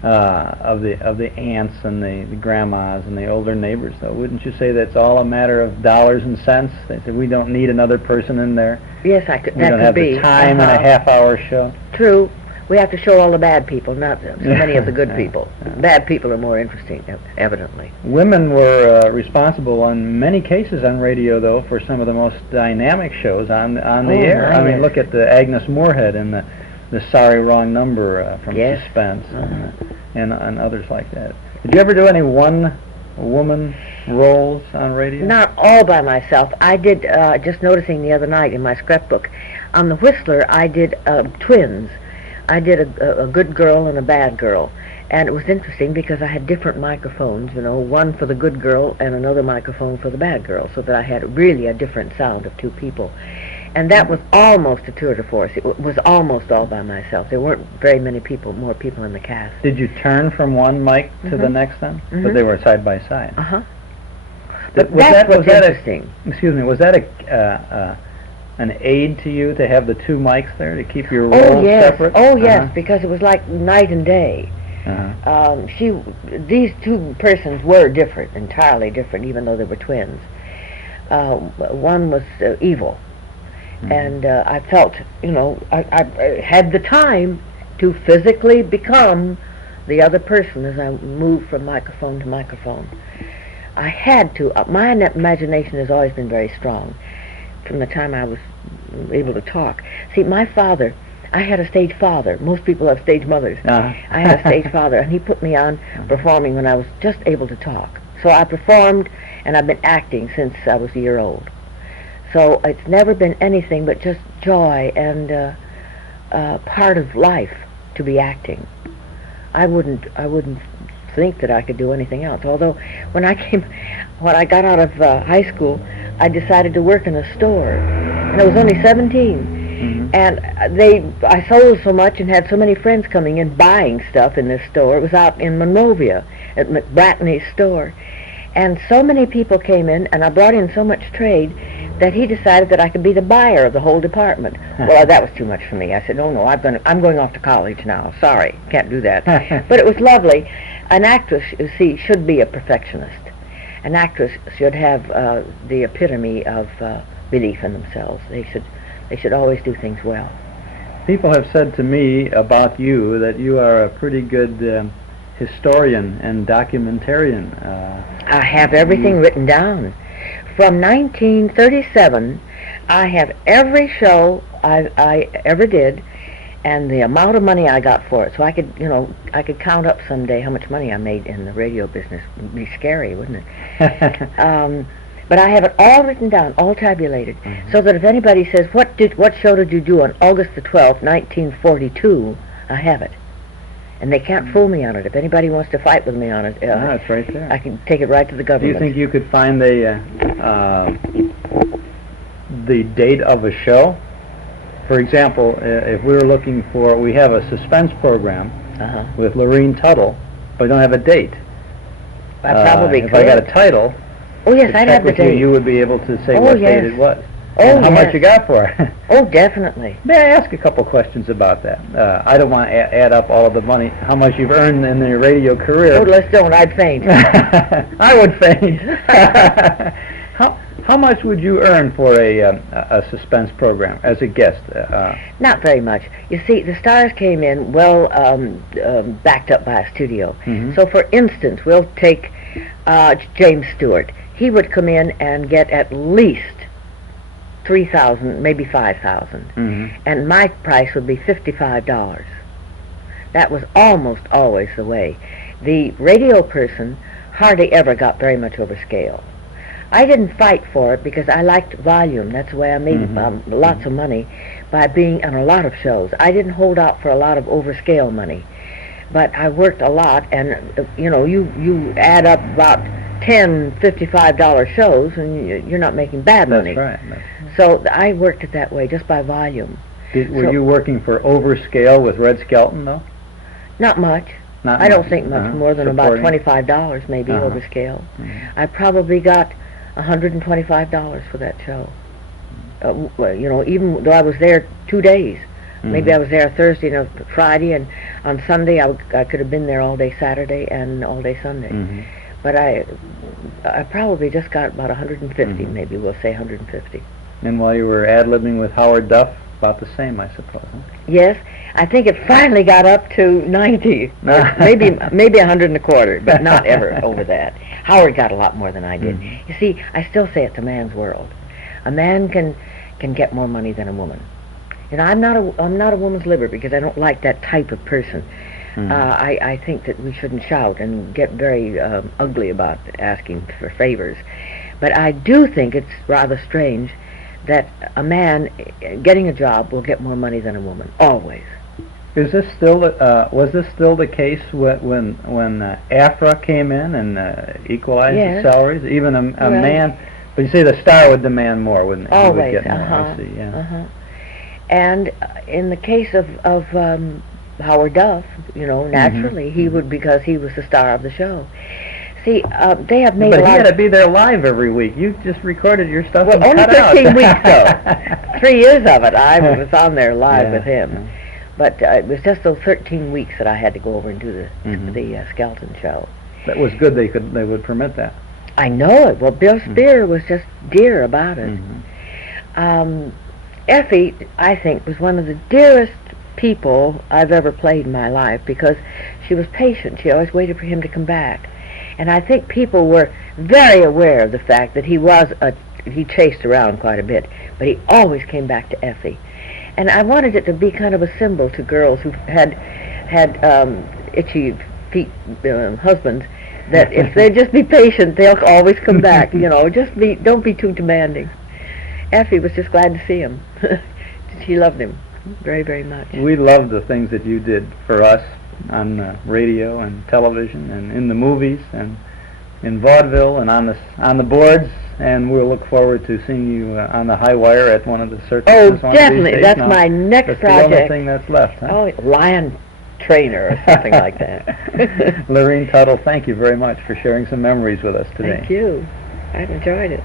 of the aunts and the grandmas and the older neighbors, though, wouldn't you say that's all a matter of dollars and cents? They said we don't need another person in there. Yes, we don't have the time in a half-hour show. True. We have to show all the bad people, not so many of the good people. Bad people are more interesting, evidently. Women were responsible in many cases on radio, though, for some of the most dynamic shows on the air. I mean, look at the Agnes Moorehead and the Sorry Wrong Number from Suspense and others like that. Did you ever do any one-woman roles on radio? Not all by myself. I did, just noticing the other night in my scrapbook, on The Whistler, I did twins. I did a good girl and a bad girl, and it was interesting because I had different microphones, you know, one for the good girl and another microphone for the bad girl, so that I had really a different sound of two people. And that was almost a tour de force. It was almost all by myself. There weren't very many more people in the cast. Did you turn from one mic to the next then? But they were side by side. That's what's interesting. Excuse me, was that an aid to you to have the two mics there, to keep your roles separate? Oh, yes, because it was like night and day. These two persons were different, entirely different, even though they were twins. One was evil, and I felt, you know, I had the time to physically become the other person as I moved from microphone to microphone. I had to. My imagination has always been very strong from the time I was able to talk. See, my father, I had a stage father. Most people have stage mothers. I had a stage father, and he put me on performing when I was just able to talk. So I performed, and I've been acting since I was a year old. So it's never been anything but just joy and part of life to be acting. I wouldn't think that I could do anything else. Although when I got out of high school, I decided to work in a store, and I was only 17. And I sold so much and had so many friends coming in buying stuff in this store. It was out in Monrovia at McBratney's store, and so many people came in, and I brought in so much trade that he decided that I could be the buyer of the whole department. Well, that was too much for me. I said, no, I'm going off to college now. Sorry, can't do that. But it was lovely. An actress, you see, should be a perfectionist. An actress should have the epitome of belief in themselves. They should always do things well. People have said to me about you that you are a pretty good historian and documentarian. I have everything written down. From 1937, I have every show I ever did, and the amount of money I got for it. So I could count up someday how much money I made in the radio business. It'd be scary, wouldn't it? But I have it all written down, all tabulated, so that if anybody says, what show did you do on August the 12th, 1942, I have it. And they can't fool me on it. If anybody wants to fight with me on it, it's right there. I can take it right to the Do government. you think you could find the date of a show? For example, if we were looking for, we have a suspense program with Lurene Tuttle, but we don't have a date. I probably if could. I got a title, Oh, yes, to I'd check have the with you, date. you would be able to say Oh, what yes. date it was. Oh, And how much yes. you got for it. Oh, definitely. May I ask a couple questions about that? I don't want to add up all of the money, how much you've earned in your radio career. Oh, let's don't. I'd faint. I would faint. How much would you earn for a suspense program as a guest? Not very much. You see, the stars came in well backed up by a studio. Mhm. So, for instance, we'll take James Stewart. He would come in and get at least 3,000, maybe 5,000. Mhm. And my price would be $55. That was almost always the way. The radio person hardly ever got very much over scale. I didn't fight for it because I liked volume. That's the way I made lots of money, by being on a lot of shows. I didn't hold out for a lot of overscale money, but I worked a lot, and you add up about 10 $55 shows, and you're not making bad money. That's right. So I worked it that way, just by volume. Were you working for overscale with Red Skelton, though? Not much. Not I don't much. think much more than about Supporting. $25 maybe overscale. I probably got $125 for that show. Even though I was there 2 days. Maybe I was there Thursday and Friday, and on Sunday I could have been there all day Saturday and all day Sunday. But I probably just got about 150, maybe we'll say 150. And while you were ad-libbing with Howard Duff, about the same, I suppose. Huh? Yes, I think it finally got up to 90, or maybe 100 and a quarter, but not ever over that. Howard got a lot more than I did. You see, I still say it's a man's world. A man can get more money than a woman. And I'm not a woman's liver, because I don't like that type of person. I think that we shouldn't shout and get very ugly about asking for favors. But I do think it's rather strange that a man getting a job will get more money than a woman, always. Is this still was this still the case when AFRA came in and equalized the salaries? Even a man, but you say the star would demand more, wouldn't he? Always, He would get more. I see, yeah. And in the case of Howard Duff, naturally he would, because he was the star of the show. See, they have made but a lot. But he had to be there live every week. You just recorded your stuff. Well, and only cut 13 out. weeks though. 3 years of it, I was on there live with him. But it was just those 13 weeks that I had to go over and do the Skelton show. That was good. They would permit that. I know it. Well, Bill Spear was just dear about it. Effie, I think, was one of the dearest people I've ever played in my life, because she was patient. She always waited for him to come back. And I think people were very aware of the fact that he chased around quite a bit, but he always came back to Effie. And I wanted it to be kind of a symbol to girls who had itchy feet husbands, that if they just be patient, they'll always come back. Don't be too demanding. Effie was just glad to see him. She loved him very, very much. We loved the things that you did for us on radio and television and in the movies and in vaudeville and on the boards, and we'll look forward to seeing you on the high wire at one of the circuses. Oh, definitely. That's my next project. That's the only thing that's left, huh? Oh, Lion Trainer or something like that. Lurene Tuttle, thank you very much for sharing some memories with us today. Thank you. I've enjoyed it.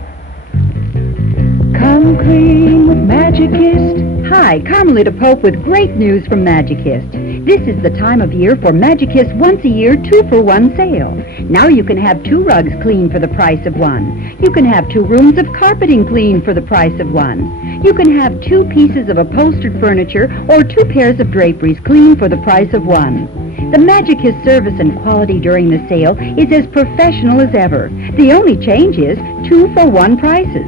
Come clean with Magicist. Hi, Carmelita Pope with great news from Magicist. This is the time of year for Magicist once-a-year 2-for-1 sale. Now you can have 2 rugs clean for the price of 1. You can have 2 rooms of carpeting clean for the price of 1. You can have 2 pieces of upholstered furniture or 2 pairs of draperies clean for the price of 1. The Magicist service and quality during the sale is as professional as ever. The only change is 2-for-1 prices.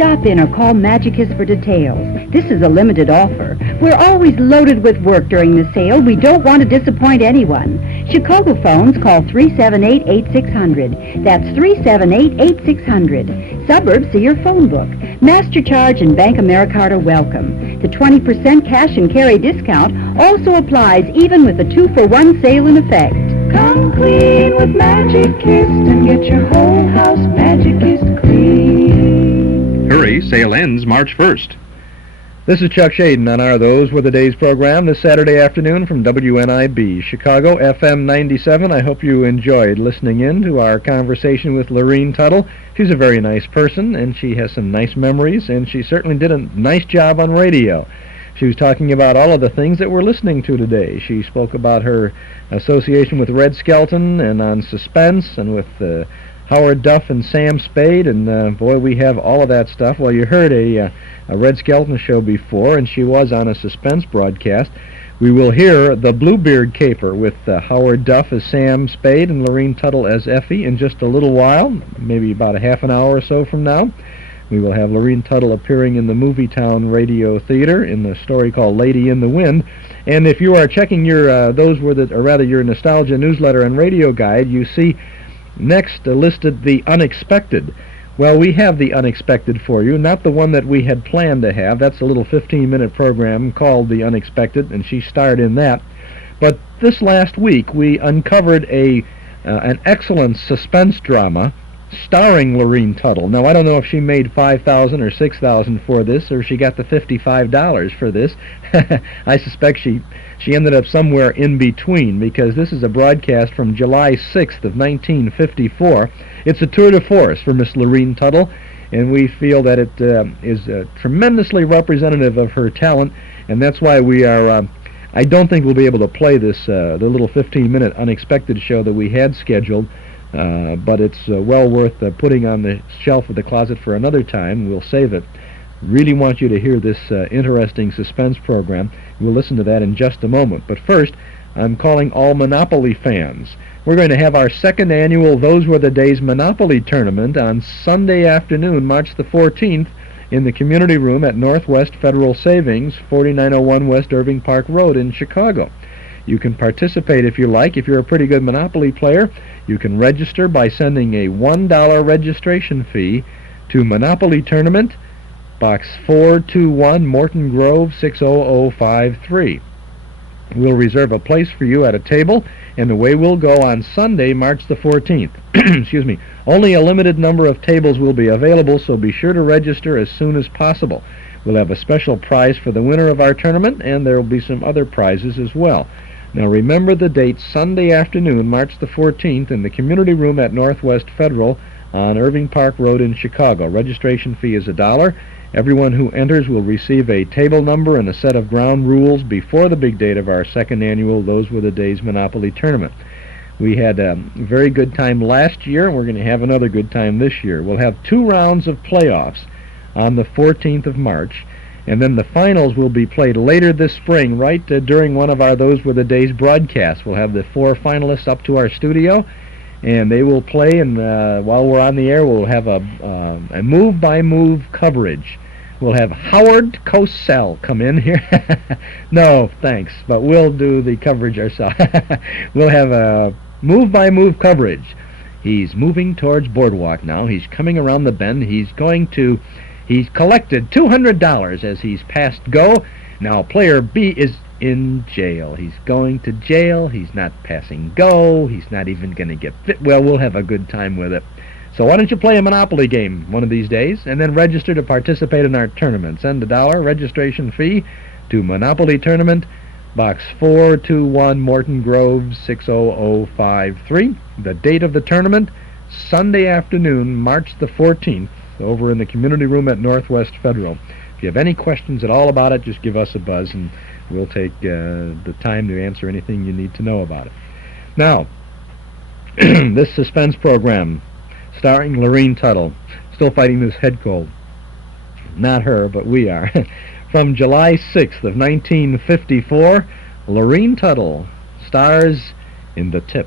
stop in or call Magicus for details. This is a limited offer. We're always loaded with work during the sale. We don't want to disappoint anyone. Chicago phones call 378-8600. That's 378-8600. Suburbs, see your phone book. Master Charge and Bank Americard are welcome. The 20% cash and carry discount also applies even with the 2-for-1 sale in effect. Come clean with Magic Kissed and get your whole house Magic Kissed clean. Hurry, sale ends March 1st. This is Chuck Shaden on our Those Were the Days program this Saturday afternoon from WNIB, Chicago, FM 97. I hope you enjoyed listening in to our conversation with Lurene Tuttle. She's a very nice person, and she has some nice memories, and she certainly did a nice job on radio. She was talking about all of the things that we're listening to today. She spoke about her association with Red Skelton and on Suspense and with Howard Duff and Sam Spade, and boy, we have all of that stuff. Well, you heard a Red Skelton show before, and she was on a Suspense broadcast. We will hear the Bluebeard caper with Howard Duff as Sam Spade and Lurene Tuttle as Effie in just a little while, maybe about a half an hour or so from now. We will have Lurene Tuttle appearing in the MOVIETOWN Radio Theater in the story called Lady in the Wind. And if you are checking your your Nostalgia newsletter and radio guide, you see next listed the Unexpected. Well, we have the Unexpected for you, not the one that we had planned to have. That's a little 15-minute program called The Unexpected, and she starred in that. But this last week, we uncovered an excellent suspense drama starring Lurene Tuttle. Now, I don't know if she made $5,000 or $6,000 for this, or she got the $55 for this. I suspect she ended up somewhere in between, because this is a broadcast from July 6th of 1954. It's a tour de force for Miss Lurene Tuttle, and we feel that it is tremendously representative of her talent, and that's why we are... I don't think we'll be able to play this, the little 15-minute Unexpected show that we had scheduled, but it's well worth putting on the shelf of the closet for another time. We'll save it. Really want you to hear this interesting suspense program. We'll listen to that in just a moment. But first, I'm calling all Monopoly fans. We're going to have our second annual Those Were the Days Monopoly Tournament on Sunday afternoon, March the 14th, in the community room at Northwest Federal Savings, 4901 West Irving Park Road in Chicago. You can participate if you like. If you're a pretty good Monopoly player, you can register by sending a $1 registration fee to Monopoly Tournament, Box 421, Morton Grove, 60053. We'll reserve a place for you at a table, and away we'll go on Sunday, March the 14th. Excuse me. Only a limited number of tables will be available, so be sure to register as soon as possible. We'll have a special prize for the winner of our tournament, and there will be some other prizes as well. Now remember the date, Sunday afternoon, March the 14th, in the community room at Northwest Federal on Irving Park Road in Chicago. Registration fee is $1. Everyone who enters will receive a table number and a set of ground rules before the big date of our second annual Those Were the Days Monopoly Tournament. We had a very good time last year, and we're going to have another good time this year. We'll have 2 rounds of playoffs on the 14th of March, and then the finals will be played later this spring, right during one of our Those Were the Days broadcasts. We'll have the 4 finalists up to our studio, and they will play, and while we're on the air, we'll have a move-by-move coverage. We'll have Howard Cosell come in here. No, thanks, but we'll do the coverage ourselves. We'll have a move-by-move coverage. He's moving towards Boardwalk now. He's coming around the bend. He's collected $200 as he's passed go. Now player B is in jail. He's going to jail. He's not passing go. He's not even going to get fit. Well, we'll have a good time with it. So why don't you play a Monopoly game one of these days and then register to participate in our tournament. Send $1 registration fee to Monopoly Tournament, Box 421, Morton Grove, 60053. The date of the tournament, Sunday afternoon, March the 14th, over in the community room at Northwest Federal. If you have any questions at all about it, just give us a buzz, and we'll take the time to answer anything you need to know about it. Now, this suspense program, starring Lurene Tuttle, still fighting this head cold. Not her, but we are. From July 6th of 1954, Lurene Tuttle stars in The Tip.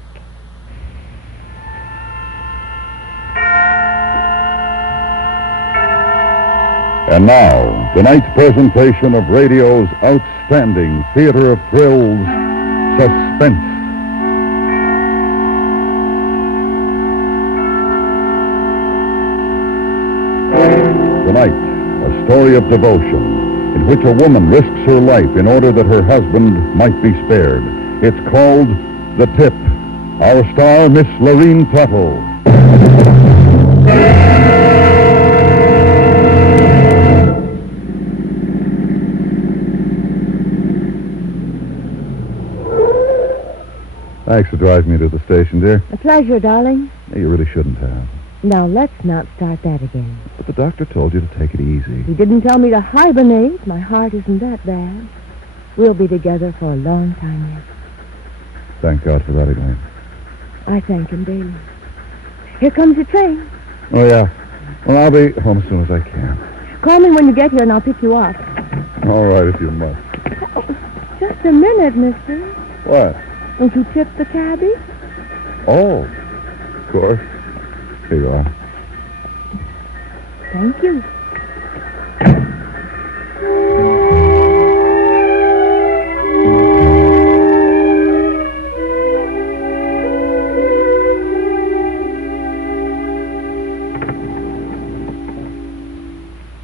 And now, tonight's presentation of radio's outstanding theater of thrills, Suspense. Tonight, a story of devotion in which a woman risks her life in order that her husband might be spared. It's called The Tip. Our star, Miss Lurene Tuttle. Thanks for driving me to the station, dear. A pleasure, darling. You really shouldn't have. Now, let's not start that again. But the doctor told you to take it easy. He didn't tell me to hibernate. My heart isn't that bad. We'll be together for a long time yet. Thank God for that, Elaine. I thank him daily. Here comes the train. Oh, yeah. Well, I'll be home as soon as I can. Call me when you get here and I'll pick you up. All right, if you must. Oh, just a minute, mister. What? Won't you tip the cabbie? Oh, of course. Here you are. Thank you.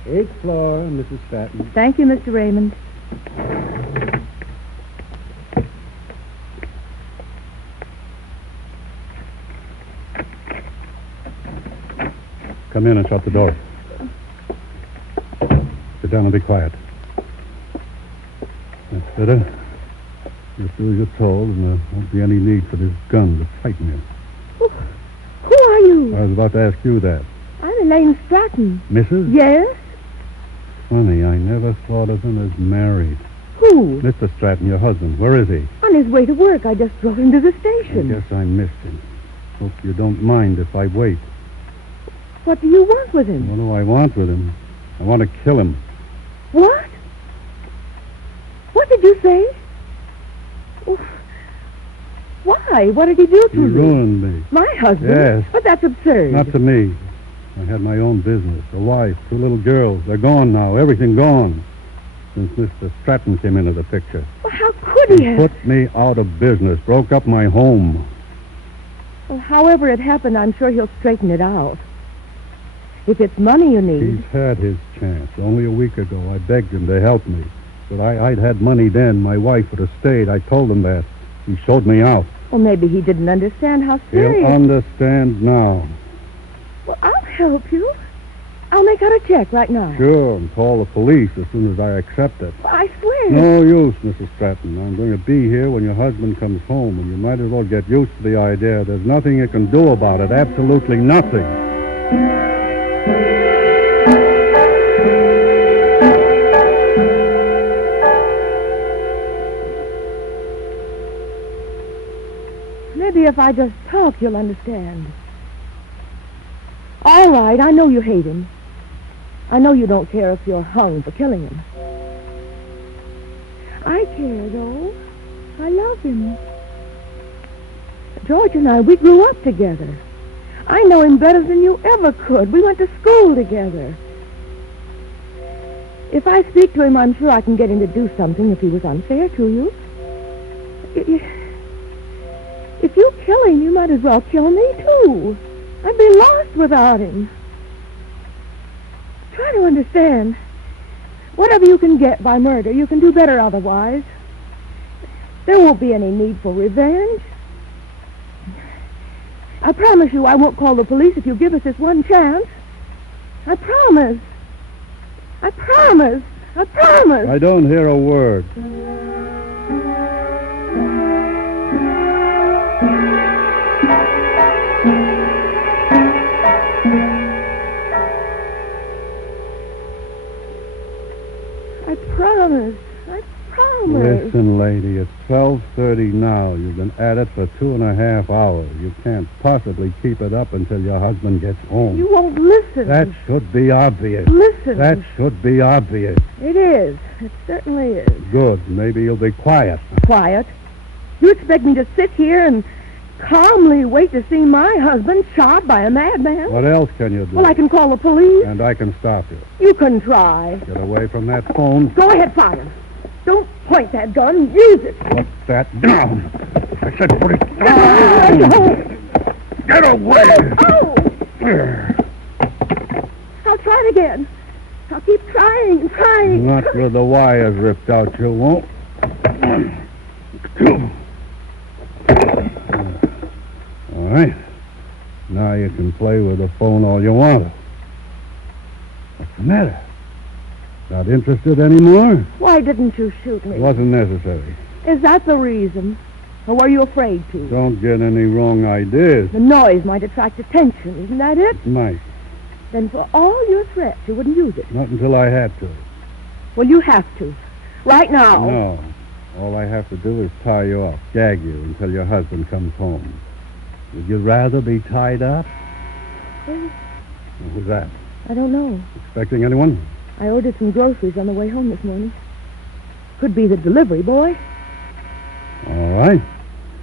Eighth floor, Mrs. Stratton. Thank you, Mr. Raymond. Come in and shut the door. Sit down and be quiet. That's better. Just do as you're told, and there won't be any need for this gun to frighten you. Who are you? I was about to ask you that. I'm Elaine Stratton. Mrs.? Yes? Funny, I never thought of him as married. Who? Mr. Stratton, your husband. Where is he? On his way to work. I just drove him to the station. I guess I missed him. Hope you don't mind if I wait. What do you want with him? What do I want with him? I want to kill him. What? What did you say? Why? What did he do to you? He ruined me. My husband? Yes. But that's absurd. Not to me. I had my own business, a wife, 2 little girls. They're gone now, everything gone. Since Mr. Stratton came into the picture. Well, how could he have? Put me out of business, broke up my home. Well, however it happened, I'm sure he'll straighten it out. If it's money you need. He's had his chance. Only a week ago, I begged him to help me. But I'd had money then. My wife would have stayed. I told him that. He showed me out. Well, maybe he didn't understand how serious. He'll understand now. Well, I'll help you. I'll make out a check right now. Sure, and call the police as soon as I accept it. Well, I swear. No use, Mrs. Stratton. I'm going to be here when your husband comes home, and you might as well get used to the idea. There's nothing you can do about it. Absolutely nothing. Maybe if I just talk, you'll understand. All right, I know you hate him. I know you don't care if you're hung for killing him. I care, though. I love him. George and I, we grew up together. I know him better than you ever could. We went to school together. If I speak to him, I'm sure I can get him to do something if he was unfair to you. If you kill him, you might as well kill me, too. I'd be lost without him. Try to understand. Whatever you can get by murder, you can do better otherwise. There won't be any need for revenge. I promise you I won't call the police if you give us this one chance. I promise. I promise. I promise. I don't hear a word. I promise. I promise. Listen, lady, it's 12:30 now. You've been at it for 2.5 hours. You can't possibly keep it up until your husband gets home. You won't listen. That should be obvious. Listen. That should be obvious. It is. It certainly is. Good. Maybe you'll be quiet. Quiet? You expect me to sit here and calmly wait to see my husband shot by a madman? What else can you do? Well, I can call the police. And I can stop you. You can try. Get away from that phone. Go ahead, fire. Don't point that gun. Use it. Put that down. I said put it down. Get away. Oh! I'll try it again. I'll keep trying. Not with the wires ripped out, you won't. 1, 2. All right. Now you can play with the phone all you want. What's the matter? Not interested anymore? Why didn't you shoot me? It wasn't necessary. Is that the reason? Or were you afraid to? Don't get any wrong ideas. The noise might attract attention, isn't that it? It might. Then for all your threats, you wouldn't use it. Not until I had to. Well, you have to. Right now. No. All I have to do is tie you up, gag you until your husband comes home. Would you rather be tied up? Well, Who's that? I don't know. Expecting anyone? I ordered some groceries on the way home this morning. Could be the delivery boy. All right.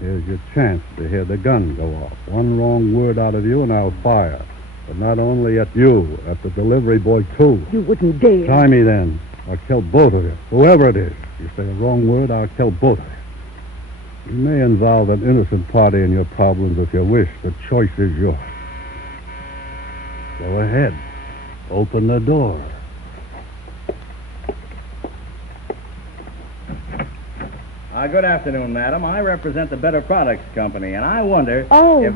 Here's your chance to hear the gun go off. One wrong word out of you and I'll fire. But not only at you, at the delivery boy, too. You wouldn't dare. Try me then. I'll kill both of you. Whoever it is. You say a wrong word, I'll kill both of you. You may involve an innocent party in your problems if you wish. The choice is yours. Go ahead. Open the door. Good afternoon, madam. I represent the Better Products Company, and I wonder Oh. if...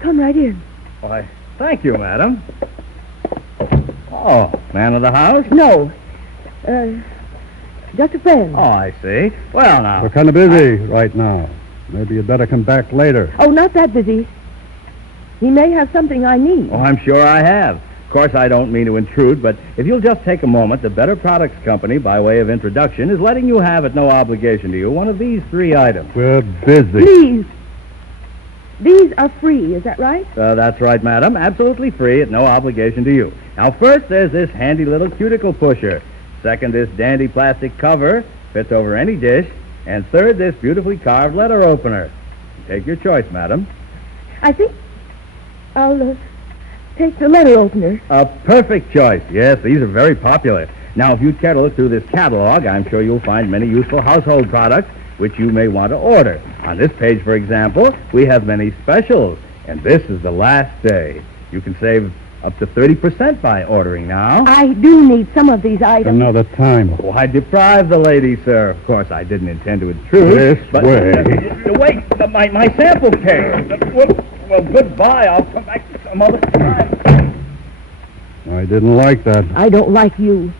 Come right in. Why, thank you, madam. Oh, man of the house? No. Just a friend. Oh, I see. Well, now... We're kind of busy right now. Maybe you'd better come back later. Oh, not that busy. He may have something I need. Oh, I'm sure I have. Of course, I don't mean to intrude, but if you'll just take a moment, the Better Products Company, by way of introduction, is letting you have at no obligation to you one of these 3 items. We're busy. Please. These are free, is that right? That's right, madam. Absolutely free at no obligation to you. Now, first, there's this handy little cuticle pusher. Second, this dandy plastic cover. Fits over any dish. And third, this beautifully carved letter opener. Take your choice, madam. I think I'll take the letter opener. A perfect choice. Yes, these are very popular. Now, if you care to look through this catalog, I'm sure you'll find many useful household products which you may want to order. On this page, for example, we have many specials, and this is the last day. You can save up to 30% by ordering now. I do need some of these items. Another time. Why deprive the lady, sir? Of course, I didn't intend to intrude. This but, way. Wait, my sample case. Well, goodbye. I'll come back some other time. I didn't like that. I don't like you.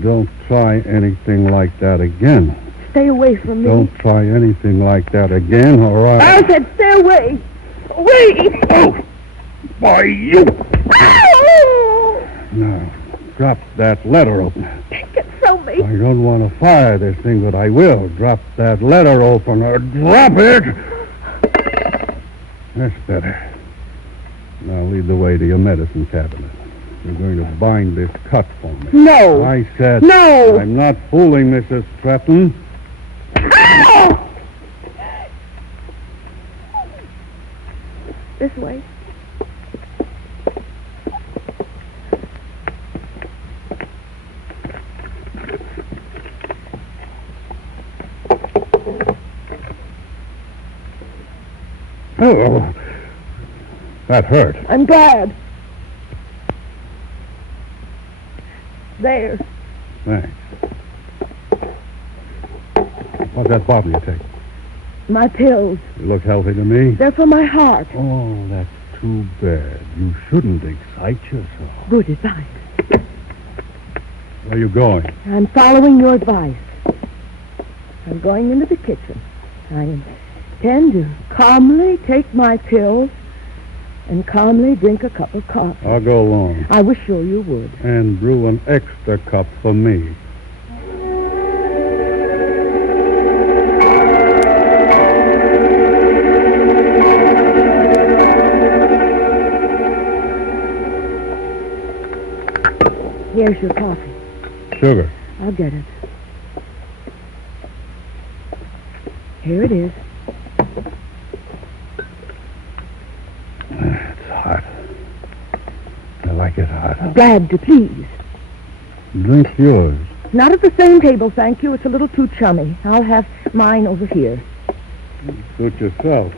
Don't try anything like that again. Stay away from me. Don't try anything like that again, all right? I said stay away. Away! Oh! Why, you! Ow! Now, drop that letter opener. Take it from me. I don't want to fire this thing, but I will. Drop that letter opener. Drop it! That's better. Now lead the way to your medicine cabinet. You're going to bind this cut for me. No. I said... No. I'm not fooling, Mrs. Stratton. Ow! This way. Oh, that hurt. I'm glad. There. Thanks. What's that bottle you take? My pills. You look healthy to me. They're for my heart. Oh, that's too bad. You shouldn't excite yourself. Good advice. Where are you going? I'm following your advice. I'm going into the kitchen. I intend to calmly take my pills and calmly drink a cup of coffee. I'll go along. I was sure you would. And brew an extra cup for me. Here's your coffee. Sugar. I'll get it. Here it is. I like it hot. Glad to please. Drink yours. Not at the same table, thank you. It's a little too chummy. I'll have mine over here. Suit yourself.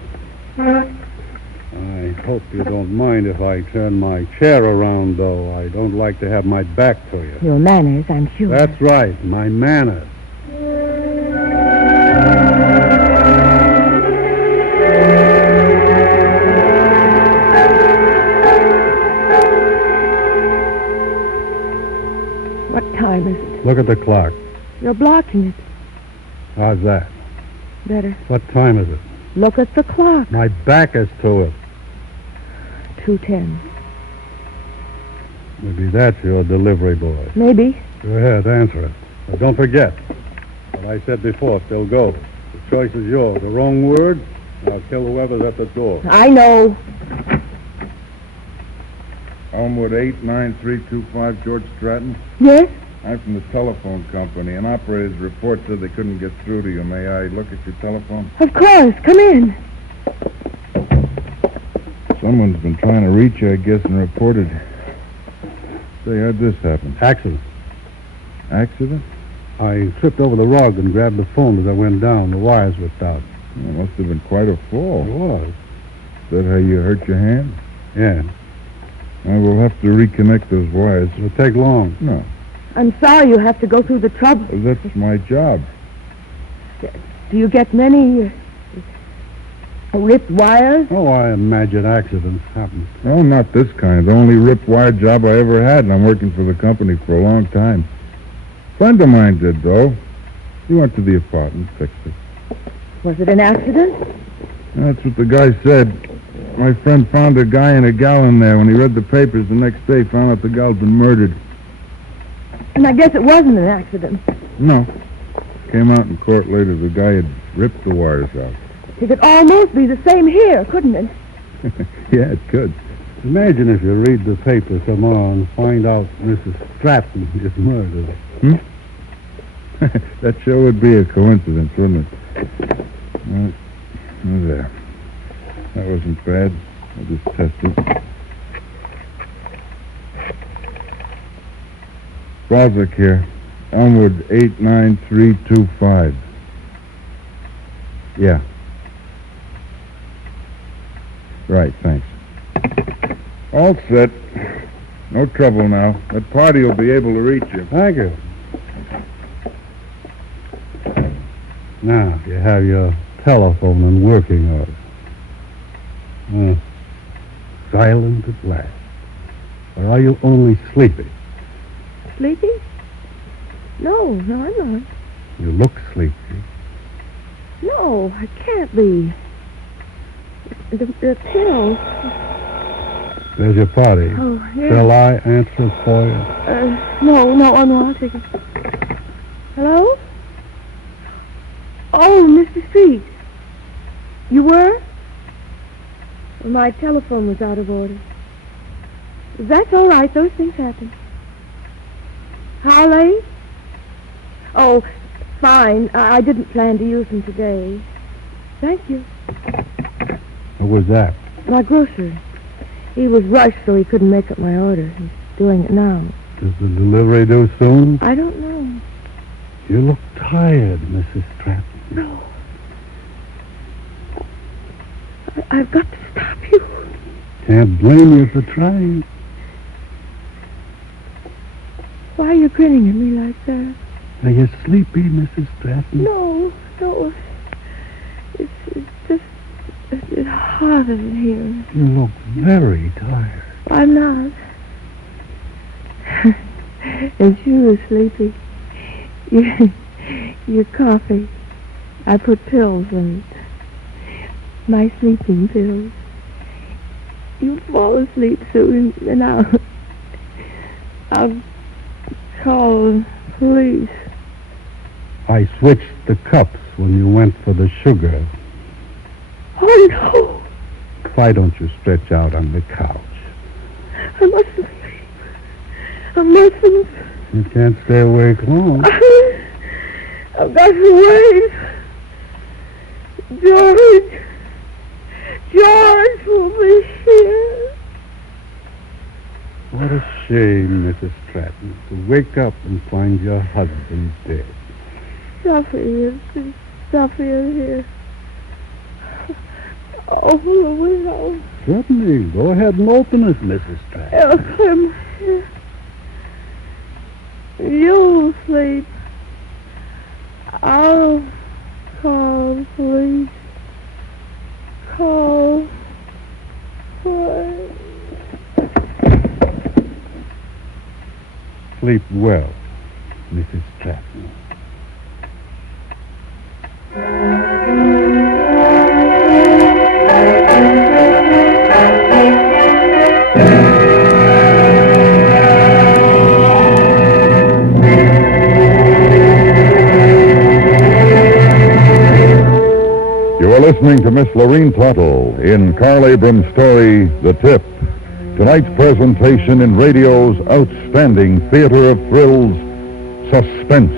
I hope you don't mind if I turn my chair around, though. I don't like to have my back to you. Your manners, I'm sure. That's right, my manners. What time is it? Look at the clock. You're blocking it. How's that? Better. What time is it? Look at the clock. My back is to it. 2:10. Maybe that's your delivery boy. Maybe. Go ahead, answer it. But don't forget what I said before. Still go. The choice is yours. The wrong word, I'll kill whoever's at the door. I know. Elmwood 89325, George Stratton. Yes? I'm from the telephone company. An operator's report said they couldn't get through to you. May I look at your telephone? Of course. Come in. Someone's been trying to reach you, I guess, and reported. Say, how'd this happen? Accident. Accident? I tripped over the rug and grabbed the phone as I went down. The wires ripped out. Well, it must have been quite a fall. It was. Is that how you hurt your hand? Yeah. Well, we'll have to reconnect those wires. It'll take long. No. I'm sorry you have to go through the trouble. Well, that's my job. Do you get many ripped wires? Oh, I imagine accidents happen. No, not this kind. The only ripped wire job I ever had, and I'm working for the company for a long time. Friend of mine did, though. He went to the apartment, fixed it. Was it an accident? That's what the guy said. My friend found a guy and a gal in there. When he read the papers the next day, found out the gal's been murdered. And I guess it wasn't an accident. No. Came out in court later. The guy had ripped the wires out. It could almost be the same here, couldn't it? Yeah, it could. Imagine if you read the paper tomorrow and find out Mrs. Stratton is murdered. That sure would be a coincidence, wouldn't it? Well, there. That wasn't bad. I just tested. Broderick here. Elmwood 89325. Yeah. Right, thanks. All set. No trouble now. That party will be able to reach you. Thank you. Now, you have your telephone in working order. Silent at last. Or are you only sleepy? Sleepy? No, I'm not. You look sleepy. No, I can't be. The pill. There's your party. Oh, yes. Shall I answer for you? No, I'll take it. Hello? Oh, Mr. Street. You were? Well, my telephone was out of order. That's all right. Those things happen. How late? Oh, fine. I didn't plan to use them today. Thank you. What was that? My grocer. He was rushed, so he couldn't make up my order. He's doing it now. Does the delivery due soon? I don't know. You look tired, Mrs. Stratton. No. I've got to stop you. Can't blame you for trying. Why are you grinning at me like that? Are you sleepy, Mrs. Stratton? No. It's just it's hot in here. You look very tired. I'm not. And she was sleepy. Your coffee. I put pills in it. My sleeping pills. You'll fall asleep soon, and I'll call the police. I switched the cups when you went for the sugar. Oh, no. Why don't you stretch out on the couch? I mustn't sleep. I mustn't. You can't stay awake long. I've got to wait. George will be here. What a shame, Mrs. Stratton, to wake up and find your husband dead. Sophia here. Open the window. Certainly. Go ahead and open it, Mrs. Stratton. Come here. You'll sleep. I'll call police. Call police. Sleep well, Mrs. Stratton. You are listening to Miss Lurene Tuttle in Carl Abrams' story, The Tip. Tonight's presentation in radio's outstanding theater of thrills, Suspense.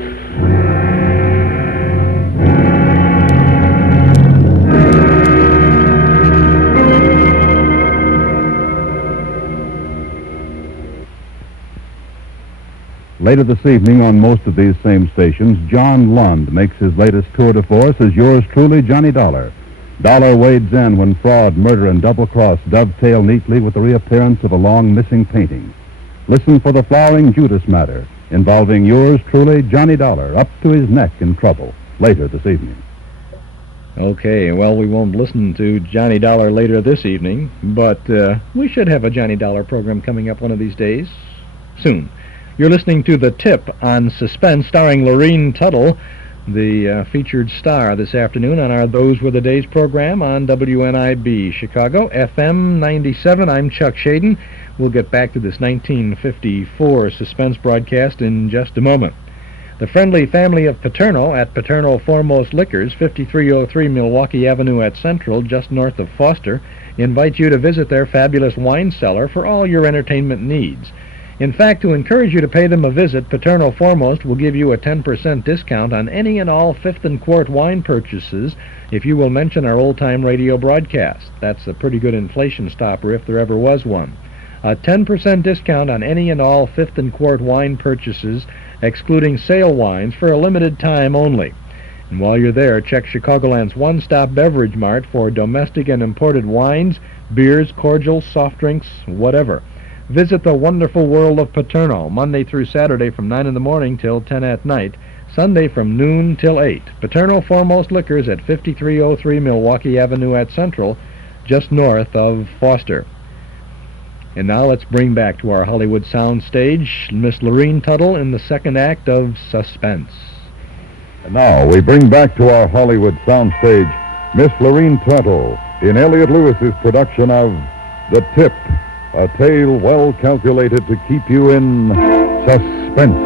Later this evening on most of these same stations, John Lund makes his latest tour de force as yours truly, Johnny Dollar. Dollar wades in when fraud, murder, and double-cross dovetail neatly with the reappearance of a long missing painting. Listen for the flowering Judas matter, involving yours truly, Johnny Dollar, up to his neck in trouble, later this evening. Okay, well, we won't listen to Johnny Dollar later this evening, but we should have a Johnny Dollar program coming up one of these days, soon. You're listening to The Tip on Suspense, starring Lurene Tuttle, the featured star this afternoon on our Those Were the Days program on WNIB Chicago, FM 97. I'm Chuck Shaden. We'll get back to this 1954 Suspense broadcast in just a moment. The friendly family of Paterno at Paterno Foremost Liquors, 5303 Milwaukee Avenue at Central, just north of Foster, invite you to visit their fabulous wine cellar for all your entertainment needs. In fact, to encourage you to pay them a visit, Paterno Foremost will give you a 10% discount on any and all fifth and quart wine purchases if you will mention our old-time radio broadcast. That's a pretty good inflation stopper if there ever was one. A 10% discount on any and all fifth and quart wine purchases, excluding sale wines, for a limited time only. And while you're there, check Chicagoland's one-stop beverage mart for domestic and imported wines, beers, cordials, soft drinks, whatever. Visit the wonderful world of Paterno, Monday through Saturday from 9 in the morning till 10 at night, Sunday from noon till 8. Paterno Foremost Liquors at 5303 Milwaukee Avenue at Central, just north of Foster. And now let's bring back to our Hollywood sound stage Miss Lurene Tuttle in the second act of Suspense. And now we bring back to our Hollywood soundstage Miss Lurene Tuttle in Elliot Lewis's production of The Tip, a tale well calculated to keep you in suspense.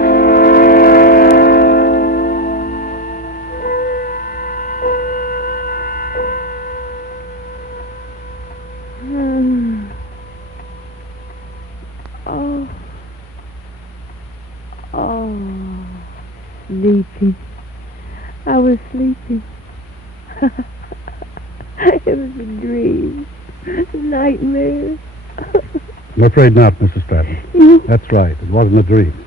Sleeping. I was sleeping. It was a dream. Nightmare. I'm afraid not, Mrs. Stratton. That's right. It wasn't a dream.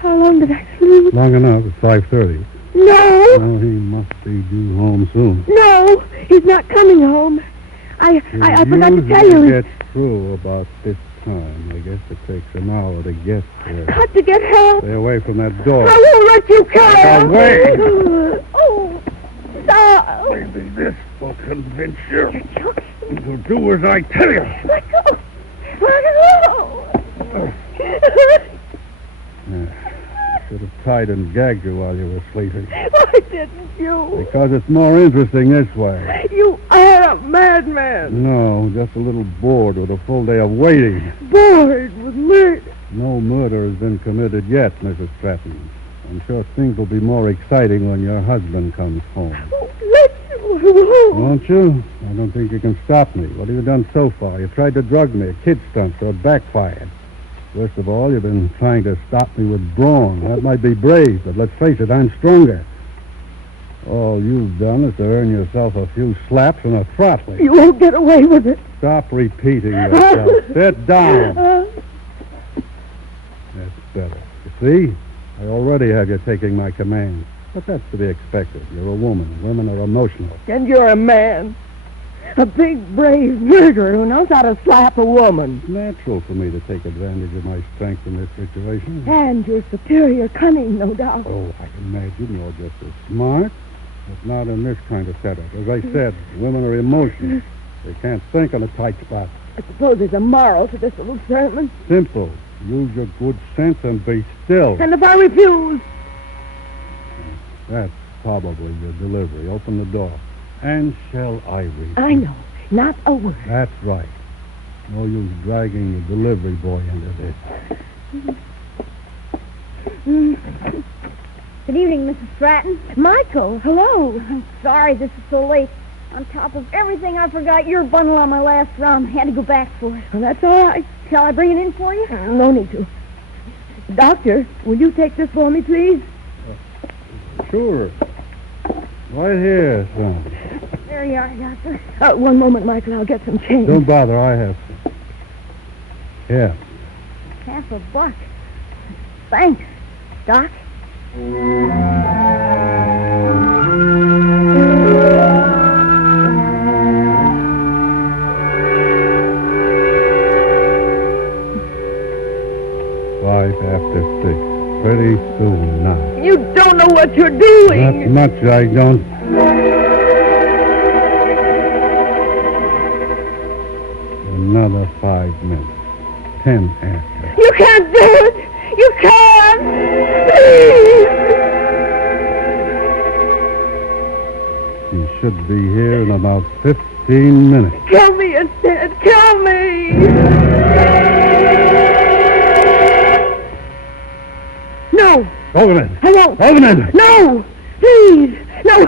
How long did I sleep? Long enough. It's 5:30. No. Well, he must be due home soon. No, he's not coming home. I forgot to tell you. He gets through about this time. I guess it takes an hour to get there. Got to get help. Stay away from that door. I won't let you come. Away. Oh, stop. Maybe this will convince you. You'll do as I tell you. Let go. Let go. Should have tied and gagged you while you were sleeping. Why didn't you? Because it's more interesting this way. You are a madman. No, just a little bored with a full day of waiting. Bored with murder. No murder has been committed yet, Mrs. Stratton. I'm sure things will be more exciting when your husband comes home. Let you. Won't you? I don't think you can stop me. What have you done so far? You tried to drug me, a kid stunt, so it backfired. First of all, you've been trying to stop me with brawn. That might be brave, but let's face it, I'm stronger. All you've done is to earn yourself a few slaps and a throttle. You won't get away with it. stop repeating yourself. Sit down. That's better. You see? I already have you taking my commands. But that's to be expected. You're a woman. Women are emotional. And you're a man. A big, brave murderer who knows how to slap a woman. It's natural for me to take advantage of my strength in this situation. And your superior cunning, no doubt. Oh, I imagine you're just as smart, but not in this kind of setup. As I said, women are emotional. They can't think on a tight spot. I suppose there's a moral to this little sermon. Simple. Use your good sense and be still. And if I refuse? That's probably your delivery. Open the door. And shall I read? I know. Not a word. That's right. No use dragging the delivery boy into this. Good evening, Mrs. Stratton. Michael, hello. I'm sorry this is so late. On top of everything, I forgot your bundle on my last round. Had to go back for it. Well, that's all right. Shall I bring it in for you? No need to. Doctor, will you take this for me, please? Sure. Right here, son. There you are, Doctor. One moment, Michael. I'll get some change. Don't bother. I have some. Here. $50. Thanks, Doc. 6. Pretty soon now. You don't know what you're doing. Not much, I don't. Another 5 minutes. 10 after. You can't do it. You can't. Please. She should be here in about 15 minutes. Kill me instead. Kill me. No. Open it. I won't. Open it. No. Please. No.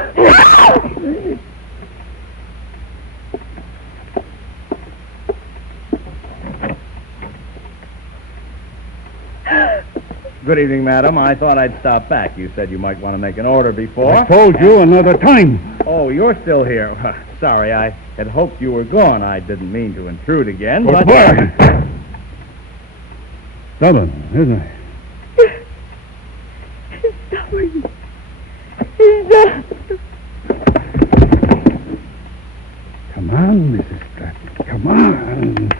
Good evening, madam. I thought I'd stop back. You said you might want to make an order before. I told you another time. Oh, you're still here. Sorry, I had hoped you were gone. I didn't mean to intrude again, But but... where? Stubborn, isn't it? Stubborn. Come on, Mrs. Stratton. Come on.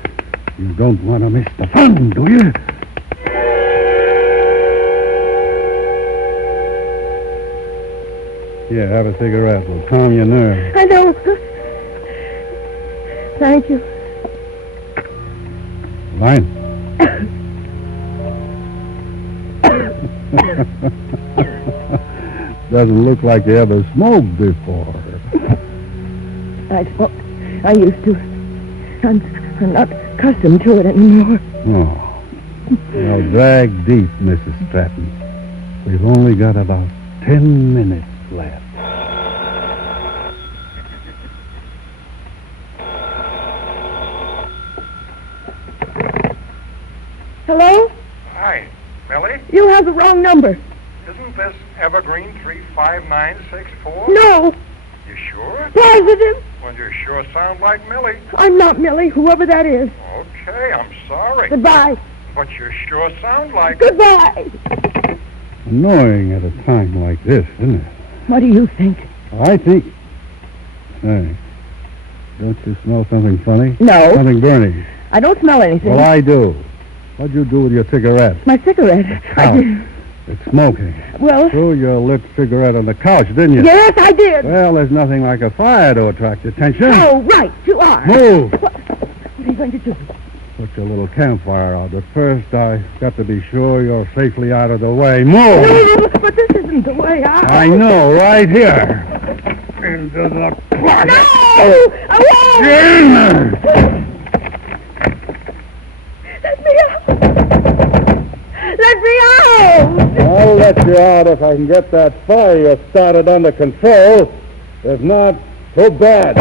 You don't want to miss the fun, do you? Here, have a cigarette. We'll calm your nerves. I don't. Thank you. Fine. Doesn't look like you ever smoked before. I smoked. I used to. I'm not accustomed to it anymore. Oh. Now drag deep, Mrs. Stratton. We've only got about 10 minutes left. Hello? Hi, Millie? You have the wrong number. Isn't this Evergreen 35964? No. You sure? Positive. Well, you sure sound like Millie. I'm not Millie, whoever that is. Okay, I'm sorry. Goodbye. But you sure sound like... Goodbye. Annoying at a time like this, isn't it? What do you think? I think... Hey, don't you smell something funny? No. Something burning. I don't smell anything. Well, I do. What'd you do with your cigarette? My cigarette. I did. It's smoking. Well... Threw your lit cigarette on the couch, didn't you? Yes, I did. Well, there's nothing like a fire to attract attention. Oh, right, you are. Move. What are you going to do? Put your little campfire out, but first I got to be sure you're safely out of the way. Move! No, but this isn't the way out. I know, right here. Into the closet. No! I won't! Let me out! Let me out! I'll let you out if I can get that fire you started under control. If not, too bad.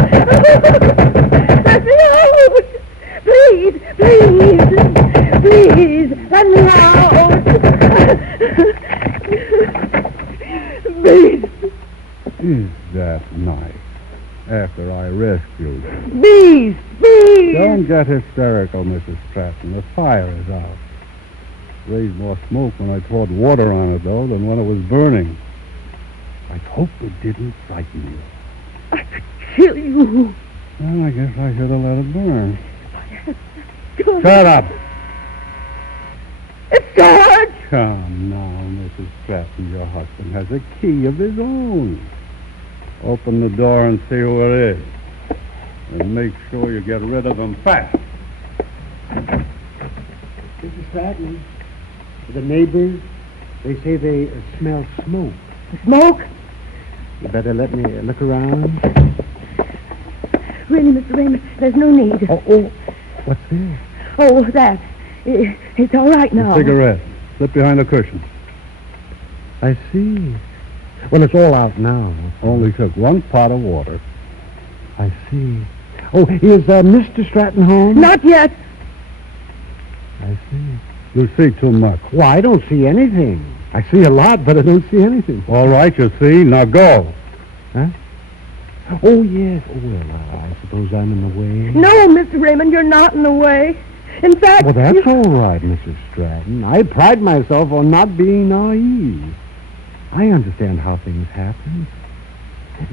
Let me out! Please, please, please, let me out! Please. Is that nice? After I rescued you. Please, please. Don't hysterical, Mrs. Stratton. The fire is out. Raised more smoke when I poured water on it, though, than when it was burning. I hope it didn't frighten you. I could kill you. Well, I guess I should have let it burn. George. Shut up! It's George! Come now, Mrs. Stratton. Your husband has a key of his own. Open the door and see who it is. And make sure you get rid of him fast. Mrs. Stratton, the neighbors, they say they smell smoke. Smoke? You better let me look around. Really, Mr. Raymond, there's no need. Oh, what's this? Oh, that. It's all right now. A cigarette. Slip behind the cushion. I see. Well, it's all out now. Only took one pot of water. I see. Oh, is Mr. Stratton home? Not yet. I see. You see too much. Well, I don't see anything. I see a lot, but I don't see anything. All right, you see. Now go. Huh? Oh, yes. Oh, well, I suppose I'm in the way. No, Mr. Raymond, you're not in the way. In fact... Well, that's all right, Mrs. Stratton. I pride myself on not being naive. I understand how things happen.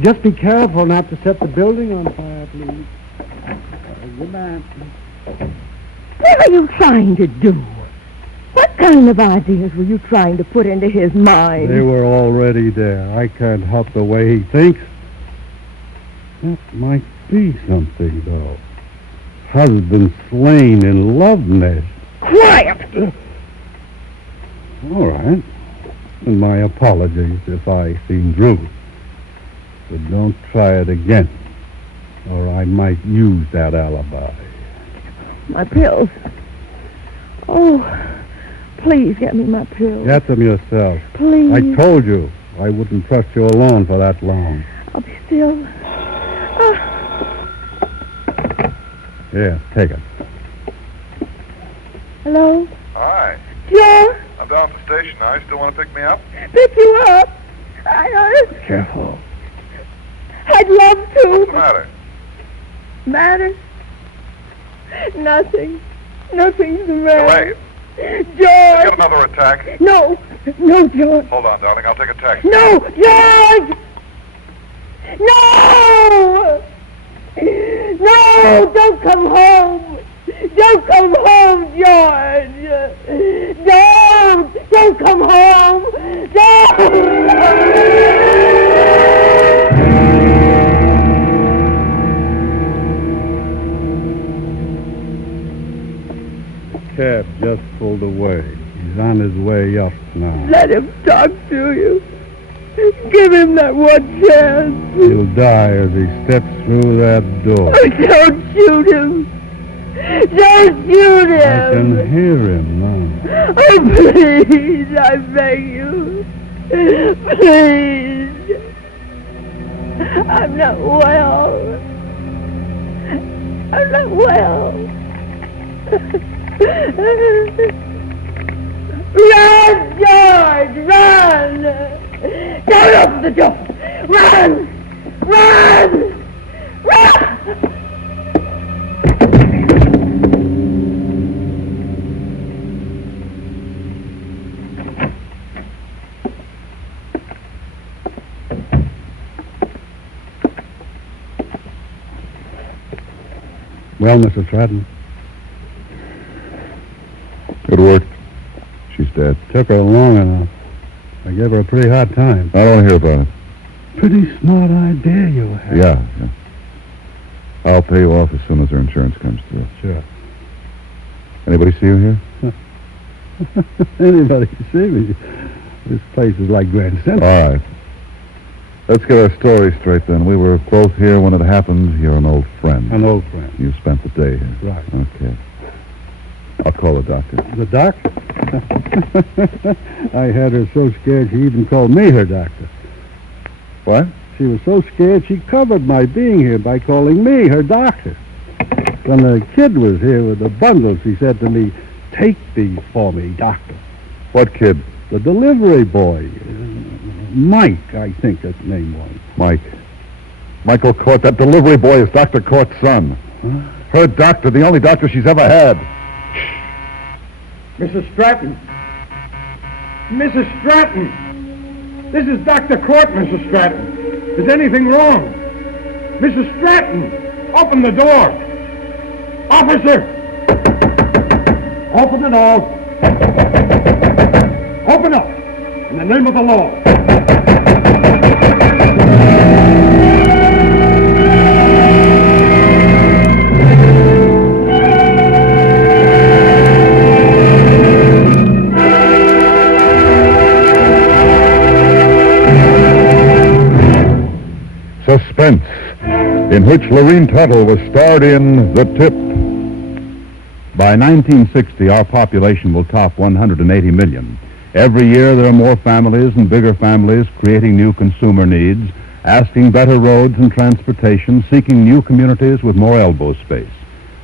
Just be careful not to set the building on fire, please. Goodbye. What are you trying to do? What kind of ideas were you trying to put into his mind? They were already there. I can't help the way he thinks. That might be something, though. Husband slain in love nest. Quiet! All right. And my apologies if I seemed rude. But don't try it again, or I might use that alibi. My pills. Oh, please get me my pills. Get them yourself. Please. I told you I wouldn't trust you alone for that long. I'll be still. Here, take it. Hello? Hi. Joe? I'm down at the station now. You still want to pick me up? Pick you up? Careful. I'd love to. What's the matter? Matter? Nothing. Nothing's the matter. Delay. George! Get another attack. No, George. Hold on, darling. I'll take a taxi. No, George! No! No, don't come home. Don't come home, George. Don't come home. Don't! Cab just pulled away. He's on his way up now. Let him talk to you. Give him that one chance. He'll die as he steps through that door. Oh, don't shoot him. Don't shoot him. I can hear him now. Oh, please, I beg you. Please. I'm not well. I'm not well. Run, George, run! Don't open the door! Run! Run! Run! Well, Mrs. Stratton? It worked. She's dead. Took her long enough. I gave her a pretty hard time. I don't want to hear about it. Pretty smart idea you have. Yeah. I'll pay you off as soon as her insurance comes through. Sure. Anybody see you here? Anybody see me? This place is like Grand Central. All right. Let's get our story straight then. We were both here when it happened. You're an old friend. An old friend. You spent the day here. Right. Okay. I'll call the doctor. The doctor? I had her so scared she even called me her doctor. What? She was so scared she covered my being here by calling me her doctor. When the kid was here with the bundle, she said to me, "Take these for me, doctor." What kid? The delivery boy. Mike, I think his name was. Mike. Michael Court. That delivery boy is Dr. Court's son. Huh? Her doctor, the only doctor she's ever had. Mrs. Stratton. Mrs. Stratton. This is Dr. Court, Mrs. Stratton. Is anything wrong? Mrs. Stratton, open the door. Officer! Open the door. Open up. In the name of the law. Suspense, in which Lurene Tuttle was starred in The Tip. By 1960, our population will top 180 million. Every year, there are more families and bigger families creating new consumer needs, asking better roads and transportation, seeking new communities with more elbow space.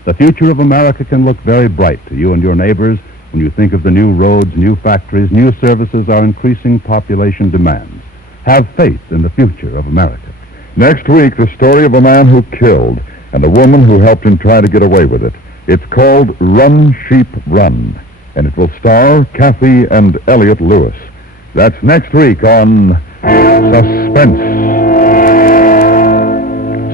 The future of America can look very bright to you and your neighbors when you think of the new roads, new factories, new services our increasing population demands. Have faith in the future of America. Next week, the story of a man who killed and a woman who helped him try to get away with it. It's called Run, Sheep, Run, and it will star Kathy and Elliot Lewis. That's next week on Suspense.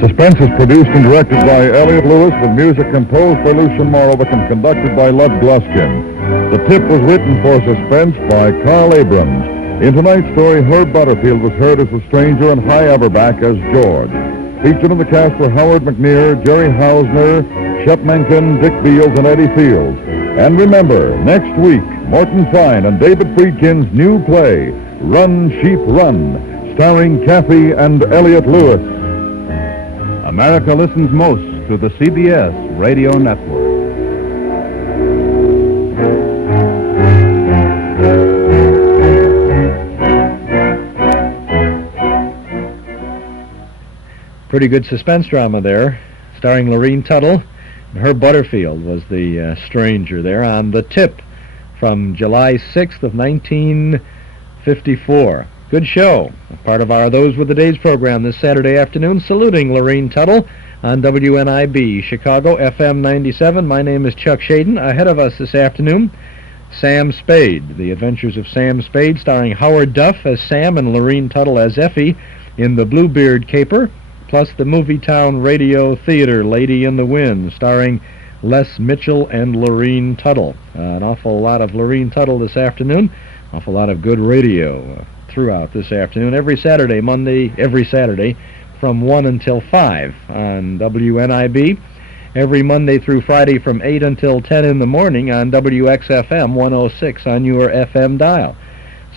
Suspense is produced and directed by Elliot Lewis with music composed by Lucien Moravec and conducted by Lud Gluskin. The Tip was written for Suspense by Carl Abrams. In tonight's story, Herb Butterfield was heard as the stranger and Hy Averback as George. Featured in the cast were Howard McNear, Jerry Hausner, Shep Menken, Dick Beals, and Eddie Fields. And remember, next week, Morton Fine and David Friedkin's new play, Run, Sheep, Run, starring Kathy and Elliot Lewis. America listens most to the CBS Radio Network. Pretty good suspense drama there, starring Lurene Tuttle. And Herb Butterfield was the stranger there on The Tip from July 6th of 1954. Good show. Part of our Those Were the Days program this Saturday afternoon, saluting Lurene Tuttle on WNIB, Chicago, FM 97. My name is Chuck Shaden. Ahead of us this afternoon, Sam Spade, The Adventures of Sam Spade, starring Howard Duff as Sam and Lurene Tuttle as Effie in the Bluebeard caper, plus the MOVIETOWN Radio Theater, Lady in the Wind, starring Les Mitchell and Lurene Tuttle. An awful lot of Lurene Tuttle this afternoon, awful lot of good radio throughout this afternoon, every Saturday from 1 until 5 on WNIB, every Monday through Friday from 8 until 10 in the morning on WXFM 106 on your FM dial.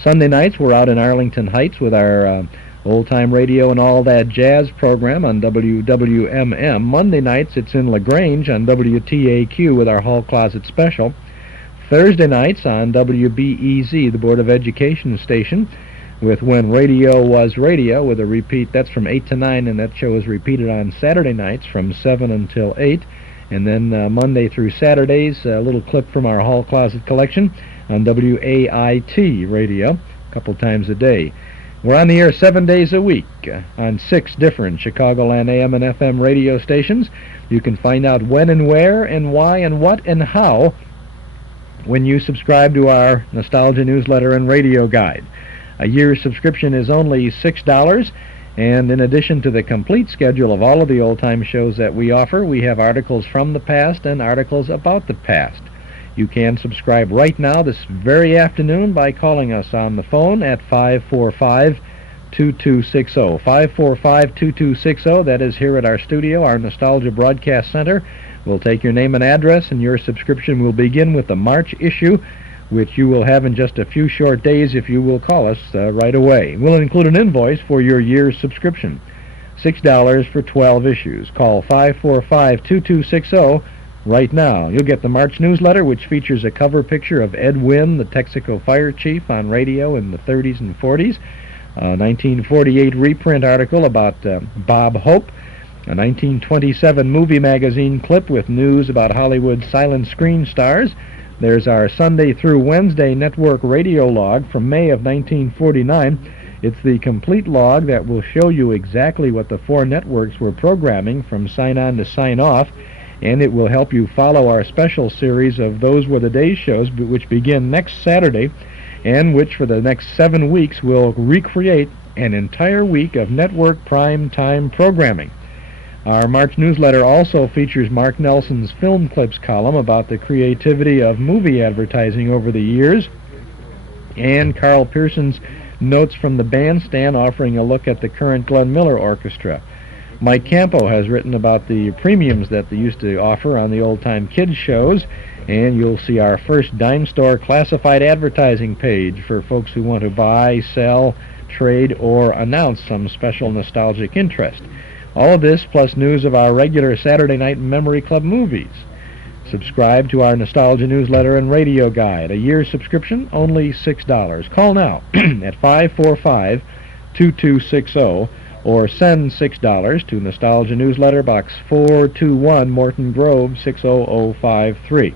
Sunday nights, we're out in Arlington Heights with our Old-Time Radio and All That Jazz program on WWMM. Monday nights, it's in LaGrange on WTAQ with our Hall Closet Special. Thursday nights on WBEZ, the Board of Education station, with When Radio Was Radio, with a repeat. That's from 8 to 9, and that show is repeated on Saturday nights from 7 until 8. And then Monday through Saturdays, a little clip from our Hall Closet collection on WAIT Radio, a couple times a day. We're on the air 7 days a week on 6 different Chicagoland AM and FM radio stations. You can find out when and where and why and what and how when you subscribe to our Nostalgia newsletter and radio guide. A year's subscription is only $6, and in addition to the complete schedule of all of the old-time shows that we offer, we have articles from the past and articles about the past. You can subscribe right now this very afternoon by calling us on the phone at 545-2260. 545-2260, that is here at our studio, our Nostalgia Broadcast Center. We'll take your name and address, and your subscription will begin with the March issue, which you will have in just a few short days if you will call us right away. We'll include an invoice for your year's subscription. $6 for 12 issues. Call 545-2260 right now. You'll get the March newsletter, which features a cover picture of Ed Wynn, the Texaco fire chief on radio in the 30s and 40s, a 1948 reprint article about Bob Hope, a 1927 movie magazine clip with news about Hollywood's silent screen stars. There's our Sunday through Wednesday network radio log from May of 1949. It's the complete log that will show you exactly what the 4 networks were programming from sign-on to sign-off. and it will help you follow our special series of Those Were the Days shows, which begin next Saturday, and which for the next 7 weeks will recreate an entire week of network prime time programming. Our March newsletter also features Mark Nelson's Film Clips column about the creativity of movie advertising over the years, and Carl Pearson's Notes from the Bandstand offering a look at the current Glenn Miller Orchestra. Mike Campo has written about the premiums that they used to offer on the old-time kids shows, and you'll see our first dime store classified advertising page for folks who want to buy, sell, trade, or announce some special nostalgic interest. All of this plus news of our regular Saturday Night Memory Club movies. Subscribe to our Nostalgia newsletter and radio guide. A year's subscription, only $6. Call now at 545-2260 or send $6 to Nostalgia Newsletter, Box 421, Morton Grove, 60053.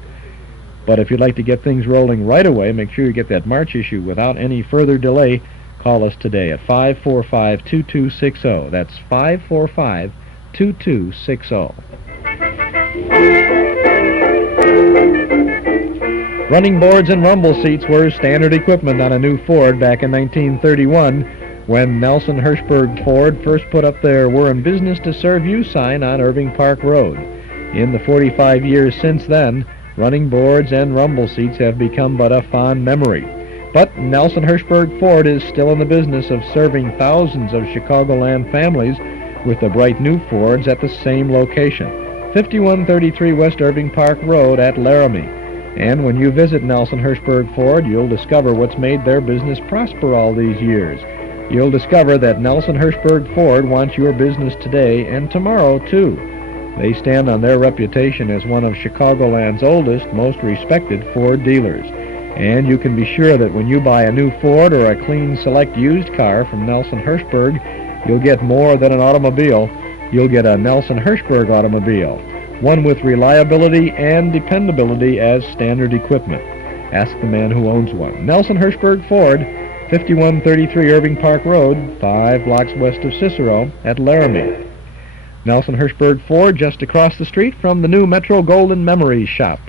But if you'd like to get things rolling right away, make sure you get that March issue without any further delay. Call us today at 545-2260. That's 545-2260. Running boards and rumble seats were standard equipment on a new Ford back in 1931 when Nelson Hirschberg Ford first put up their "We're in business to serve you" sign on Irving Park Road. In the 45 years since then, running boards and rumble seats have become but a fond memory. But Nelson Hirschberg Ford is still in the business of serving thousands of Chicagoland families with the bright new Fords at the same location, 5133 West Irving Park Road at Laramie. And when you visit Nelson Hirschberg Ford, you'll discover what's made their business prosper all these years. You'll discover that Nelson Hirschberg Ford wants your business today and tomorrow, too. They stand on their reputation as one of Chicagoland's oldest, most respected Ford dealers. And you can be sure that when you buy a new Ford or a clean select used car from Nelson Hirschberg, you'll get more than an automobile. You'll get a Nelson Hirschberg automobile, one with reliability and dependability as standard equipment. Ask the man who owns one. Nelson Hirschberg Ford, 5133 Irving Park Road, 5 blocks west of Cicero at Laramie. Nelson Hirschberg Ford, just across the street from the new Metro Golden Memory Shop.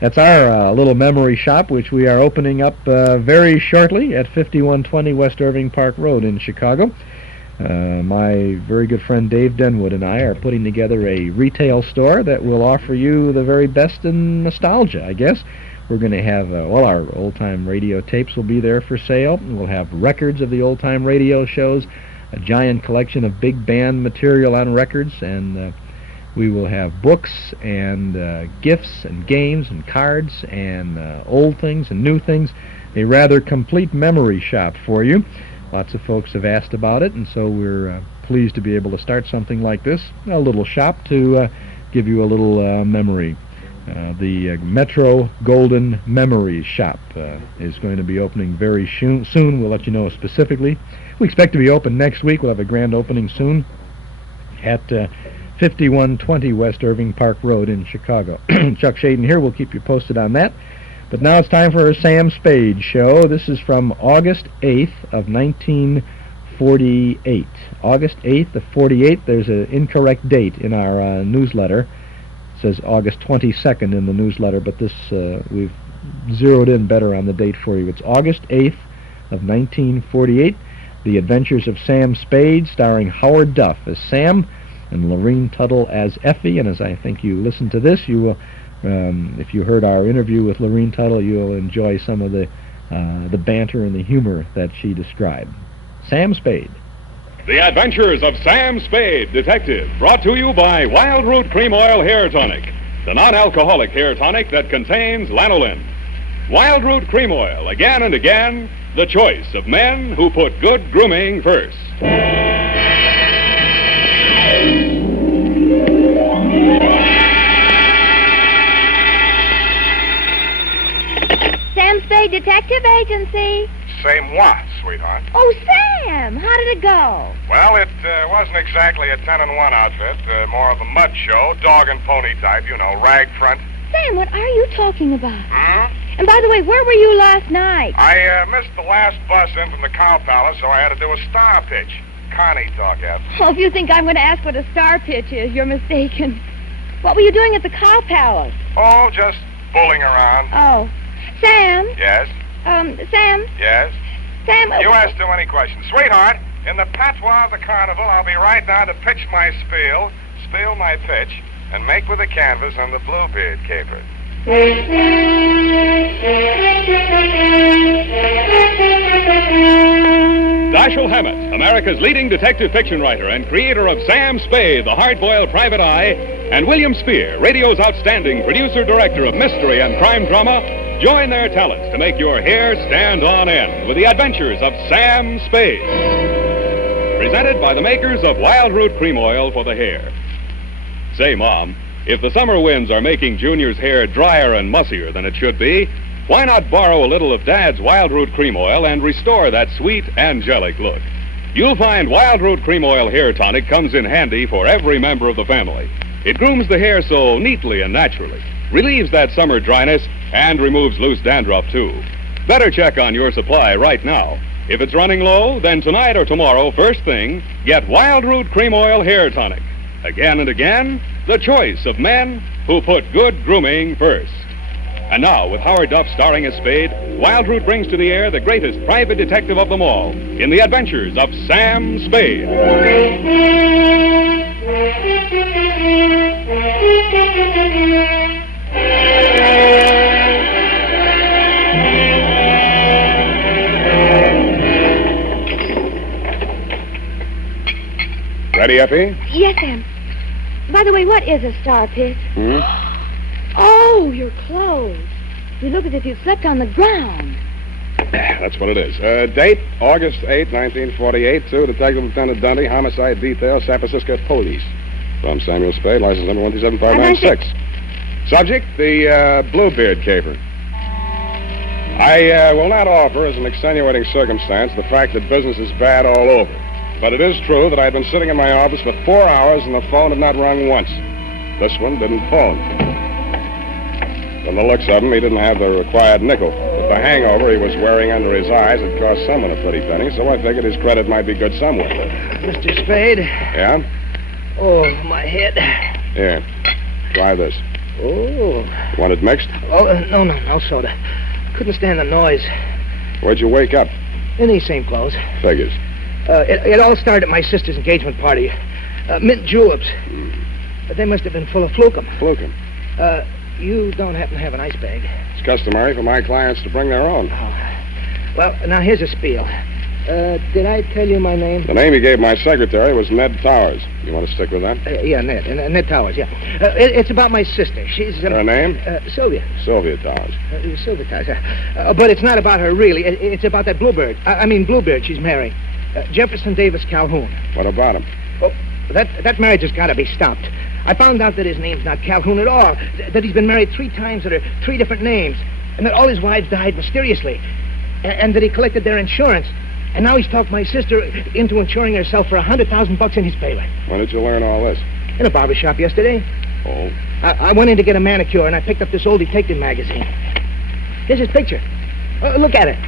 That's our little memory shop, which we are opening up very shortly at 5120 West Irving Park Road in Chicago. My very good friend Dave Denwood and I are putting together a retail store that will offer you the very best in nostalgia, I guess. We're going to have, our old-time radio tapes will be there for sale. We'll have records of the old-time radio shows, a giant collection of big band material on records, and we will have books and gifts and games and cards and old things and new things. A rather complete memory shop for you. Lots of folks have asked about it, and so we're pleased to be able to start something like this, a little shop to give you a little memory. The Metro Golden Memories Shop is going to be opening very soon. We'll let you know specifically. We expect to be open next week. We'll have a grand opening soon at 5120 West Irving Park Road in Chicago. Chuck Shaden here. We'll keep you posted on that. But now it's time for a Sam Spade show. This is from August 8th of 1948. August 8th of 48. There's an incorrect date in our newsletter. It says August 22nd in the newsletter, but this we've zeroed in better on the date for you. It's August 8th of 1948. The Adventures of Sam Spade, starring Howard Duff as Sam and Lurene Tuttle as Effie. And as I think you listen to this, you will, if you heard our interview with Lurene Tuttle, you'll enjoy some of the banter and the humor that she described. Sam Spade. The Adventures of Sam Spade, Detective, brought to you by Wild Root Cream Oil Hair Tonic, the non-alcoholic hair tonic that contains lanolin. Wild Root Cream Oil, again and again, the choice of men who put good grooming first. Sam Spade Detective Agency. Same what, sweetheart? Oh, Sam, how did it go? Well, it wasn't exactly a 10-in-1 outfit. More of a mud show, dog and pony type, rag front. Sam, what are you talking about? And by the way, where were you last night? I missed the last bus in from the Cow Palace, so I had to do a star pitch. Connie talk, Ed. Oh, if you think I'm going to ask what a star pitch is, you're mistaken. What were you doing at the Cow Palace? Oh, just fooling around. Oh. Sam? Yes? Sam? Yes? Sam... You ask too many questions. Sweetheart, in the patois of the carnival, I'll be right down to pitch my spiel my pitch, and make with the canvas on the Bluebeard caper. Dashiell Hammett, America's leading detective fiction writer and creator of Sam Spade, the hard-boiled private eye, and William Spear, radio's outstanding producer-director of mystery and crime drama, join their talents to make your hair stand on end with the adventures of Sam Spade. Presented by the makers of Wild Root Cream Oil for the hair. Say, Mom, if the summer winds are making Junior's hair drier and mussier than it should be, why not borrow a little of Dad's Wild Root Cream Oil and restore that sweet, angelic look? You'll find Wild Root Cream Oil Hair Tonic comes in handy for every member of the family. It grooms the hair so neatly and naturally, relieves that summer dryness, and removes loose dandruff, too. Better check on your supply right now. If it's running low, then tonight or tomorrow, first thing, get Wild Root Cream Oil Hair Tonic. Again and again, the choice of men who put good grooming first. And now, with Howard Duff starring as Spade, Wild Root brings to the air the greatest private detective of them all in the adventures of Sam Spade. Ready, Effie? Yes, Sam. By the way, what is a star pit? Oh, your clothes. You look as if you slept on the ground. That's what it is. Date, August 8, 1948, to Detective Lieutenant Dundee, Homicide Detail, San Francisco Police. From Samuel Spade, license number 1375596. Subject, the Bluebeard caper. I will not offer as an extenuating circumstance the fact that business is bad all over. But it is true that I had been sitting in my office for 4 hours and the phone had not rung once. This one didn't phone. From the looks of him, he didn't have the required nickel. But the hangover he was wearing under his eyes had cost someone a pretty penny, so I figured his credit might be good somewhere. Mr. Spade? Yeah? Oh, my head. Here, try this. Oh. Want it mixed? Oh, no soda. Couldn't stand the noise. Where'd you wake up? In these same clothes. Figures. It all started at my sister's engagement party. Mint juleps. But they must have been full of flukum. Flukum? You don't happen to have an ice bag? It's customary for my clients to bring their own. Oh. Well, now here's a spiel. Did I tell you my name? The name you gave my secretary was Ned Towers. You want to stick with that? Yeah, Ned. Ned Towers, yeah. It's about my sister. She's... Her name? Sylvia. Sylvia Towers. Sylvia Towers, but it's not about her, really. It's about that Bluebeard. I mean, Bluebeard she's married. Jefferson Davis Calhoun. What about him? Oh, that marriage has got to be stopped. I found out that his name's not Calhoun at all, that he's been married 3 times under 3 different names, and that all his wives died mysteriously, and that he collected their insurance. And now he's talked my sister into insuring herself for $100,000 in his favor. When did you learn all this? In a barber shop yesterday. Oh? I went in to get a manicure, and I picked up this old detective magazine. Here's his picture. Look at it.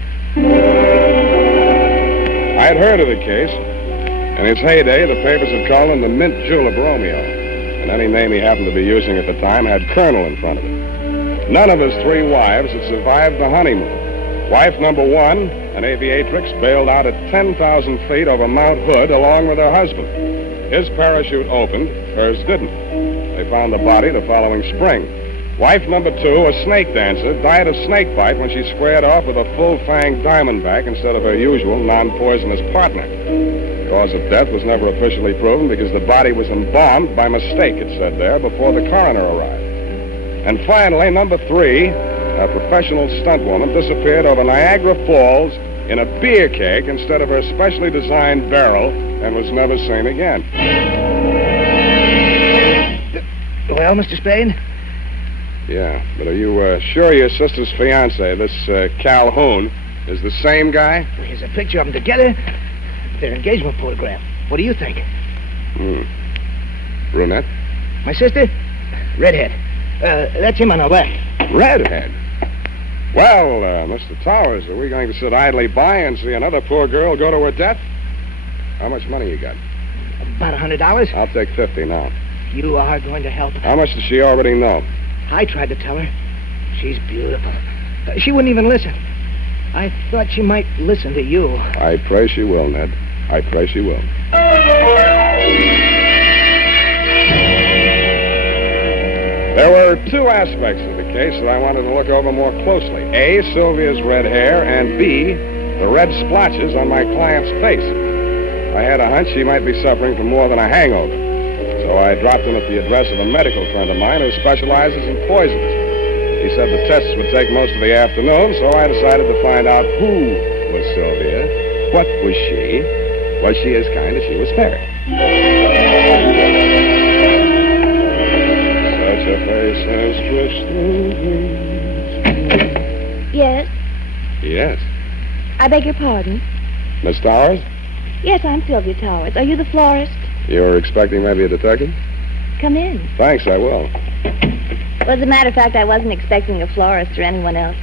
I had heard of the case. In its heyday, the papers had called him the Mint Julep Romeo. And any name he happened to be using at the time had Colonel in front of it. None of his 3 wives had survived the honeymoon. Wife number 1, an aviatrix, bailed out at 10,000 feet over Mount Hood along with her husband. His parachute opened, hers didn't. They found the body the following spring. Wife number 2, a snake dancer, died of snake bite when she squared off with a full-fanged diamondback instead of her usual non-poisonous partner. The cause of death was never officially proven because the body was embalmed by mistake, it said there, before the coroner arrived. And finally, number 3, a professional stunt woman, disappeared over Niagara Falls in a beer keg instead of her specially designed barrel and was never seen again. Well, Mr. Spade? Yeah, but are you sure your sister's fiancé, this Calhoun, is the same guy? Here's a picture of them together. Their engagement photograph. What do you think? Brunette? My sister? Redhead. That's him on her back. Redhead? Well, Mr. Towers, are we going to sit idly by and see another poor girl go to her death? How much money you got? About $100. I'll take 50 now. You are going to help her. How much does she already know? I tried to tell her. She's beautiful. She wouldn't even listen. I thought she might listen to you. I pray she will, Ned. I pray she will. There were two aspects of the case that I wanted to look over more closely. A, Sylvia's red hair, and B, the red splotches on my client's face. I had a hunch she might be suffering from more than a hangover. So I dropped him at the address of a medical friend of mine who specializes in poisons. He said the tests would take most of the afternoon, so I decided to find out who was Sylvia, what was she as kind as she was fair. Such a face has stretched through dreams. Yes? Yes. I beg your pardon? Miss Towers? Yes, I'm Sylvia Towers. Are you the florist? You're expecting maybe a detective? Come in. Thanks, I will. Well, as a matter of fact, I wasn't expecting a florist or anyone else.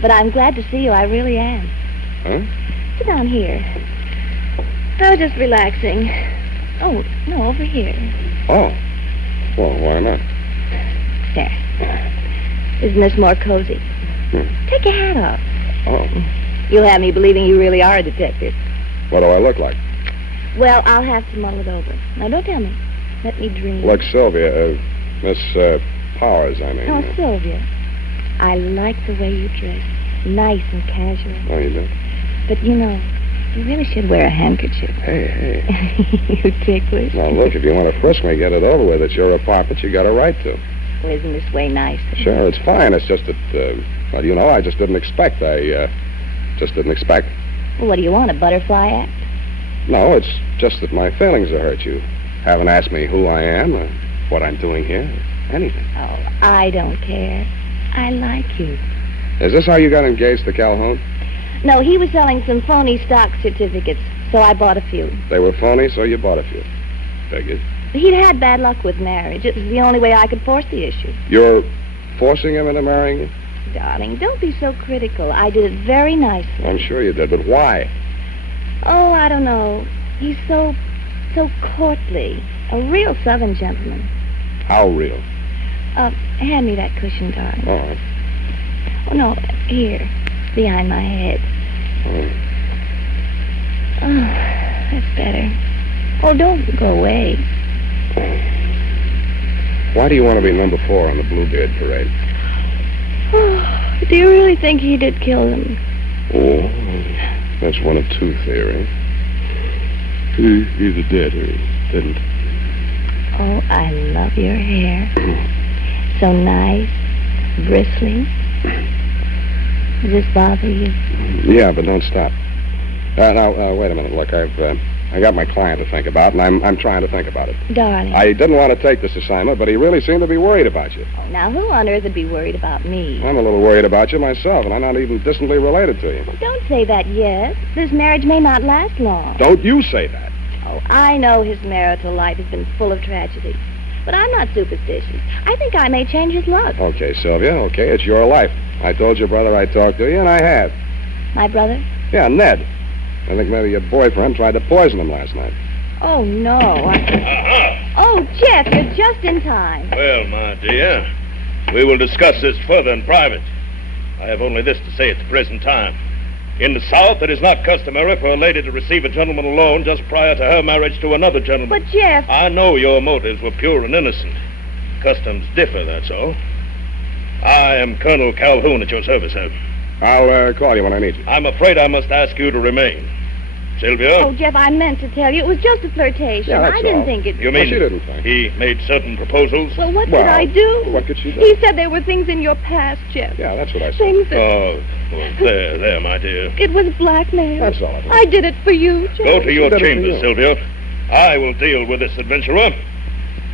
But I'm glad to see you. I really am. Huh? Sit down here. I was just relaxing. Oh, no, over here. Oh. Well, why not? There. Isn't this more cozy? Take your hat off. Oh. You'll have me believing you really are a detective. What do I look like? Well, I'll have to muddle it over. Now, don't tell me. Let me dream. Look, Sylvia, Miss Powers, I mean. Oh, Sylvia. I like the way you dress. Nice and casual. Oh, you do? But, you know, you really should wear a handkerchief. Hey. You ticklish. Now, look, if you want to frisk me, get it over with. It's your apartment. You got a right to. Well, isn't this way nice? Sure, it's fine. It's just that, well, you know, I just didn't expect. Just didn't expect. Well, what do you want, a butterfly act? No, it's just that my feelings have hurt you. Haven't asked me who I am, or what I'm doing here, anything. Oh, I don't care. I like you. Is this how you got engaged to Calhoun? No, he was selling some phony stock certificates, so I bought a few. They were phony, so you bought a few. Figured. He'd had bad luck with marriage. It was the only way I could force the issue. You're forcing him into marrying you? Darling, don't be so critical. I did it very nicely. I'm sure you did, but why? Oh, I don't know. He's so courtly. A real Southern gentleman. How real? Hand me that cushion, darling. All right. Oh, no, here, behind my head. Oh, that's better. Oh, don't go away. Why do you want to be number 4 on the Bluebeard parade? Oh, do you really think he did kill them? Oh, that's one of two theories. He either did or he didn't. Oh, I love your hair. So nice, bristly. Does this bother you? Yeah, but don't stop. Now, wait a minute. Look, I got my client to think about, and I'm trying to think about it. Darling. I didn't want to take this assignment, but he really seemed to be worried about you. Oh, now, who on earth would be worried about me? I'm a little worried about you myself, and I'm not even distantly related to you. Well, don't say that yet. This marriage may not last long. Don't you say that. Oh, I know his marital life has been full of tragedy. But I'm not superstitious. I think I may change his luck. Okay, Sylvia, okay, it's your life. I told your brother I'd talk to you, and I have. My brother? Yeah, Ned. I think maybe your boyfriend tried to poison him last night. Oh, no. Oh, Jeff, you're just in time. Well, my dear, we will discuss this further in private. I have only this to say at the present time. In the South, it is not customary for a lady to receive a gentleman alone just prior to her marriage to another gentleman. But, Jeff... I know your motives were pure and innocent. Customs differ, that's all. I am Colonel Calhoun at your service, sir. I'll call you when I need you. I'm afraid I must ask you to remain. Sylvia? Oh, Jeff, I meant to tell you. It was just a flirtation. Yeah, that's I didn't all. think it... You mean she didn't think. He made certain proposals? Well, what could I do? What could she do? He said there were things in your past, Jeff. Yeah, that's what I said. Things that... Oh, well, there, my dear. It was blackmail. That's all it was. I did it for you, Jeff. Go to your She did it for chambers, you. Sylvia. I will deal with this adventurer.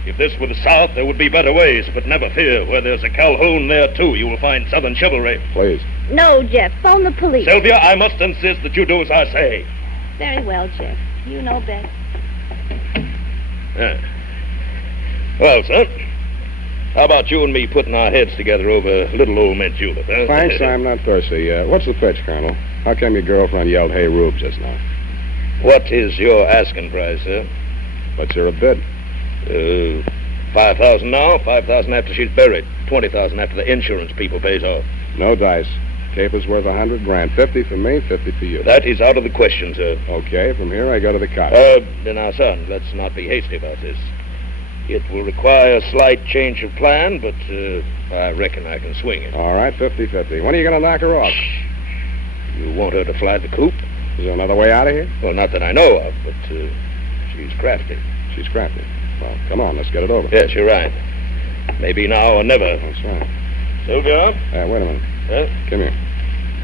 If this were the South, there would be better ways, but never fear. Where there's a Calhoun there, too, you will find Southern chivalry. Please. No, Jeff. Phone the police. Sylvia, I must insist that you do as I say. Very well, Jeff. You know best. Yeah. Well, son, how about you and me putting our heads together over little old mint julep, huh? Thanks, I'm not thirsty. What's the pitch, Colonel? How come your girlfriend yelled, "Hey, Rube," just now? What is your asking price, sir? What's your bid? $5,000 now, $5,000 after she's buried, $20,000 after the insurance people pays off. No dice. Caper's worth $100,000. 50 for me, 50 for you. That is out of the question, sir. Okay, from here I go to the cops. Now, son, let's not be hasty about this. It will require a slight change of plan, but I reckon I can swing it. All right, 50-50. When are you going to knock her off? You want her to fly the coop? Is there another way out of here? Well, not that I know of, but she's crafty. She's crafty. Well, come on, let's get it over. Yes, you're right. Maybe now or never. That's right. Sylvia? Wait a minute. Come here.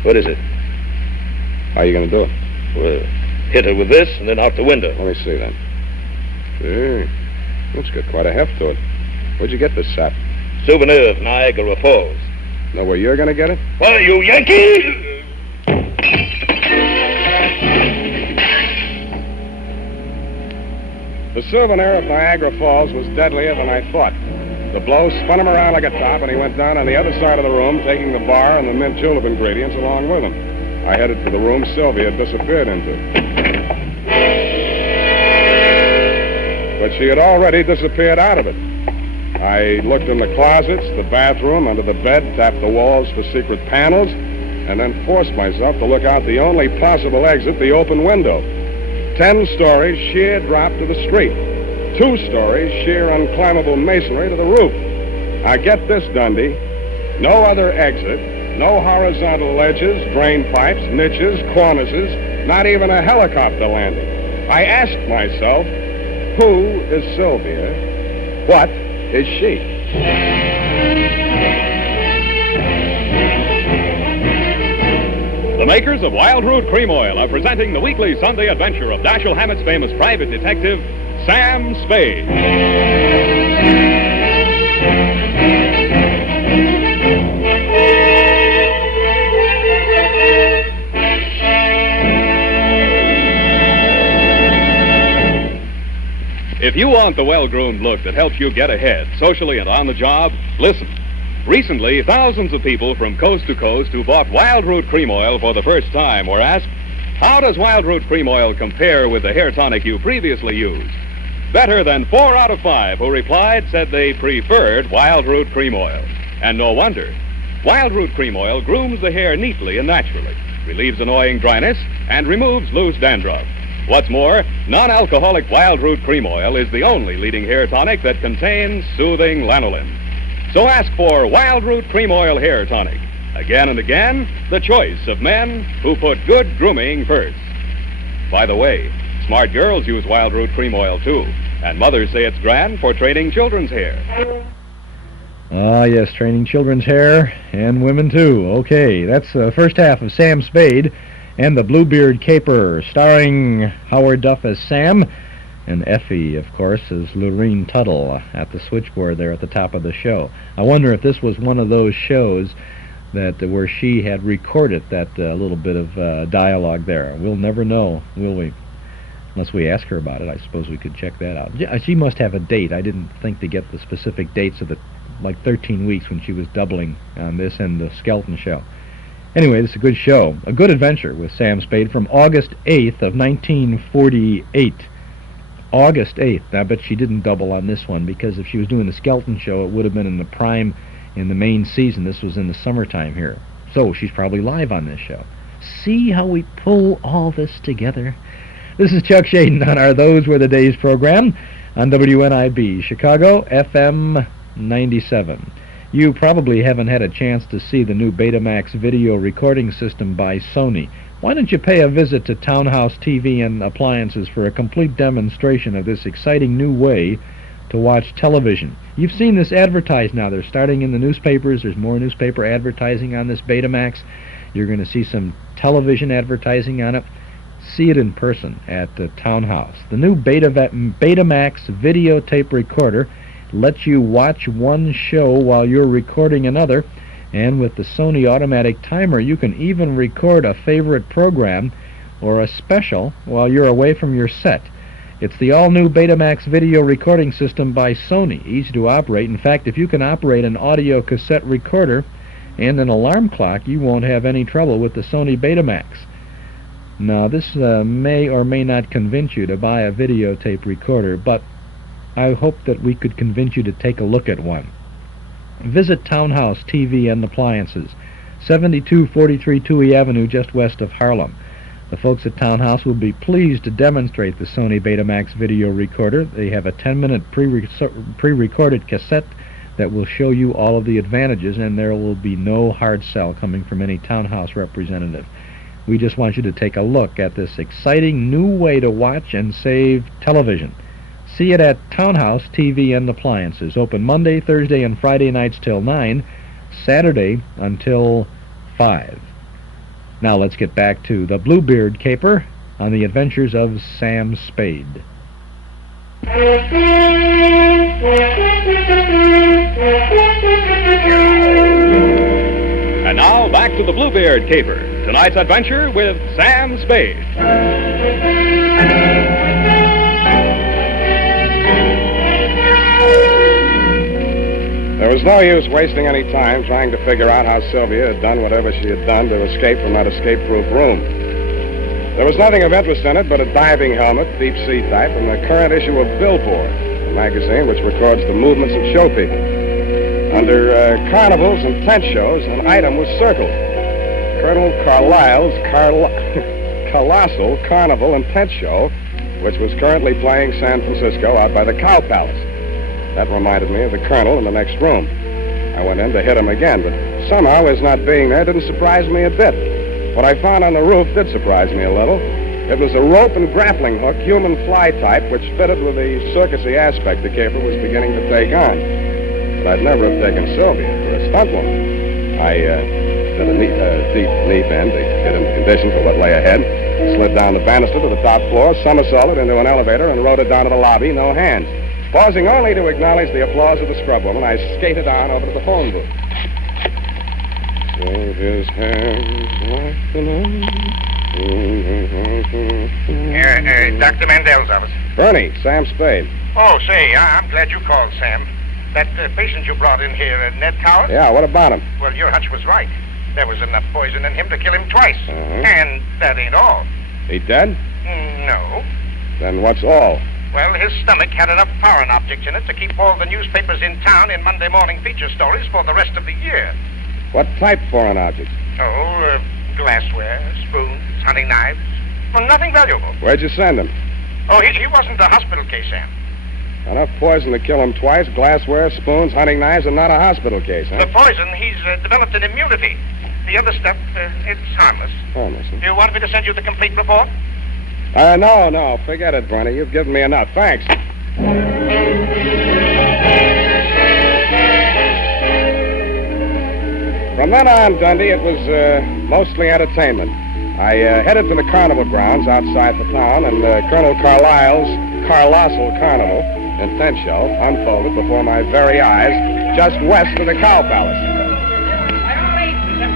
What is it? How are you going to do it? Well, hit her with this and then out the window. Let me see then. Gee, that's got quite a heft to it. Where'd you get this sap? Souvenir of Niagara Falls. Know where you're going to get it? Why, you Yankee! The souvenir of Niagara Falls was deadlier than I thought. The blow spun him around like a top, and he went down on the other side of the room, taking the bar and the mint julep ingredients along with him. I headed for the room Sylvia had disappeared into. But she had already disappeared out of it. I looked in the closets, the bathroom, under the bed, tapped the walls for secret panels, and then forced myself to look out the only possible exit, the open window. 10 stories sheer drop to the street. 2 stories sheer unclimbable masonry to the roof. Now get this, Dundee. No other exit, no horizontal ledges, drain pipes, niches, cornices, not even a helicopter landing. I asked myself, who is Sylvia? What is she? The makers of Wild Root Cream Oil are presenting the weekly Sunday adventure of Dashiell Hammett's famous private detective, Sam Spade. If you want the well-groomed look that helps you get ahead, socially and on the job, listen. Recently, thousands of people from coast to coast who bought Wild Root Cream Oil for the first time were asked, how does Wild Root Cream Oil compare with the hair tonic you previously used? Better than 4 out of 5 who replied said they preferred Wild Root Cream Oil. And no wonder. Wild Root Cream Oil grooms the hair neatly and naturally, relieves annoying dryness, and removes loose dandruff. What's more, non-alcoholic Wild Root Cream Oil is the only leading hair tonic that contains soothing lanolin. So ask for Wild Root Cream Oil Hair Tonic. Again and again, the choice of men who put good grooming first. By the way, smart girls use Wild Root Cream Oil too, and mothers say it's grand for training children's hair. Ah, yes, training children's hair and women too. Okay, that's the first half of Sam Spade and the Bluebeard Caper, starring Howard Duff as Sam, and Effie, of course, is Lurene Tuttle at the switchboard there at the top of the show. I wonder if this was one of those shows that where she had recorded that little bit of dialogue there. We'll never know, will we? Unless we ask her about it. I suppose we could check that out. Yeah, she must have a date. I didn't think to get the specific dates of the, like 13 weeks when she was doubling on this and the Skelton show. Anyway, this is a good show, a good adventure with Sam Spade from August 8th of 1948. August 8th. I bet she didn't double on this one, because if she was doing the Skelton show, it would have been in the prime, in the main season. This was in the summertime here. So she's probably live on this show. See how we pull all this together? This is Chuck Shaden on our Those Were the Days program on WNIB, Chicago, FM 97. You probably haven't had a chance to see the new Betamax video recording system by Sony. Why don't you pay a visit to Townhouse TV and Appliances for a complete demonstration of this exciting new way to watch television. You've seen this advertised now. They're starting in the newspapers. There's more newspaper advertising on this Betamax. You're going to see some television advertising on it. See it in person at the Townhouse. The new Betamax videotape recorder lets you watch one show while you're recording another. And with the Sony automatic timer, you can even record a favorite program or a special while you're away from your set. It's the all-new Betamax video recording system by Sony, easy to operate. In fact, if you can operate an audio cassette recorder and an alarm clock, you won't have any trouble with the Sony Betamax. Now, this may or may not convince you to buy a videotape recorder, but I hope that we could convince you to take a look at one. Visit Townhouse TV and Appliances, 7243 Touhy Avenue, just west of Harlem. The folks at Townhouse will be pleased to demonstrate the Sony Betamax video recorder. They have a 10-minute pre-recorded cassette that will show you all of the advantages, and there will be no hard sell coming from any Townhouse representative. We just want you to take a look at this exciting new way to watch and save television. See it at Townhouse TV and Appliances, open Monday, Thursday, and Friday nights till 9, Saturday until 5. Now let's get back to the Bluebeard caper on the adventures of Sam Spade. And now back to the Bluebeard caper. Tonight's adventure with Sam Spade. There was no use wasting any time trying to figure out how Sylvia had done whatever she had done to escape from that escape-proof room. There was nothing of interest in it but a diving helmet, deep sea type, and the current issue of Billboard, a magazine which records the movements of show people. Under carnivals and tent shows, an item was circled. Colonel Carlisle's Colossal Carnival and Tent Show, which was currently playing San Francisco out by the Cow Palace. That reminded me of the colonel in the next room. I went in to hit him again, but somehow his not being there didn't surprise me a bit. What I found on the roof did surprise me a little. It was a rope and grappling hook, human fly type, which fitted with the circusy aspect the caper was beginning to take on. But I'd never have taken Sylvia for a stunt woman. I did a deep knee bend to get in condition for what lay ahead, slid down the banister to the top floor, somersaulted into an elevator, and rode it down to the lobby, no hands. Pausing only to acknowledge the applause of the scrub woman, I skated on over to the phone booth. So his hands Dr. Mandel's office. Bernie, Sam Spade. Oh, say, I'm glad you called, Sam. That patient you brought in here, Ned Coward? Yeah, what about him? Well, your hunch was right. There was enough poison in him to kill him twice. And that ain't all. He dead? No. Then what's all? Well, his stomach had enough foreign objects in it to keep all the newspapers in town in Monday morning feature stories for the rest of the year. What type foreign objects? Oh, glassware, spoons, hunting knives. Well, nothing valuable. Where'd you send him? Oh, he wasn't a hospital case, Sam. Enough poison to kill him twice, glassware, spoons, hunting knives, and not a hospital case, huh? The poison, he's developed an immunity. The other stuff, it's harmless. Harmless, huh? You want me to send you the complete report? No, forget it, Bernie. You've given me enough. Thanks. From then on, Dundee, it was mostly entertainment. I headed for the carnival grounds outside the town, and Colonel Carlisle's Colossal Carnival and Tent Show unfolded before my very eyes just west of the Cow Palace.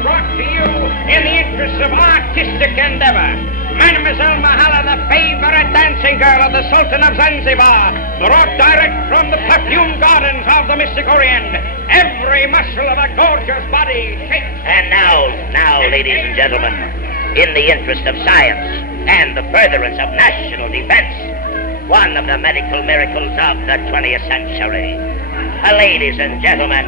Brought to you in the interest of artistic endeavor. Mademoiselle Mahala, the favorite dancing girl of the Sultan of Zanzibar, brought direct from the perfumed gardens of the Mystic Orient. Every muscle of a gorgeous body shakes. And now, ladies and gentlemen, in the interest of science and the furtherance of national defense, one of the medical miracles of the 20th century. Ladies and gentlemen,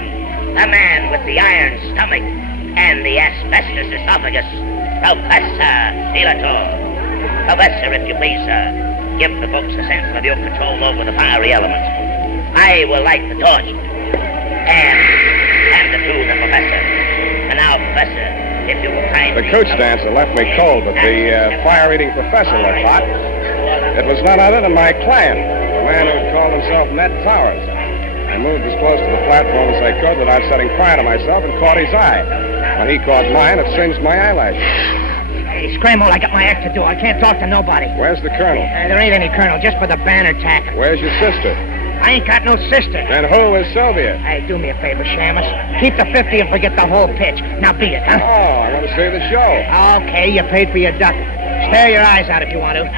the man with the iron stomach and the asbestos esophagus, Professor Filator. Professor, if you please, give the folks a sample of your control over the fiery elements. I will light the torch and hand it to the professor. And now, Professor, if you will kindly... The coach dancer left me cold, but the fire-eating professor looked hot. It was none other than my client, the man who called himself Ned Towers. I moved as close to the platform as I could without setting fire to myself and caught his eye. When he caught mine, it singed my eyelashes. Hey, Scramble, I got my act to do. I can't talk to nobody. Where's the colonel? There ain't any colonel, just for the banner tack. Where's your sister? I ain't got no sister. Then who is Sylvia? Hey, do me a favor, Shamus. Keep the 50 and forget the whole pitch. Now beat it, huh? Oh, I want to see the show. Okay, you paid for your duck. Stare your eyes out if you want to.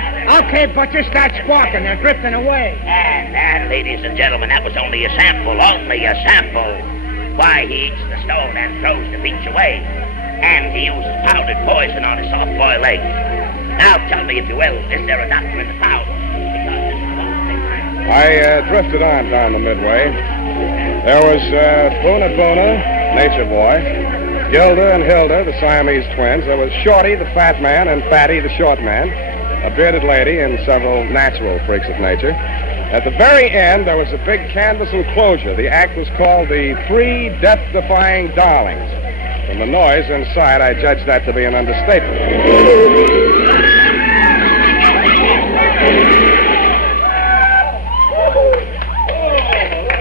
Okay, Butcher, start squawking. They're drifting away. And, ladies and gentlemen, that was only a sample, Why, he eats the stone and throws the peach away. And he uses powdered poison on his soft-boiled eggs. Now, tell me, if you will, is there a doctor in the town? I drifted on down the Midway. There was Boona, Nature Boy, Gilda and Hilda, the Siamese twins. There was Shorty, the fat man, and Fatty, the short man, a bearded lady, and several natural freaks of nature. At the very end, there was a big canvas enclosure. The act was called the Three Death-Defying Darlings. From the noise inside, I judged that to be an understatement.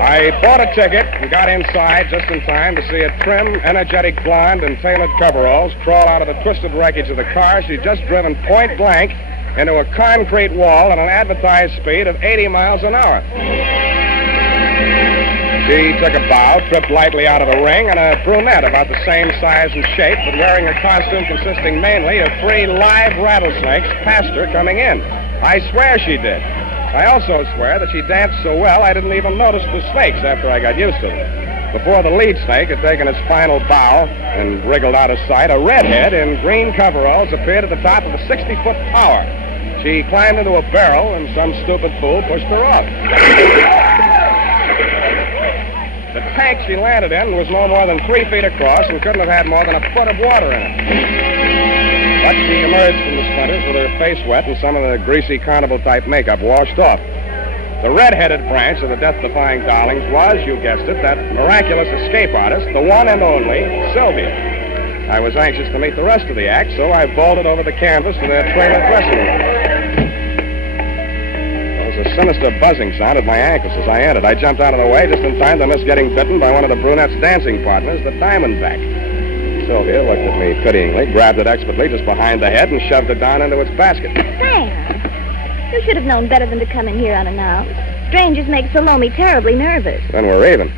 I bought a ticket and got inside just in time to see a trim, energetic blonde in tailored coveralls crawl out of the twisted wreckage of the car she'd just driven point blank into a concrete wall at an advertised speed of 80 miles an hour. She took a bow, tripped lightly out of the ring, and a brunette about the same size and shape, but wearing a costume consisting mainly of 3 live rattlesnakes, passed her coming in. I swear she did. I also swear that she danced so well I didn't even notice the snakes after I got used to them. Before the lead snake had taken its final bow and wriggled out of sight, a redhead in green coveralls appeared at the top of a 60-foot tower. She climbed into a barrel, and some stupid fool pushed her off. The tank she landed in was no more than 3 feet across and couldn't have had more than a foot of water in it. But she emerged from the splinters with her face wet and some of the greasy carnival-type makeup washed off. The red-headed branch of the death-defying Darlings was, you guessed it, that miraculous escape artist, the one and only Sylvia. I was anxious to meet the rest of the act, so I vaulted over the canvas to their trailer dressing room. There was a sinister buzzing sound at my ankles as I entered. I jumped out of the way just in time to miss getting bitten by one of the brunette's dancing partners, the Diamondback. Sylvia looked at me pityingly, grabbed it expertly just behind the head, and shoved it down into its basket. Sam, you should have known better than to come in here unannounced. Strangers make Salome terribly nervous. Then we're even.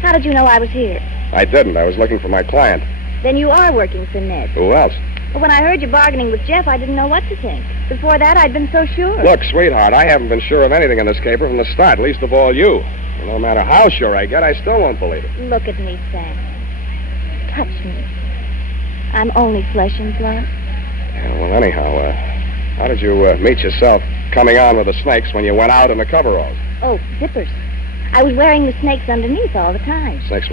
How did you know I was here? I didn't. I was looking for my client. Then you are working for Ned. Who else? Well, when I heard you bargaining with Jeff, I didn't know what to think. Before that, I'd been so sure. Look, sweetheart, I haven't been sure of anything in this caper from the start, least of all you. And no matter how sure I get, I still won't believe it. Look at me, Sam. Touch me. I'm only flesh and blood. Yeah, well, anyhow, how did you meet yourself coming on with the snakes when you went out in the coveralls? Oh, zippers. I was wearing the snakes underneath all the time. Snakes?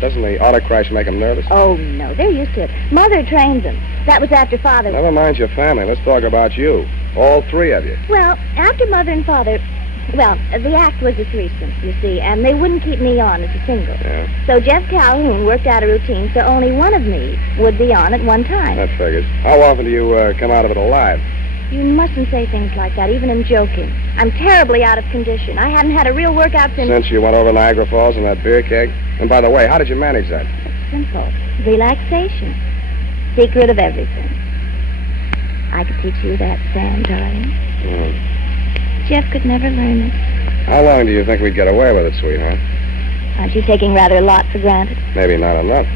Doesn't the auto crash make them nervous? Oh, no, they're used to it. Mother trained them. That was after Father... Never mind your family. Let's talk about you. All 3 of you. Well, after Mother and Father... Well, the act was a threesome, you see, and they wouldn't keep me on as a single. Yeah. So Jeff Calhoun worked out a routine so only one of me would be on at one time. That figures. How often do you come out of it alive? You mustn't say things like that, even in joking. I'm terribly out of condition. I haven't had a real workout Since you went over Niagara Falls in that beer keg? And by the way, how did you manage that? It's simple. Relaxation. Secret of everything. I could teach you that, Sam, darling. Jeff could never learn it. How long do you think we'd get away with it, sweetheart? Aren't you taking rather a lot for granted? Maybe not enough.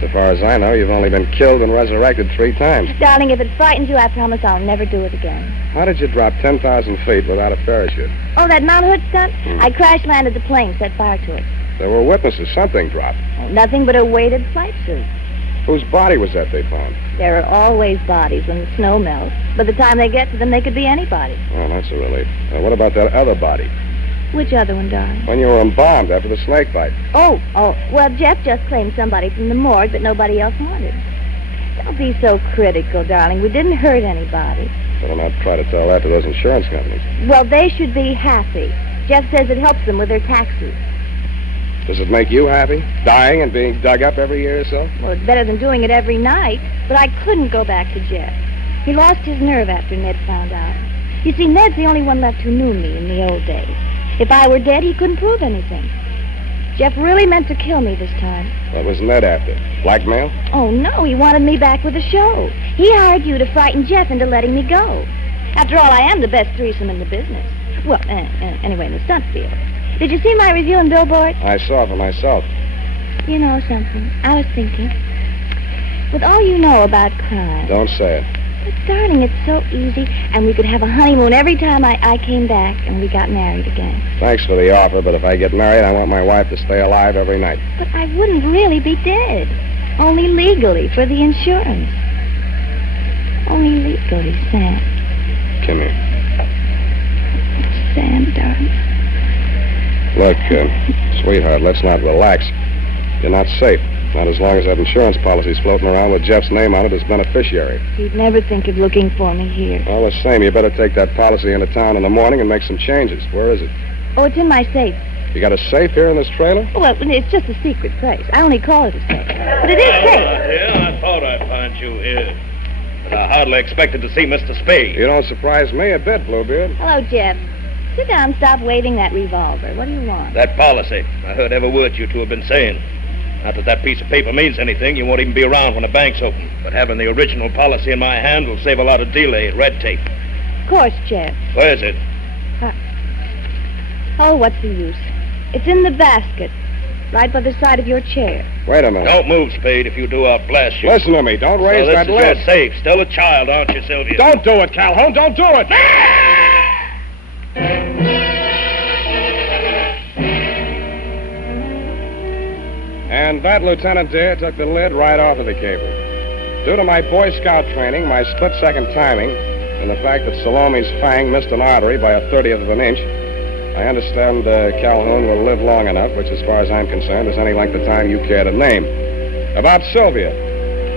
So far as I know, you've only been killed and resurrected 3 times. Darling, if it frightens you, I promise I'll never do it again. How did you drop 10,000 feet without a parachute? Oh, that Mount Hood stunt? I crash-landed the plane, set fire to it. There were witnesses. Something dropped. Oh, nothing but a weighted flight suit. Whose body was that they found? There are always bodies when the snow melts. By the time they get to them, they could be anybody. Oh, that's a relief. What about that other body? Which other one, darling? When you were embalmed after the snake bite. Oh. Well, Jeff just claimed somebody from the morgue that nobody else wanted. Don't be so critical, darling. We didn't hurt anybody. Better not try to tell that to those insurance companies. Well, they should be happy. Jeff says it helps them with their taxes. Does it make you happy? Dying and being dug up every year or so? Well, it's better than doing it every night. But I couldn't go back to Jeff. He lost his nerve after Ned found out. You see, Ned's the only one left who knew me in the old days. If I were dead, he couldn't prove anything. Jeff really meant to kill me this time. What was Ned after? Blackmail? Oh, no, he wanted me back with the show. He hired you to frighten Jeff into letting me go. After all, I am the best threesome in the business. Well, anyway, in the stunt field. Did you see my review in Billboard? I saw it for myself. You know something? I was thinking. With all you know about crime... Don't say it. But, darling, it's so easy, and we could have a honeymoon every time I came back and we got married again. Thanks for the offer, but if I get married, I want my wife to stay alive every night. But I wouldn't really be dead. Only legally, for the insurance. Only legally, Sam. Come here. Sam, darling. Look, sweetheart, let's not relax. You're not safe. Not as long as that insurance policy's floating around with Jeff's name on it as beneficiary. He'd never think of looking for me here. All the same, you better take that policy into town in the morning and make some changes. Where is it? Oh, it's in my safe. You got a safe here in this trailer? Well, it's just a secret place. I only call it a safe. But it is safe. Yeah, I thought I'd find you here. But I hardly expected to see Mr. Spade. You don't surprise me a bit, Bluebeard. Hello, Jeff. Sit down, stop waving that revolver. What do you want? That policy. I heard every word you two have been saying. Not that that piece of paper means anything. You won't even be around when the bank's open. But having the original policy in my hand will save a lot of delay and red tape. Of course, Jeff. Where is it? Oh, what's the use? It's in the basket, right by the side of your chair. Wait a minute. Don't move, Spade. If you do, I'll blast you. Listen to me. Don't raise that lid. lid. You're safe. Still a child, aren't you, Sylvia? Don't do it, Calhoun. Don't do it. And that, Lieutenant dear, took the lid right off of the cable. Due to my Boy Scout training, my split-second timing, and the fact that Salome's fang missed an artery by a 30th of an inch, I understand Calhoun will live long enough, which, as far as I'm concerned, is any length of time you care to name. About Sylvia,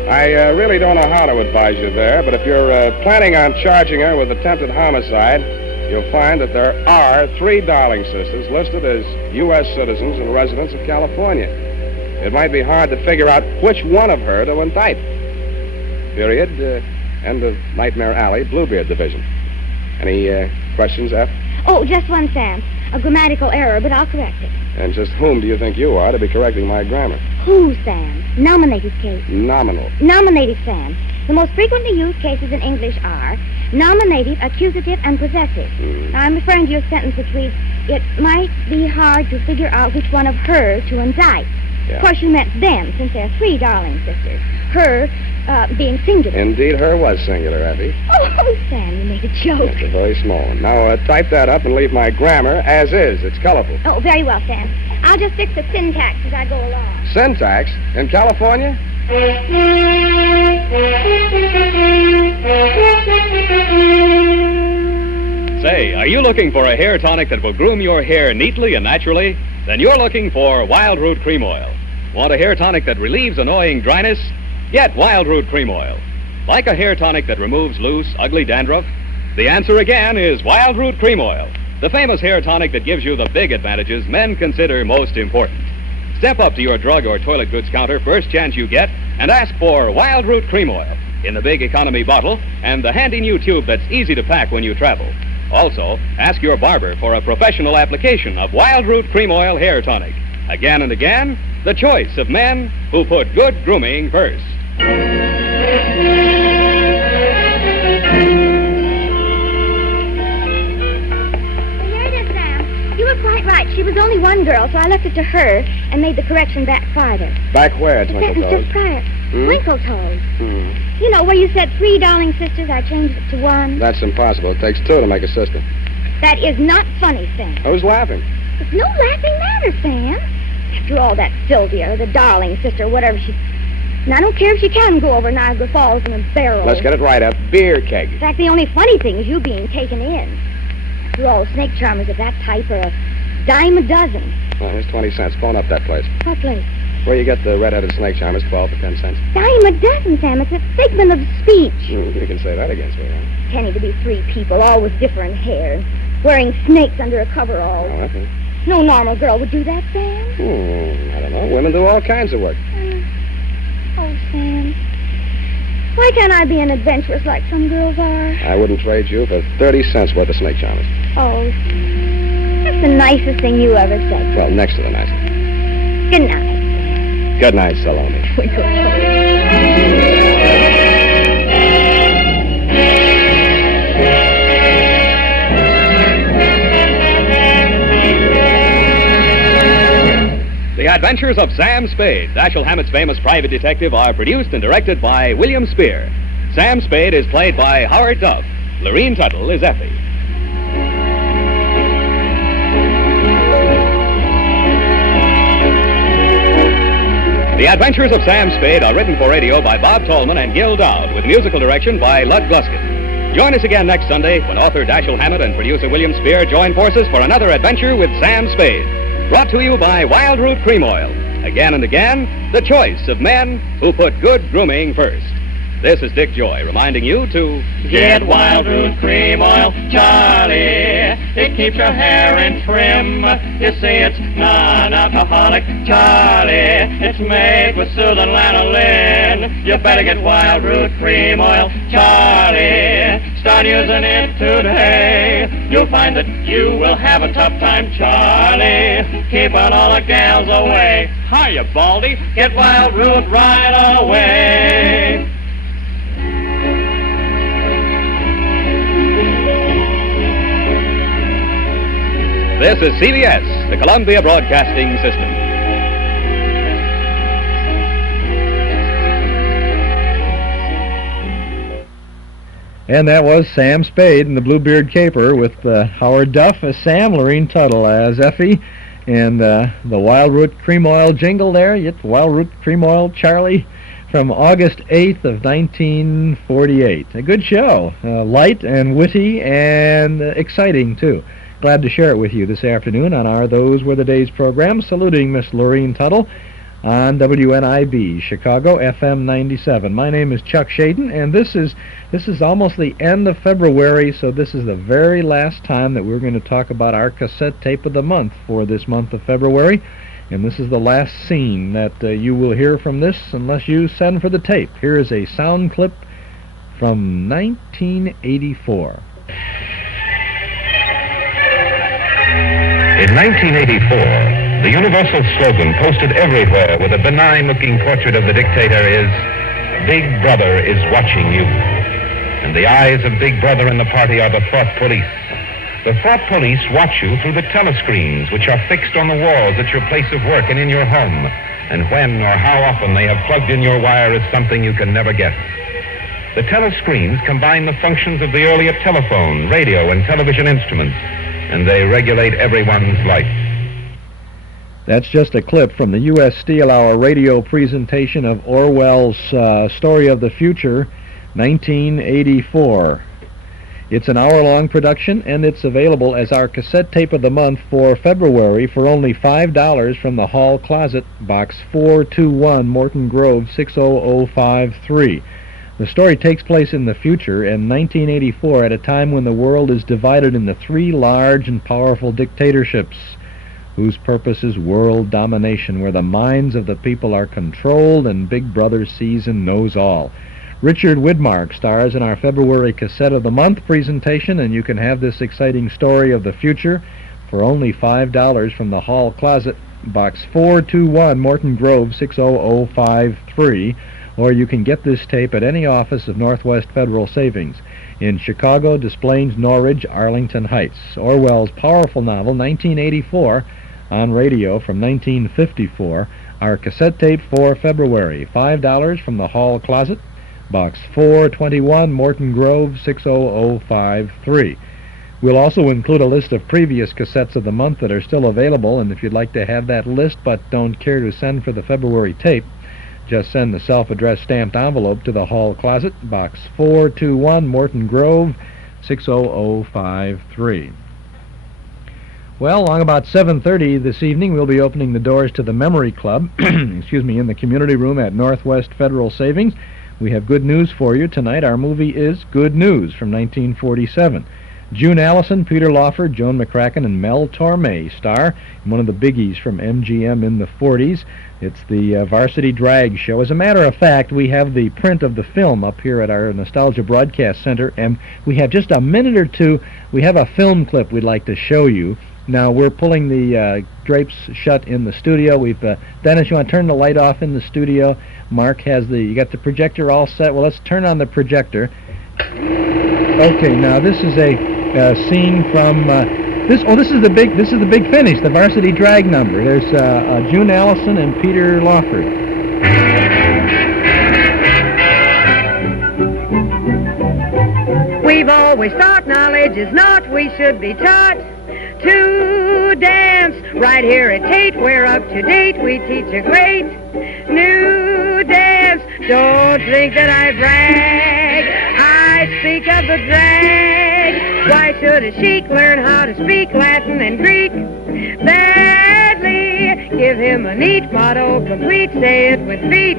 I really don't know how to advise you there, but if you're planning on charging her with attempted homicide, you'll find that there are 3 Darling sisters listed as U.S. citizens and residents of California. It might be hard to figure out which one of her to indict. Period. End of Nightmare Alley, Bluebeard Division. Any questions, F? Oh, just one, Sam. A grammatical error, but I'll correct it. And just whom do you think you are to be correcting my grammar? Who, Sam? Nominative case. Nominal. Nominative, Sam. The most frequently used cases in English are nominative, accusative, and possessive. Now, I'm referring to your sentence which reads, it might be hard to figure out which one of her to indict. Yeah. Of course, you meant them, since there are 3 Darling sisters. Her being singular. Indeed, her was singular, Effie. Oh, Sam, you made a joke. It's a very small one. Now, type that up and leave my grammar as is. It's colorful. Oh, very well, Sam. I'll just fix the syntax as I go along. Syntax? In California? Say, are you looking for a hair tonic that will groom your hair neatly and naturally? Then you're looking for Wild Root Cream Oil. Want a hair tonic that relieves annoying dryness? Get Wild Root Cream Oil. Like a hair tonic that removes loose, ugly dandruff? The answer again is Wild Root Cream Oil, the famous hair tonic that gives you the big advantages men consider most important. Step up to your drug or toilet goods counter first chance you get and ask for Wild Root Cream Oil in the big economy bottle and the handy new tube that's easy to pack when you travel. Also, ask your barber for a professional application of Wild Root Cream Oil Hair Tonic. Again and again, the choice of men who put good grooming first. Quite right. She was only one girl, so I left it to her and made the correction back farther. Back where, The Twinkle sentence Toes? just prior. Twinkle Toes. Hmm. You know, where you said 3 Darling sisters, I changed it to 1. That's impossible. It takes 2 to make a sister. That is not funny, Sam. Who's laughing? It's no laughing matter, Sam. After all, that Sylvia, or the Darling sister, whatever she... And I don't care if she can go over Niagara Falls in a barrel. Let's get it right, a beer keg. In fact, the only funny thing is you being taken in. After all, snake charmers of that type are a dime a dozen. Well, here's 20 cents. Phone up that place. What place? Where you get the red-headed snake charmers, 12 for 10 cents. Dime a dozen, Sam. It's a figment of speech. You can say that against me, huh? Penny to be 3 people, all with different hair, wearing snakes under a coverall. Oh, okay. No normal girl would do that, Sam. I don't know. Women do all kinds of work. Oh, Sam. Why can't I be an adventuress like some girls are? I wouldn't trade you for 30 cents worth of snake charmers. Oh, that's the nicest thing you ever said. Well, next to the nicest. Good night. Good night, Salome. Twinkle The Adventures of Sam Spade, Dashiell Hammett's famous private detective, are produced and directed by William Spear. Sam Spade is played by Howard Duff. Lurene Tuttle is Effie. The Adventures of Sam Spade are written for radio by Bob Tallman and Gil Dowd, with musical direction by Lud Gluskin. Join us again next Sunday when author Dashiell Hammett and producer William Spear join forces for another adventure with Sam Spade. Brought to you by Wild Root Cream Oil. Again and again, the choice of men who put good grooming first. This is Dick Joy reminding you to get Wild Root Cream Oil, Charlie. It keeps your hair in trim. You see, it's non-alcoholic, Charlie. It's made with soothing lanolin. You better get Wild Root Cream Oil, Charlie. Start using it today. You'll find that you will have a tough time, Charlie. Keeping all the gals away. Hiya, Baldy. Get Wild Root right away. This is CBS, the Columbia Broadcasting System. And that was Sam Spade and the Bluebeard Caper with Howard Duff as Sam, Lurene Tuttle as Effie, and the Wild Root Cream Oil jingle there. It's Wild Root Cream Oil, Charlie, from August 8th of 1948. A good show, light and witty and exciting, too. Glad to share it with you this afternoon on our Those Were the Days program, saluting Miss Lurene Tuttle on WNIB, Chicago, FM 97. My name is Chuck Shaden, and this is almost the end of February, so this is the very last time that we're going to talk about our cassette tape of the month for this month of February, and this is the last scene that you will hear from this unless you send for the tape. Here is a sound clip from 1984. In 1984, the universal slogan posted everywhere with a benign-looking portrait of the dictator is, "Big Brother is watching you." And the eyes of Big Brother and the party are the thought police. The thought police watch you through the telescreens, which are fixed on the walls at your place of work and in your home. And when or how often they have plugged in your wire is something you can never guess. The telescreens combine the functions of the earlier telephone, radio, and television instruments, and they regulate everyone's life. That's just a clip from the U.S. Steel Hour radio presentation of Orwell's Story of the Future, 1984. It's an hour-long production, and it's available as our cassette tape of the month for February for only $5 from the Hall Closet, Box 421, Morton Grove, 60053. The story takes place in the future, in 1984, at a time when the world is divided into three large and powerful dictatorships, whose purpose is world domination, where the minds of the people are controlled and Big Brother sees and knows all. Richard Widmark stars in our February Cassette of the Month presentation, and you can have this exciting story of the future for only $5 from the Hall Closet, Box 421, Morton Grove, 60053. Or you can get this tape at any office of Northwest Federal Savings in Chicago, Des Plaines, Norridge, Arlington Heights. Orwell's powerful novel, 1984, on radio from 1954. Our cassette tape for February, $5 from the Hall Closet, Box 421, Morton Grove, 60053. We'll also include a list of previous cassettes of the month that are still available, and if you'd like to have that list but don't care to send for the February tape, just send the self-addressed stamped envelope to the Hall Closet, Box 421, Morton Grove, 60053. Well, along about 7:30 this evening, we'll be opening the doors to the Memory Club, in the community room at Northwest Federal Savings. We have good news for you tonight. Our movie is Good News from 1947. June Allison, Peter Lawford, Joan McCracken, and Mel Torme star in one of the biggies from MGM in the 40s. It's the Varsity Drag Show. As a matter of fact, we have the print of the film up here at our Nostalgia Broadcast Center, and we have just a minute or two. We have a film clip we'd like to show you. Now, we're pulling the drapes shut in the studio. Dennis, you want to turn the light off in the studio? Mark has you got the projector all set? Well, let's turn on the projector. Okay, now this is a scene from this is the big finish, the Varsity Drag number. There's June Allison and Peter Lawford. We've always thought knowledge is not we should be taught to dance. Right here at Tate, we're up to date. We teach a great new dance. Don't think that I brag. I speak of the drag. Why should a sheik learn how to speak Latin and Greek? Badly, give him a neat motto, complete, say it with feet.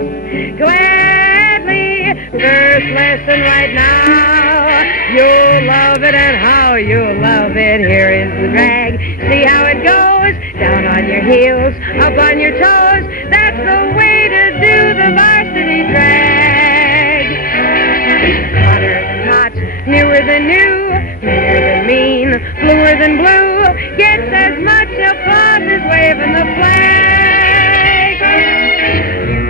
Gladly, first lesson right now. You'll love it, and how you'll love it. Here is the drag. See how it goes. Down on your heels, up on your toes. That's the way to do the varsity drag. Hotter than hot, newer than new, meaner than mean, bluer than blue. Gets as much applause as waving the flag.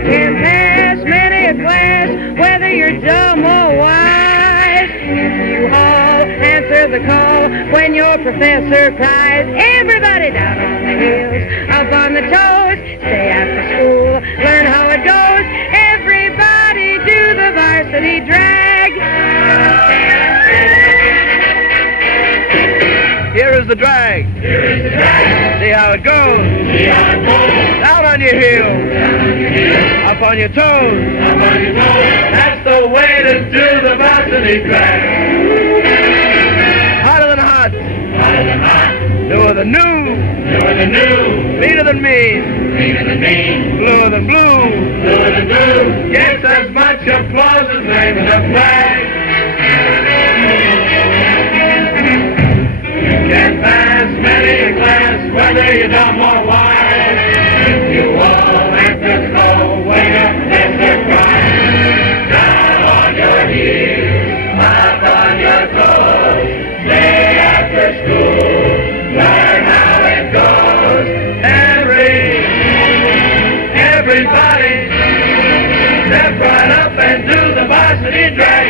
Can pass many a class, whether you're dumb or wise. If you all answer the call when your professor cries. Everybody down on the heels, up on the toes. Stay after school, learn how it goes. Everybody do the varsity drag. Here is the drag. Here is the drag. See how it goes. See how it goes. Down on your heels. Down on your heels. Up on your toes. Up on your toes. That's the way to do the varsity drag. Hotter than hot. Hotter than hot. Newer than new. Newer than new. Meaner than mean. Meaner than mean. Bluer than blue. Bluer than blue. Gets as much applause as waving a flag. Can pass many a class, whether you're dumb or wise. If you all answer slow, when your professor cries. Down on your heels, up on your toes. Stay after school, learn how it goes. Everybody, step right up and do the varsity drag.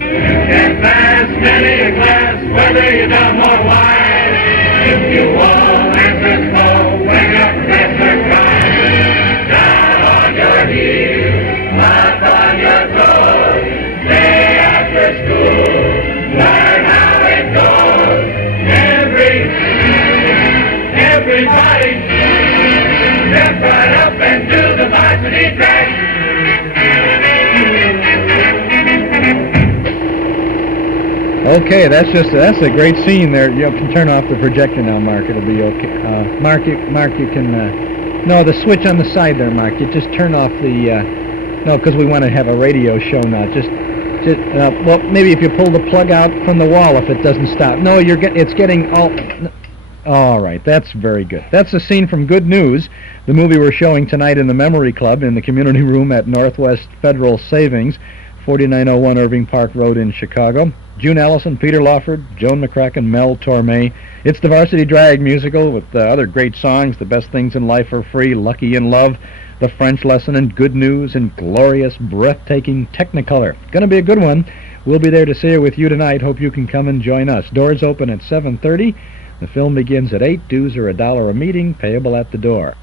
Can pass many a class, whether you're dumb or wise. If you all answer slow when your professor cries. Down on your heels, up on your toes. Stay after school, learn how it goes. Everybody, step right up and do the varsity drag. Okay, that's a great scene there. You can turn off the projector now, Mark. It'll be okay. Mark, you can. No, the switch on the side there, Mark. You just turn off the. No, because we want to have a radio show now. Well, maybe if you pull the plug out from the wall, if it doesn't stop. No, it's getting all. All right, that's very good. That's a scene from Good News, the movie we're showing tonight in the Memory Club in the community room at Northwest Federal Savings, 4901 Irving Park Road in Chicago. June Allison, Peter Lawford, Joan McCracken, Mel Torme. It's the Varsity Drag musical with other great songs, The Best Things in Life Are Free, Lucky in Love, The French Lesson, and Good News, and glorious, breathtaking Technicolor. Gonna be a good one. We'll be there to see it with you tonight. Hope you can come and join us. Doors open at 7:30. The film begins at 8. Dues are $1 a meeting, payable at the door.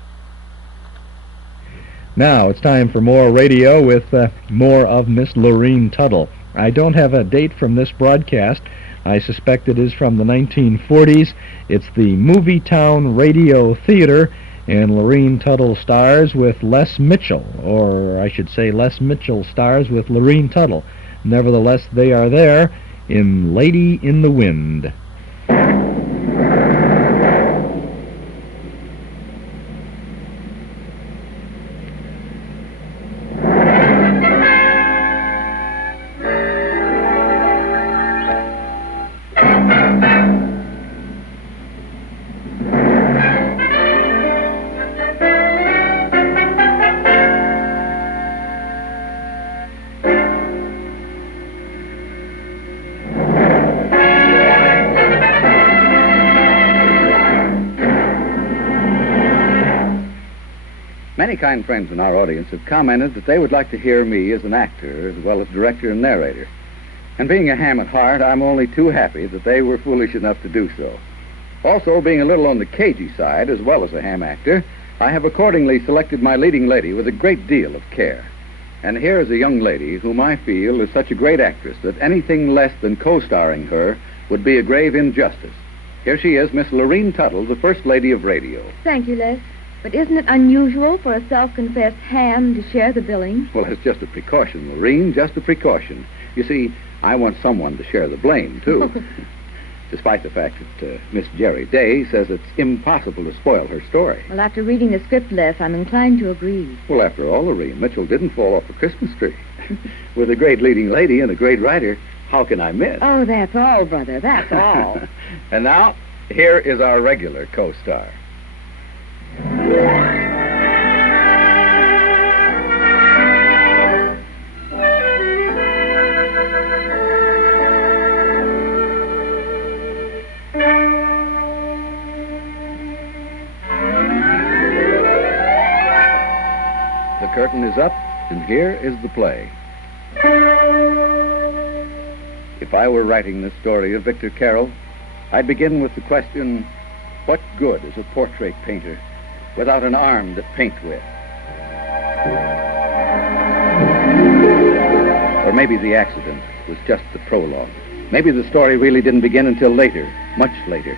Now, it's time for more radio with more of Miss Lurene Tuttle. I don't have a date from this broadcast. I suspect it is from the 1940s. It's the MOVIETOWN Radio Theater, and Lurene Tuttle stars with Les Mitchell, or I should say Les Mitchell stars with Lurene Tuttle. Nevertheless, they are there in Lady in the Wind. Many kind friends in our audience have commented that they would like to hear me as an actor as well as director and narrator. And being a ham at heart, I'm only too happy that they were foolish enough to do so. Also, being a little on the cagey side as well as a ham actor, I have accordingly selected my leading lady with a great deal of care. And here is a young lady whom I feel is such a great actress that anything less than co-starring her would be a grave injustice. Here she is, Miss Lurene Tuttle, the First Lady of Radio. Thank you, Les. But isn't it unusual for a self-confessed ham to share the billing? Well, it's just a precaution, Lurene, just a precaution. You see, I want someone to share the blame, too. Despite the fact that Miss Jerry Day says it's impossible to spoil her story. Well, after reading the script less, I'm inclined to agree. Well, after all, Lurene, Mitchell didn't fall off a Christmas tree. With a great leading lady and a great writer, how can I miss? Oh, that's all, brother. That's all. And now, here is our regular co-star. The curtain is up, and here is the play. If I were writing the story of Victor Carroll, I'd begin with the question, what good is a portrait painter without an arm to paint with? Or maybe the accident was just the prologue. Maybe the story really didn't begin until later, much later.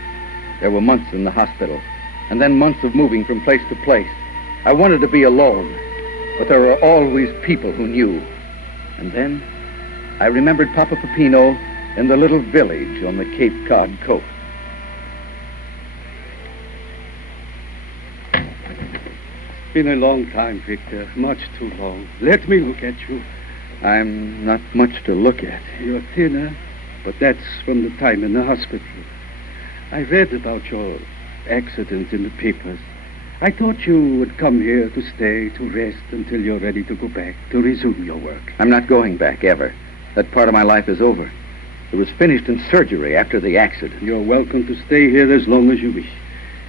There were months in the hospital, and then months of moving from place to place. I wanted to be alone, but there were always people who knew. And then I remembered Papa Peppino in the little village on the Cape Cod coast. It's been a long time, Victor. Much too long. Let me look at you. I'm not much to look at. You're thinner, but that's from the time in the hospital. I read about your accident in the papers. I thought you would come here to stay, to rest until you're ready to go back, to resume your work. I'm not going back, ever. That part of my life is over. It was finished in surgery after the accident. You're welcome to stay here as long as you wish.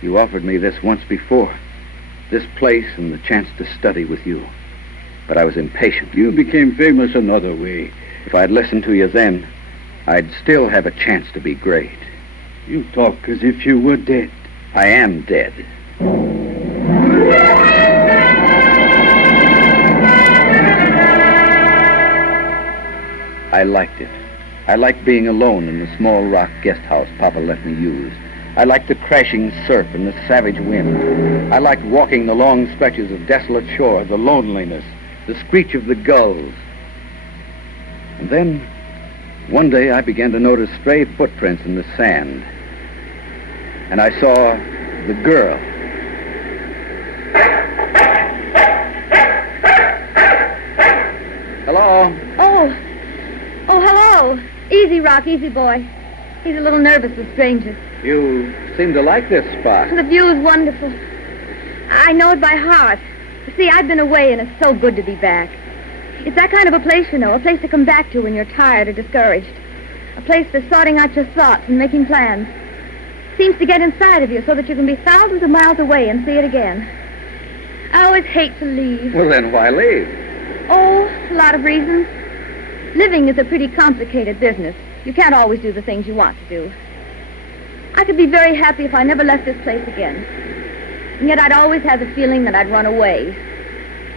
You offered me this once before. This place and the chance to study with you. But I was impatient. You became famous another way. If I'd listened to you then, I'd still have a chance to be great. You talk as if you were dead. I am dead. I liked it. I liked being alone in the small rock guest house Papa let me use. I liked the crashing surf and the savage wind. I liked walking the long stretches of desolate shore, the loneliness, the screech of the gulls. And then, one day I began to notice stray footprints in the sand. And I saw the girl. Hello? Oh, hello. Easy, Rock, easy, boy. He's a little nervous with strangers. You seem to like this spot. The view is wonderful. I know it by heart. See, I've been away, and it's so good to be back. It's that kind of a place, you know, a place to come back to when you're tired or discouraged. A place for sorting out your thoughts and making plans. Seems to get inside of you so that you can be thousands of miles away and see it again. I always hate to leave. Well, then why leave? Oh, a lot of reasons. Living is a pretty complicated business. You can't always do the things you want to do. I could be very happy if I never left this place again. And yet I'd always have the feeling that I'd run away.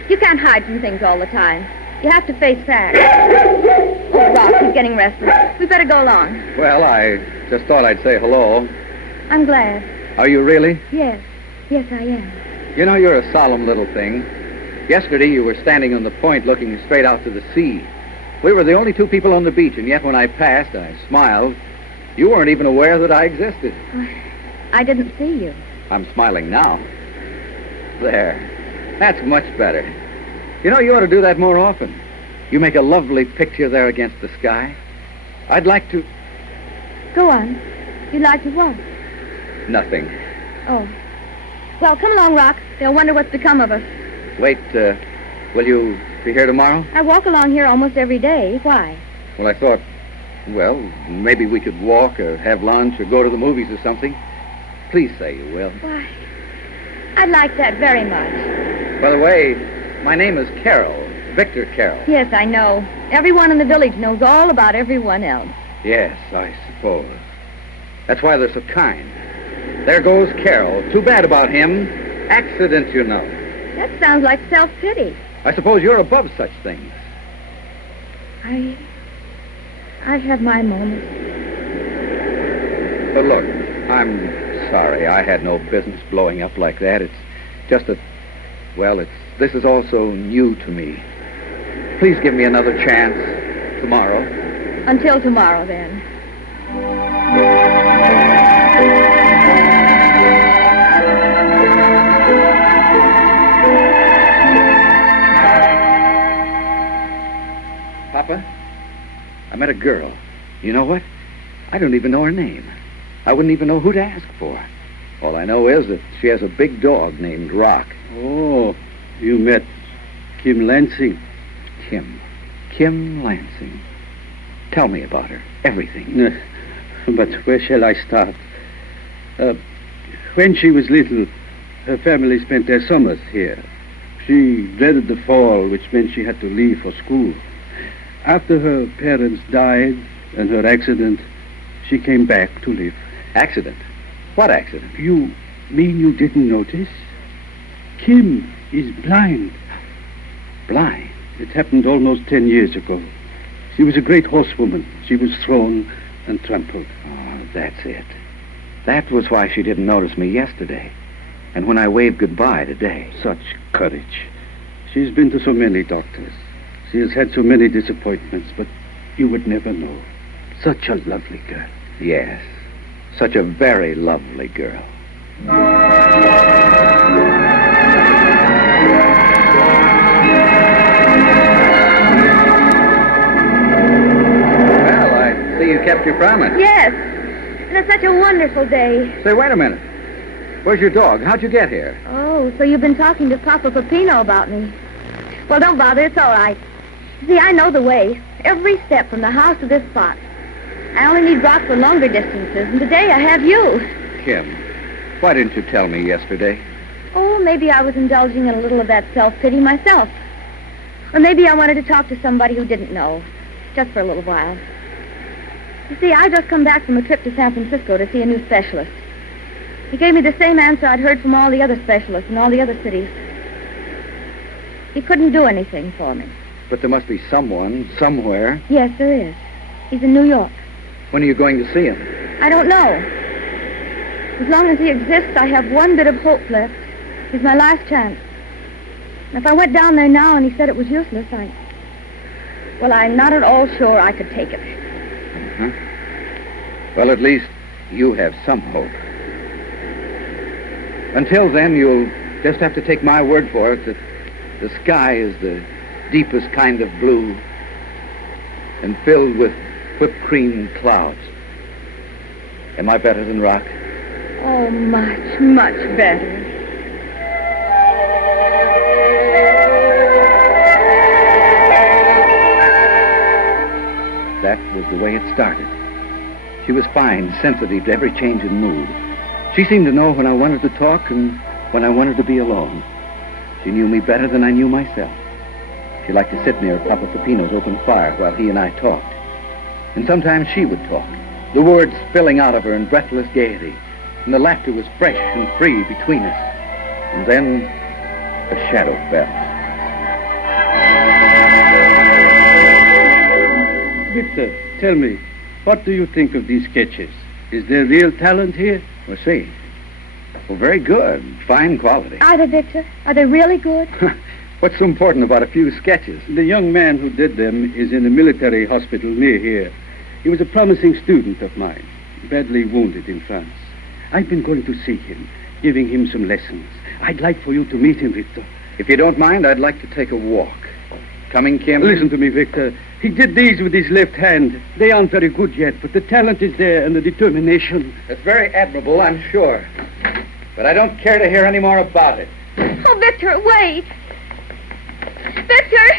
You can't hide from things all the time. You have to face facts. Oh, Rock, he's getting restless. We better go along. Well, I just thought I'd say hello. I'm glad. Are you really? Yes. Yes, I am. You know, you're a solemn little thing. Yesterday you were standing on the point looking straight out to the sea. We were the only two people on the beach, and yet when I passed, I smiled. You weren't even aware that I existed. I didn't see you. I'm smiling now. There. That's much better. You know, you ought to do that more often. You make a lovely picture there against the sky. I'd like to... Go on. You'd like to what? Nothing. Oh. Well, come along, Rock. They'll wonder what's become of us. Wait, will you be here tomorrow? I walk along here almost every day. Why? Well, I thought, well, maybe we could walk or have lunch or go to the movies or something. Please say you will. Why, I'd like that very much. By the way, my name is Carroll, Victor Carroll. Yes, I know. Everyone in the village knows all about everyone else. Yes, I suppose. That's why they're so kind. There goes Carroll. Too bad about him. Accident, you know. That sounds like self-pity. I suppose you're above such things. I have my moments. But look, I'm sorry. I had no business blowing up like that. It's just that, well, this is all so new to me. Please give me another chance tomorrow. Until tomorrow, then. Papa, I met a girl. You know what? I don't even know her name. I wouldn't even know who to ask for. All I know is that she has a big dog named Rock. Oh, you met Kim Lansing. Kim Lansing. Tell me about her. Everything. But where shall I start? When she was little, her family spent their summers here. She dreaded the fall, which meant she had to leave for school. After her parents died and her accident, she came back to live. Accident? What accident? You mean you didn't notice? Kim is blind. Blind? It happened almost 10 years ago. She was a great horsewoman. She was thrown and trampled. Oh, that's it. That was why she didn't notice me yesterday. And when I waved goodbye today. Such courage. She's been to so many doctors. She has had so many disappointments, but you would never know. Such a lovely girl. Yes. Such a very lovely girl. Well, I see you kept your promise. Yes. And it's such a wonderful day. Say, wait a minute. Where's your dog? How'd you get here? Oh, so you've been talking to Papa Peppino about me. Well, don't bother. It's all right. See, I know the way. Every step from the house to this spot. I only need Rock for longer distances, and today I have you. Kim, why didn't you tell me yesterday? Oh, maybe I was indulging in a little of that self-pity myself. Or maybe I wanted to talk to somebody who didn't know, just for a little while. You see, I just come back from a trip to San Francisco to see a new specialist. He gave me the same answer I'd heard from all the other specialists in all the other cities. He couldn't do anything for me. But there must be someone, somewhere. Yes, there is. He's in New York. When are you going to see him? I don't know. As long as he exists, I have one bit of hope left. He's my last chance. And if I went down there now and he said it was useless, I'm not at all sure I could take it. Uh-huh. Well, at least you have some hope. Until then, you'll just have to take my word for it that the sky is the deepest kind of blue and filled with whipped cream clouds. Am I better than Rock? Oh, much, much better. That was the way it started. She was fine, sensitive to every change in mood. She seemed to know when I wanted to talk and when I wanted to be alone. She knew me better than I knew myself. She liked to sit near Papa Peppino's open fire while he and I talked. And sometimes she would talk, the words spilling out of her in breathless gaiety, and the laughter was fresh and free between us. And then a shadow fell. Victor, tell me, what do you think of these sketches? Is there real talent here? We'll see. Well, very good. Fine quality. Are they, Victor? Are they really good? What's so important about a few sketches? The young man who did them is in a military hospital near here. He was a promising student of mine, badly wounded in France. I've been going to see him, giving him some lessons. I'd like for you to meet him, Victor. If you don't mind, I'd like to take a walk. Coming, Kim? Listen to me, Victor. He did these with his left hand. They aren't very good yet, but the talent is there and the determination. It's very admirable, I'm sure. But I don't care to hear any more about it. Oh, Victor, wait. Victor!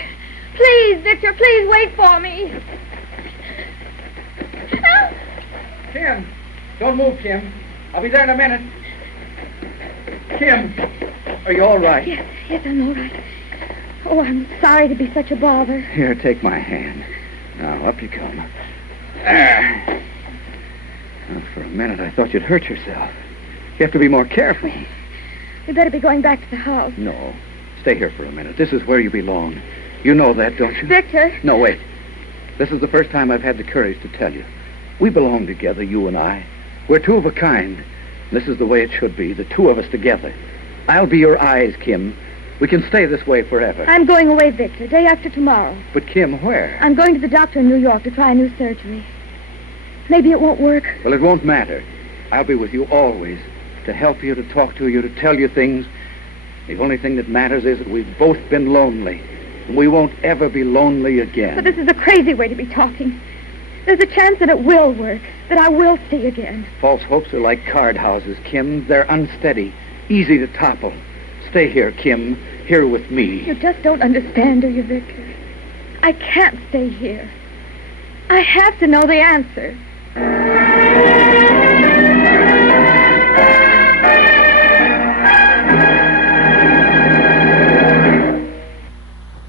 Please, Victor, please wait for me. Kim! Don't move, Kim. I'll be there in a minute. Kim! Are you all right? Yes, I'm all right. Oh, I'm sorry to be such a bother. Here, take my hand. Now, up you come. There. Well, for a minute, I thought you'd hurt yourself. You have to be more careful. We better be going back to the house. No. Stay here for a minute. This is where you belong. You know that, don't you? Victor. No, wait. This is the first time I've had the courage to tell you. We belong together, you and I. We're two of a kind. This is the way it should be, the two of us together. I'll be your eyes, Kim, We can stay this way forever. I'm going away, Victor, day after tomorrow. But, Kim, where? I'm going to the doctor in New York to try a new surgery. Maybe it won't work. Well, it won't matter. I'll be with you always, to help you, to talk to you, to tell you things. The only thing that matters is that we've both been lonely, and we won't ever be lonely again. But this is a crazy way to be talking. There's a chance that it will work, that I will see again. False hopes are like card houses, Kim. They're unsteady, easy to topple. Stay here, Kim, here with me. You just don't understand, do you, Victor? I can't stay here. I have to know the answer.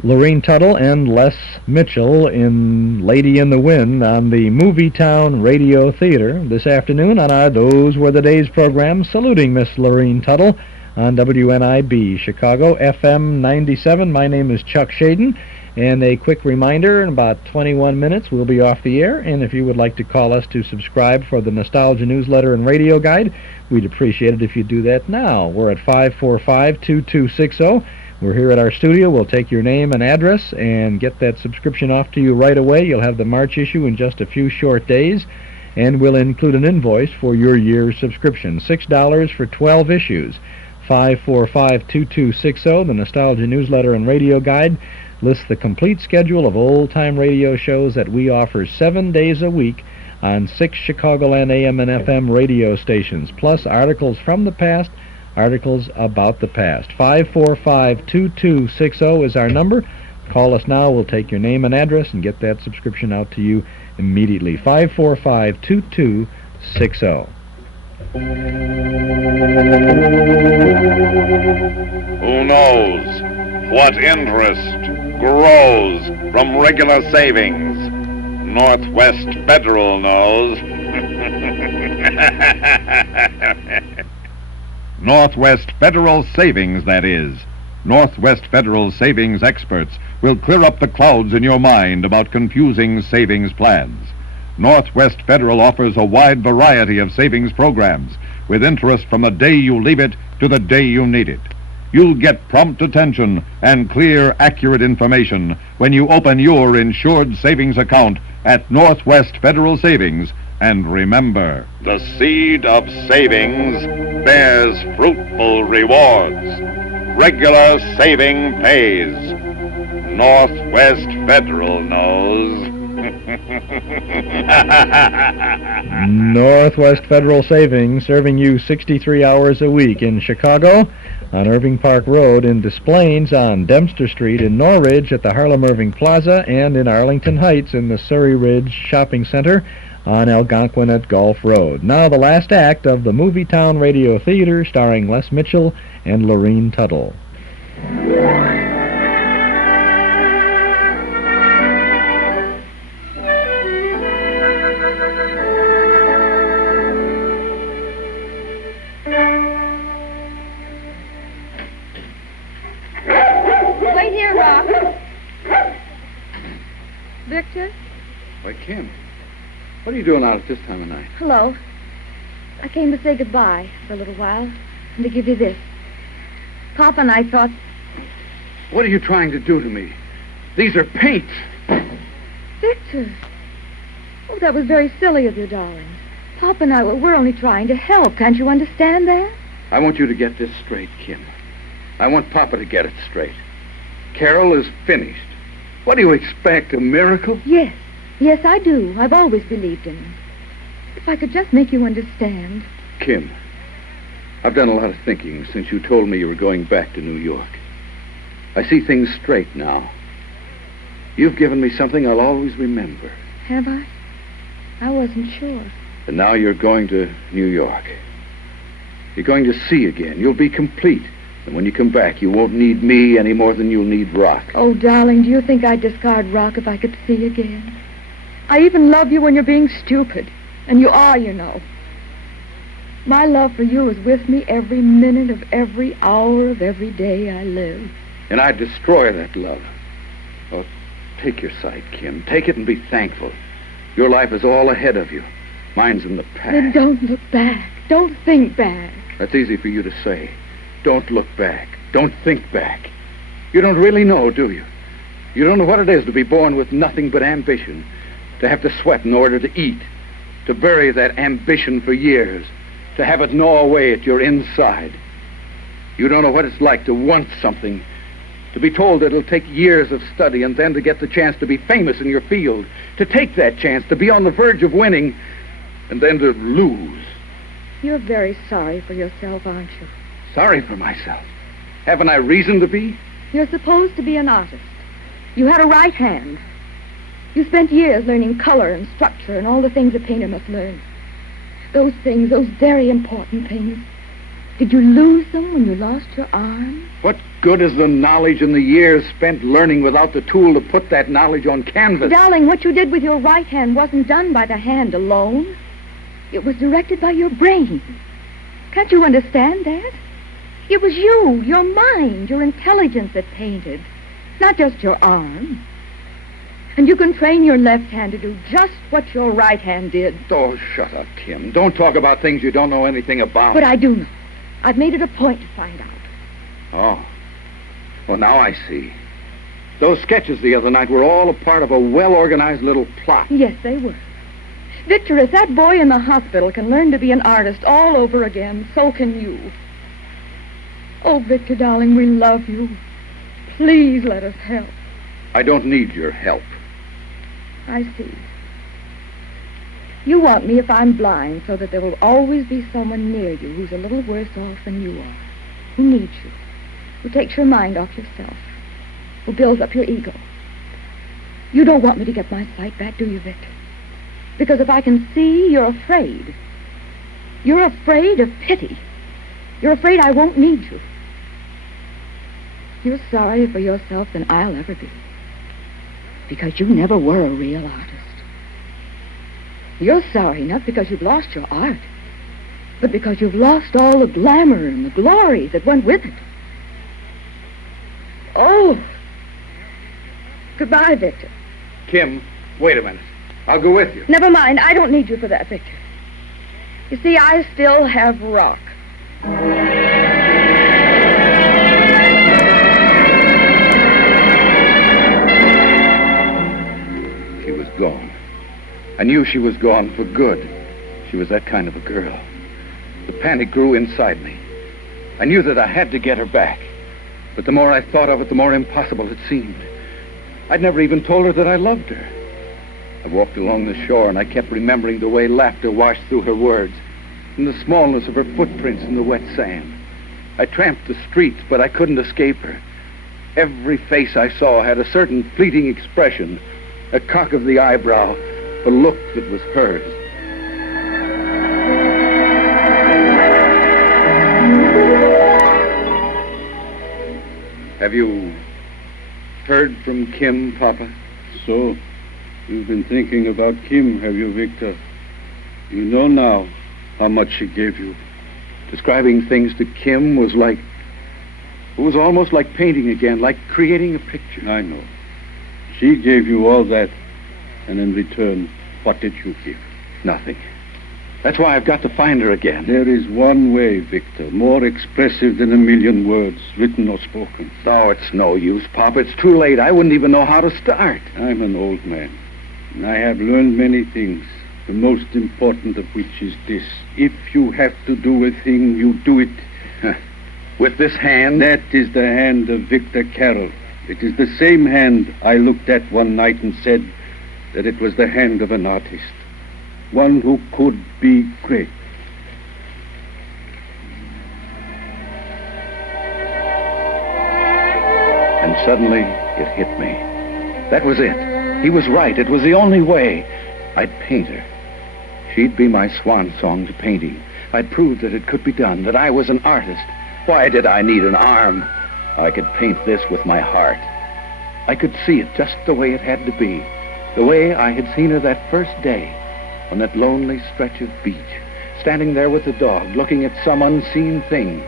Lurene Tuttle and Les Mitchell in Lady in the Wind on the MOVIETOWN Radio Theater this afternoon on our Those Were the Days program, saluting Miss Lurene Tuttle on WNIB Chicago, FM 97. My name is Chuck Shaden, and a quick reminder, in about 21 minutes we'll be off the air, and if you would like to call us to subscribe for the Nostalgia Newsletter and Radio Guide, we'd appreciate it if you do that now. We're at 545-2260. We're here at our studio. We'll take your name and address and get that subscription off to you right away. You'll have the March issue in just a few short days, and we'll include an invoice for your year's subscription. $6 for 12 issues. 545-2260, the Nostalgia Newsletter and Radio Guide, lists the complete schedule of old-time radio shows that we offer 7 days a week on 6 Chicagoland AM and FM radio stations, plus articles from the past, articles about the past. 545-2260 is our number. Call us now. We'll take your name and address and get that subscription out to you immediately. 545-2260. Who knows what interest grows from regular savings? Northwest Federal knows. Northwest Federal Savings, that is. Northwest Federal Savings experts will clear up the clouds in your mind about confusing savings plans. Northwest Federal offers a wide variety of savings programs with interest from the day you leave it to the day you need it. You'll get prompt attention and clear, accurate information when you open your insured savings account at Northwest Federal Savings. And remember, the seed of savings bears fruitful rewards. Regular saving pays. Northwest Federal knows. Northwest Federal Savings, serving you 63 hours a week in Chicago, on Irving Park Road, in Des Plaines, on Dempster Street, in Norridge at the Harlem Irving Plaza, and in Arlington Heights in the Surrey Ridge Shopping Center on Algonquin at Gulf Road. Now the last act of the MOVIETOWN Radio Theater, starring Les Mitchell and Lurene Tuttle. Wait here, Rock. Victor? Why, Kim, what are you doing out at this time of night? Hello. I came to say goodbye for a little while and to give you this. Papa and I thought... What are you trying to do to me? These are paints. Victor. Oh, that was very silly of you, darling. Papa and I, we're only trying to help. Can't you understand that? I want you to get this straight, Kim. I want Papa to get it straight. Carol is finished. What do you expect, a miracle? Yes. Yes, I do. I've always believed in him. If I could just make you understand. Kim, I've done a lot of thinking since you told me you were going back to New York. I see things straight now. You've given me something I'll always remember. Have I? I wasn't sure. And now you're going to New York. You're going to see again. You'll be complete. And when you come back, you won't need me any more than you'll need Rock. Oh, darling, do you think I'd discard Rock if I could see again? I even love you when you're being stupid. And you are, you know. My love for you is with me every minute of every hour of every day I live. And I'd destroy that love. Oh, take your side, Kim. Take it and be thankful. Your life is all ahead of you. Mine's in the past. Then don't look back. Don't think back. That's easy for you to say. Don't look back. Don't think back. You don't really know, do you? You don't know what it is to be born with nothing but ambition, to have to sweat in order to eat, to bury that ambition for years, to have it gnaw away at your inside. You don't know what it's like to want something, to be told that it'll take years of study and then to get the chance to be famous in your field, to take that chance, to be on the verge of winning, and then to lose. You're very sorry for yourself, aren't you? Sorry for myself. Haven't I reason to be? You're supposed to be an artist. You had a right hand. You spent years learning color and structure and all the things a painter must learn. Those things, those very important things. Did you lose them when you lost your arm? What good is the knowledge and the years spent learning without the tool to put that knowledge on canvas? Darling, what you did with your right hand wasn't done by the hand alone. It was directed by your brain. Can't you understand that? It was you, your mind, your intelligence that painted, not just your arm. And you can train your left hand to do just what your right hand did. Oh, shut up, Kim. Don't talk about things you don't know anything about. But I do know. I've made it a point to find out. Oh. Well, now I see. Those sketches the other night were all a part of a well-organized little plot. Yes, they were. Victor, if that boy in the hospital can learn to be an artist all over again, so can you. Oh, Victor, darling, we love you. Please let us help. I don't need your help. I see. You want me if I'm blind so that there will always be someone near you who's a little worse off than you are, who needs you, who takes your mind off yourself, who builds up your ego. You don't want me to get my sight back, do you, Victor? Because if I can see, you're afraid. You're afraid of pity. You're afraid I won't need you. You're sorrier for yourself than I'll ever be. Because you never were a real artist. You're sorry not because you've lost your art, but because you've lost all the glamour and the glory that went with it. Oh. Goodbye, Victor. Kim, wait a minute. I'll go with you. Never mind. I don't need you for that, Victor. You see, I still have rock. She was gone. I knew she was gone for good. She was that kind of a girl. The panic grew inside me. I knew that I had to get her back. But the more I thought of it, the more impossible it seemed. I'd never even told her that I loved her. I walked along the shore, and I kept remembering the way laughter washed through her words, and the smallness of her footprints in the wet sand. I tramped the streets, but I couldn't escape her. Every face I saw had a certain fleeting expression, a cock of the eyebrow, a look that was hers. Have you heard from Kim, Papa? So, you've been thinking about Kim, have you, Victor? You know now how much she gave you. Describing things to Kim was like... It was almost like painting again, like creating a picture. I know. She gave you all that, and in return, what did you give? Nothing. That's why I've got to find her again. There is one way, Victor, more expressive than a million words, written or spoken. Oh, it's no use, Papa. It's too late. I wouldn't even know how to start. I'm an old man, and I have learned many things, the most important of which is this. If you have to do a thing, you do it. With this hand? That is the hand of Victor Carroll. It is the same hand I looked at one night and said that it was the hand of an artist. One who could be great. And suddenly, it hit me. That was it. He was right. It was the only way. I'd paint her. She'd be my swan song to painting. I'd prove that it could be done, that I was an artist. Why did I need an arm? I could paint this with my heart. I could see it just the way it had to be, the way I had seen her that first day on that lonely stretch of beach, standing there with the dog, looking at some unseen thing,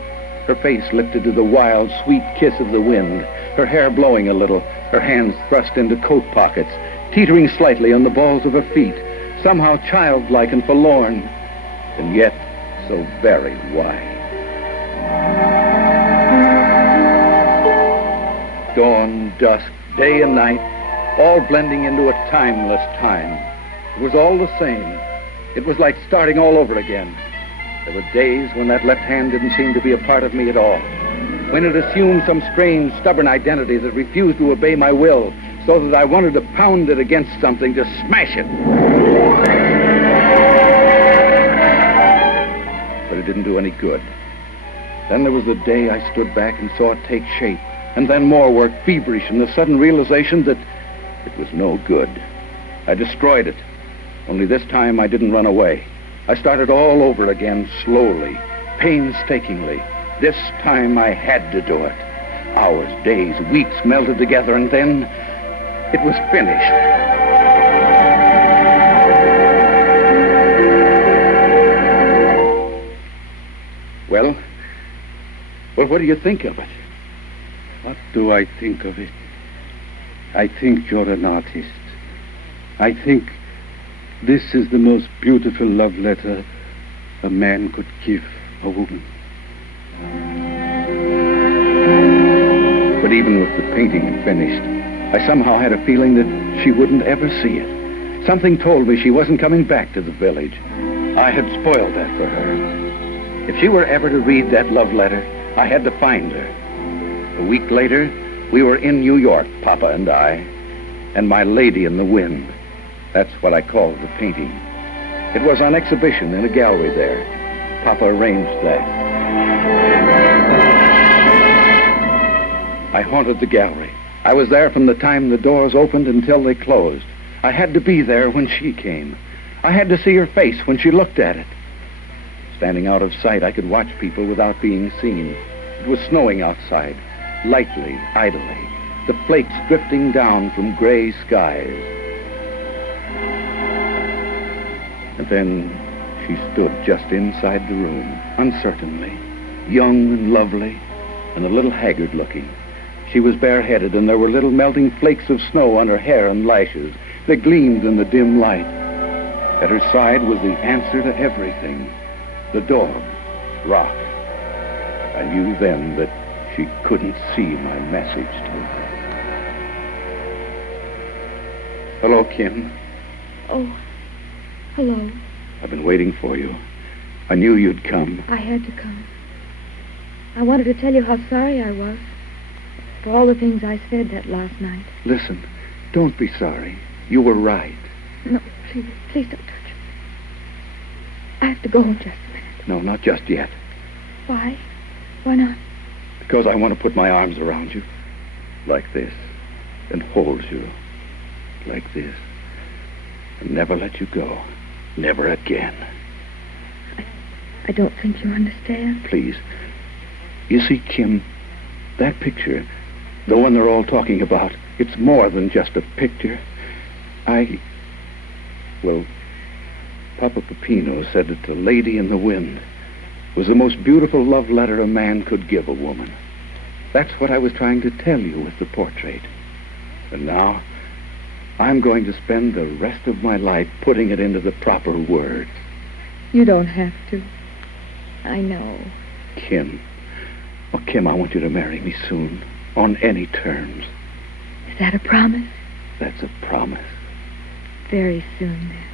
her face lifted to the wild, sweet kiss of the wind, her hair blowing a little, her hands thrust into coat pockets, teetering slightly on the balls of her feet, somehow childlike and forlorn, and yet so very wise. dawn, dusk, day and night, all blending into a timeless time. It was all the same. It was like starting all over again. There were days when that left hand didn't seem to be a part of me at all, when it assumed some strange, stubborn identity that refused to obey my will, so that I wanted to pound it against something, to smash it. But it didn't do any good. Then there was the day I stood back and saw it take shape, and then more work, feverish, and the sudden realization that it was no good. I destroyed it. Only this time I didn't run away. I started all over again, slowly, painstakingly. This time I had to do it. Hours, days, weeks melted together, and then it was finished. Well, what do you think of it? What do I think of it? I think you're an artist. I think this is the most beautiful love letter a man could give a woman. But even with the painting finished, I somehow had a feeling that she wouldn't ever see it. Something told me she wasn't coming back to the village. I had spoiled that for her. If she were ever to read that love letter, I had to find her. A week later, we were in New York, Papa and I, and My Lady in the Wind. That's what I called the painting. It was on exhibition in a gallery there. Papa arranged that. I haunted the gallery. I was there from the time the doors opened until they closed. I had to be there when she came. I had to see her face when she looked at it. Standing out of sight, I could watch people without being seen. It was snowing outside, lightly, idly, the flakes drifting down from gray skies. And then she stood just inside the room, uncertainly, young and lovely, and a little haggard looking. She was bareheaded, and there were little melting flakes of snow on her hair and lashes that gleamed in the dim light. At her side was the answer to everything, the dog, Rock. I knew then that she couldn't see my message to her. Hello, Kim. Oh, hello. I've been waiting for you. I knew you'd come. I had to come. I wanted to tell you how sorry I was for all the things I said that last night. Listen, don't be sorry. You were right. No, please don't touch me. I have to go just a minute. No, not just yet. Why? Why not? Because I want to put my arms around you. Like this. And hold you. Like this. And never let you go. Never again. I don't think you understand. Please. You see, Kim, that picture, the one they're all talking about, it's more than just a picture. Well, Papa Peppino said that The Lady in the Wind was the most beautiful love letter a man could give a woman. That's what I was trying to tell you with the portrait. And now, I'm going to spend the rest of my life putting it into the proper words. You don't have to. I know. Kim. Oh, Kim, I want you to marry me soon. On any terms. Is that a promise? That's a promise. Very soon, then.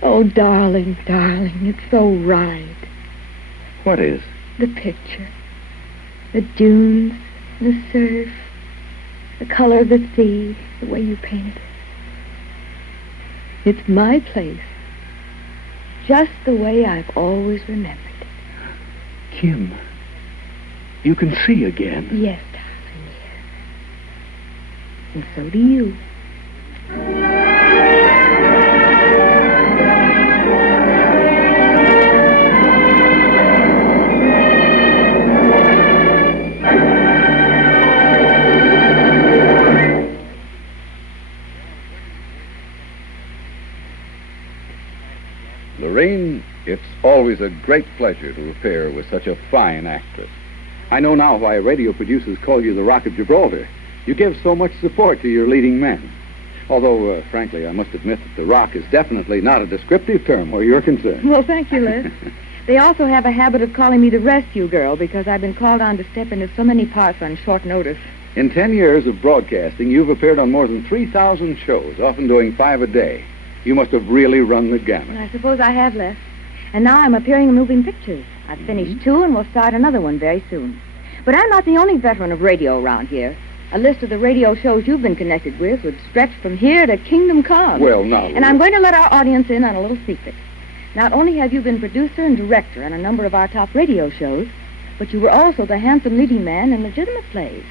Oh, darling, darling, it's so right. What is? The picture. The dunes, the surf, the color of the sea, the way you painted it. It's my place. Just the way I've always remembered it. Kim, you can see again. Yes, darling, yes. And so do you. Lurene, it's always a great pleasure to appear with such a fine actress. I know now why radio producers call you the Rock of Gibraltar. You give so much support to your leading men. Although, frankly, I must admit that the Rock is definitely not a descriptive term where you're concerned. Well, thank you, Les. They also have a habit of calling me the rescue girl because I've been called on to step into so many parts on short notice. In 10 years of broadcasting, you've appeared on more than 3,000 shows, often doing 5 a day. You must have really run the gamut. I suppose I have, Les. And now I'm appearing in moving pictures. I've finished 2 and will start another one very soon. But I'm not the only veteran of radio around here. A list of the radio shows you've been connected with would stretch from here to Kingdom Come. Well, now... And I'm going to let our audience in on a little secret. Not only have you been producer and director on a number of our top radio shows, but you were also the handsome leading man in legitimate plays.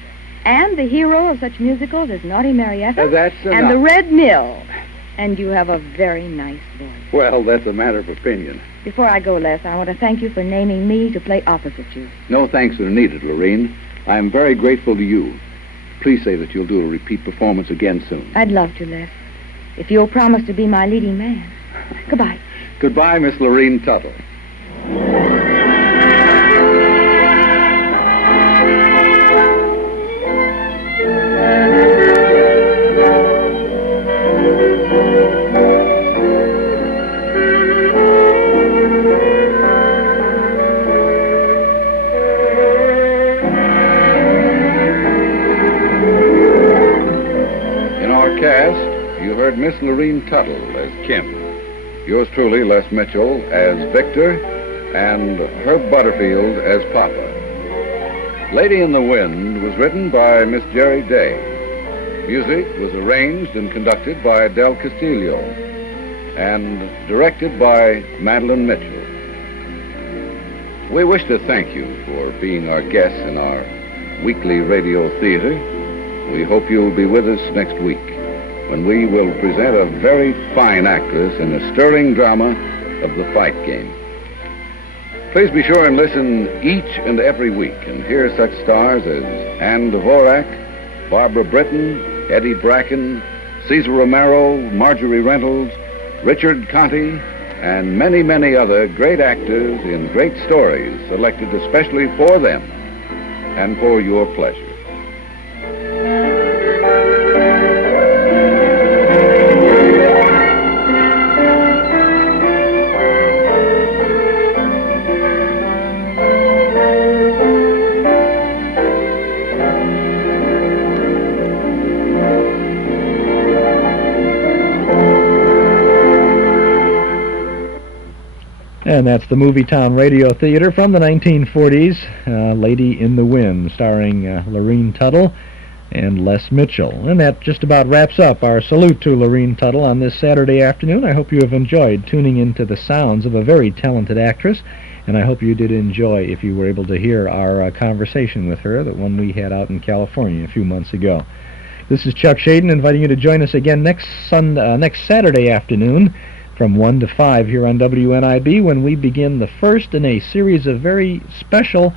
And the hero of such musicals as Naughty Marietta That's and enough. The Red Mill. And you have a very nice voice. Well, that's a matter of opinion. Before I go, Les, I want to thank you for naming me to play opposite you. No thanks are needed, Lurene. I'm very grateful to you. Please say that you'll do a repeat performance again soon. I'd love to, Les. If you'll promise to be my leading man. Goodbye. Goodbye, Miss Lurene Tuttle. In our cast, you heard Miss Lurene Tuttle as Kim. Yours truly, Les Mitchell, as Victor, and Herb Butterfield as Papa. Lady in the Wind was written by Miss Jerry Day. Music was arranged and conducted by Del Castillo, and directed by Madeline Mitchell. We wish to thank you for being our guests in our weekly radio theater. We hope you'll be with us next week, when we will present a very fine actress in a stirring drama of the fight game. Please be sure and listen each and every week and hear such stars as Anne Dvorak, Barbara Britton, Eddie Bracken, Cesar Romero, Marjorie Reynolds, Richard Conte, and many, many other great actors in great stories selected especially for them and for your pleasure. And that's the MOVIETOWN Radio Theater from the 1940s, Lady in the Wind, starring Lurene Tuttle and Les Mitchell. And that just about wraps up our salute to Lurene Tuttle on this Saturday afternoon. I hope you have enjoyed tuning into the sounds of a very talented actress, and I hope you did enjoy, if you were able to hear our conversation with her, the one we had out in California a few months ago. This is Chuck Shaden inviting you to join us again next Saturday afternoon from 1 to 5 here on WNIB, when we begin the first in a series of very special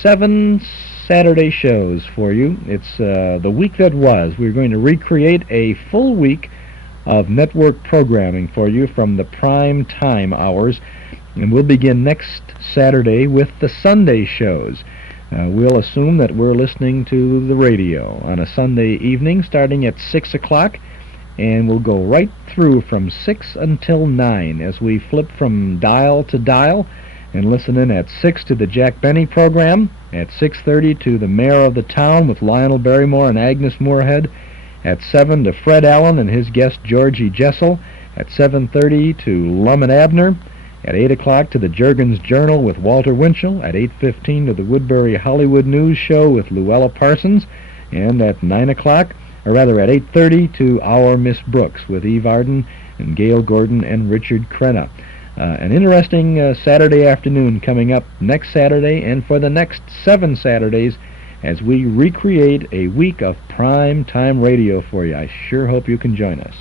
7 Saturday shows for you. It's the week that was. We're going to recreate a full week of network programming for you from the prime time hours, and we'll begin next Saturday with the Sunday shows. We'll assume that we're listening to the radio on a Sunday evening starting at 6 o'clock, and we'll go right through from 6 until 9 as we flip from dial to dial and listen in at 6 to the Jack Benny program, at 6:30 to the Mayor of the Town with Lionel Barrymore and Agnes Moorehead, at 7 to Fred Allen and his guest Georgie Jessel, at 7:30 to Lum and Abner, at 8 o'clock to the Juergens Journal with Walter Winchell, at 8:15 to the Woodbury Hollywood News Show with Luella Parsons, and at 9 o'clock, or rather at 8:30 to Our Miss Brooks with Eve Arden and Gail Gordon and Richard Crenna. An interesting Saturday afternoon coming up next Saturday and for the next 7 Saturdays as we recreate a week of prime time radio for you. I sure hope you can join us.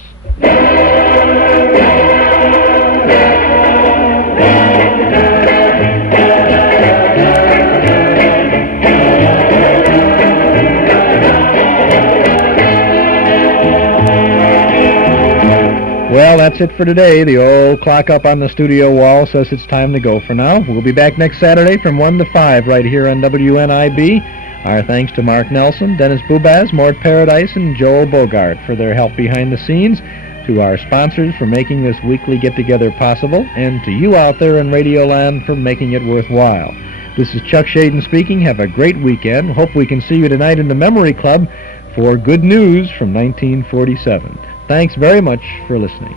Well, that's it for today. The old clock up on the studio wall says it's time to go for now. We'll be back next Saturday from 1 to 5 right here on WNIB. Our thanks to Mark Nelson, Dennis Bubaz, Mort Paradise, and Joel Bogart for their help behind the scenes. to our sponsors for making this weekly get-together possible, and to you out there in Radioland for making it worthwhile. This is Chuck Shaden speaking. Have a great weekend. Hope we can see you tonight in the Memory Club for Good News from 1947. Thanks very much for listening.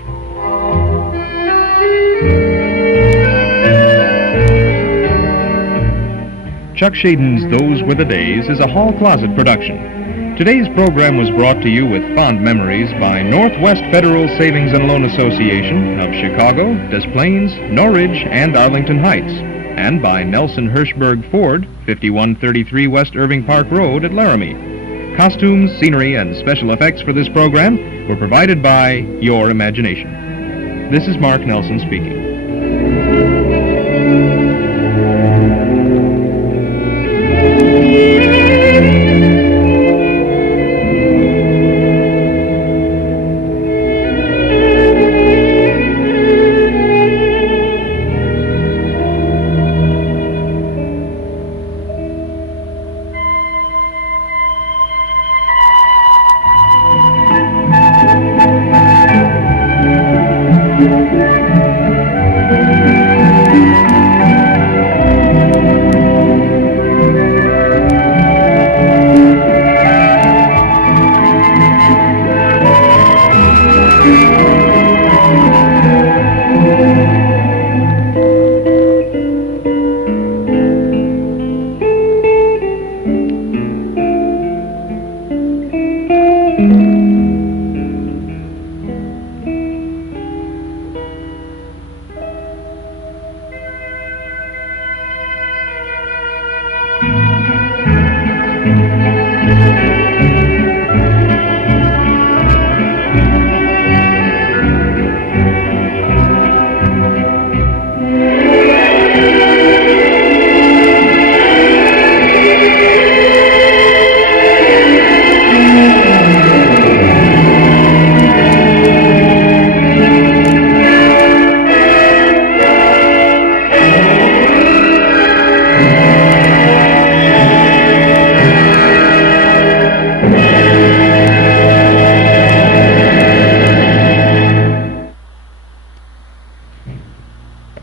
Chuck Shaden's Those Were the Days is a Hall Closet production. Today's program was brought to you with fond memories by Northwest Federal Savings and Loan Association of Chicago, Des Plaines, Norridge, and Arlington Heights, and by Nelson Hirschberg Ford, 5133 West Irving Park Road at Laramie. Costumes, scenery, and special effects for this program were provided by your imagination. This is Mark Nelson speaking.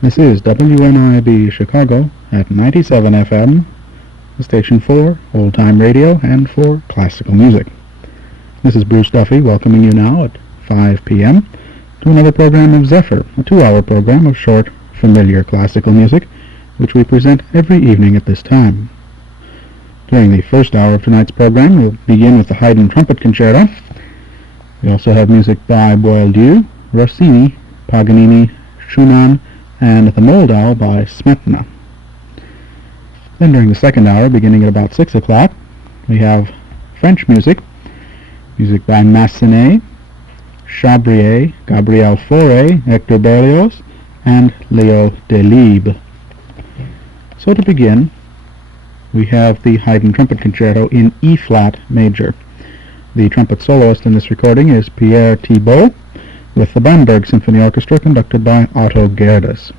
This is WNIB Chicago at 97 FM, the station for old-time radio and for classical music. This is Bruce Duffy welcoming you now at 5 p.m. to another program of Zephyr, a 2-hour program of short, familiar classical music, which we present every evening at this time. During the first hour of tonight's program, we'll begin with the Haydn Trumpet Concerto. We also have music by Boieldieu, Rossini, Paganini, Schumann, and the Moldau by Smetana. Then during the second hour, beginning at about 6 o'clock, we have French music, music by Massenet, Chabrier, Gabriel Fauré, Hector Berlioz, and Leo Delibes. So to begin, we have the Haydn Trumpet Concerto in E-flat major. The trumpet soloist in this recording is Pierre Thibault, with the Bamberg Symphony Orchestra conducted by Otto Gerdes.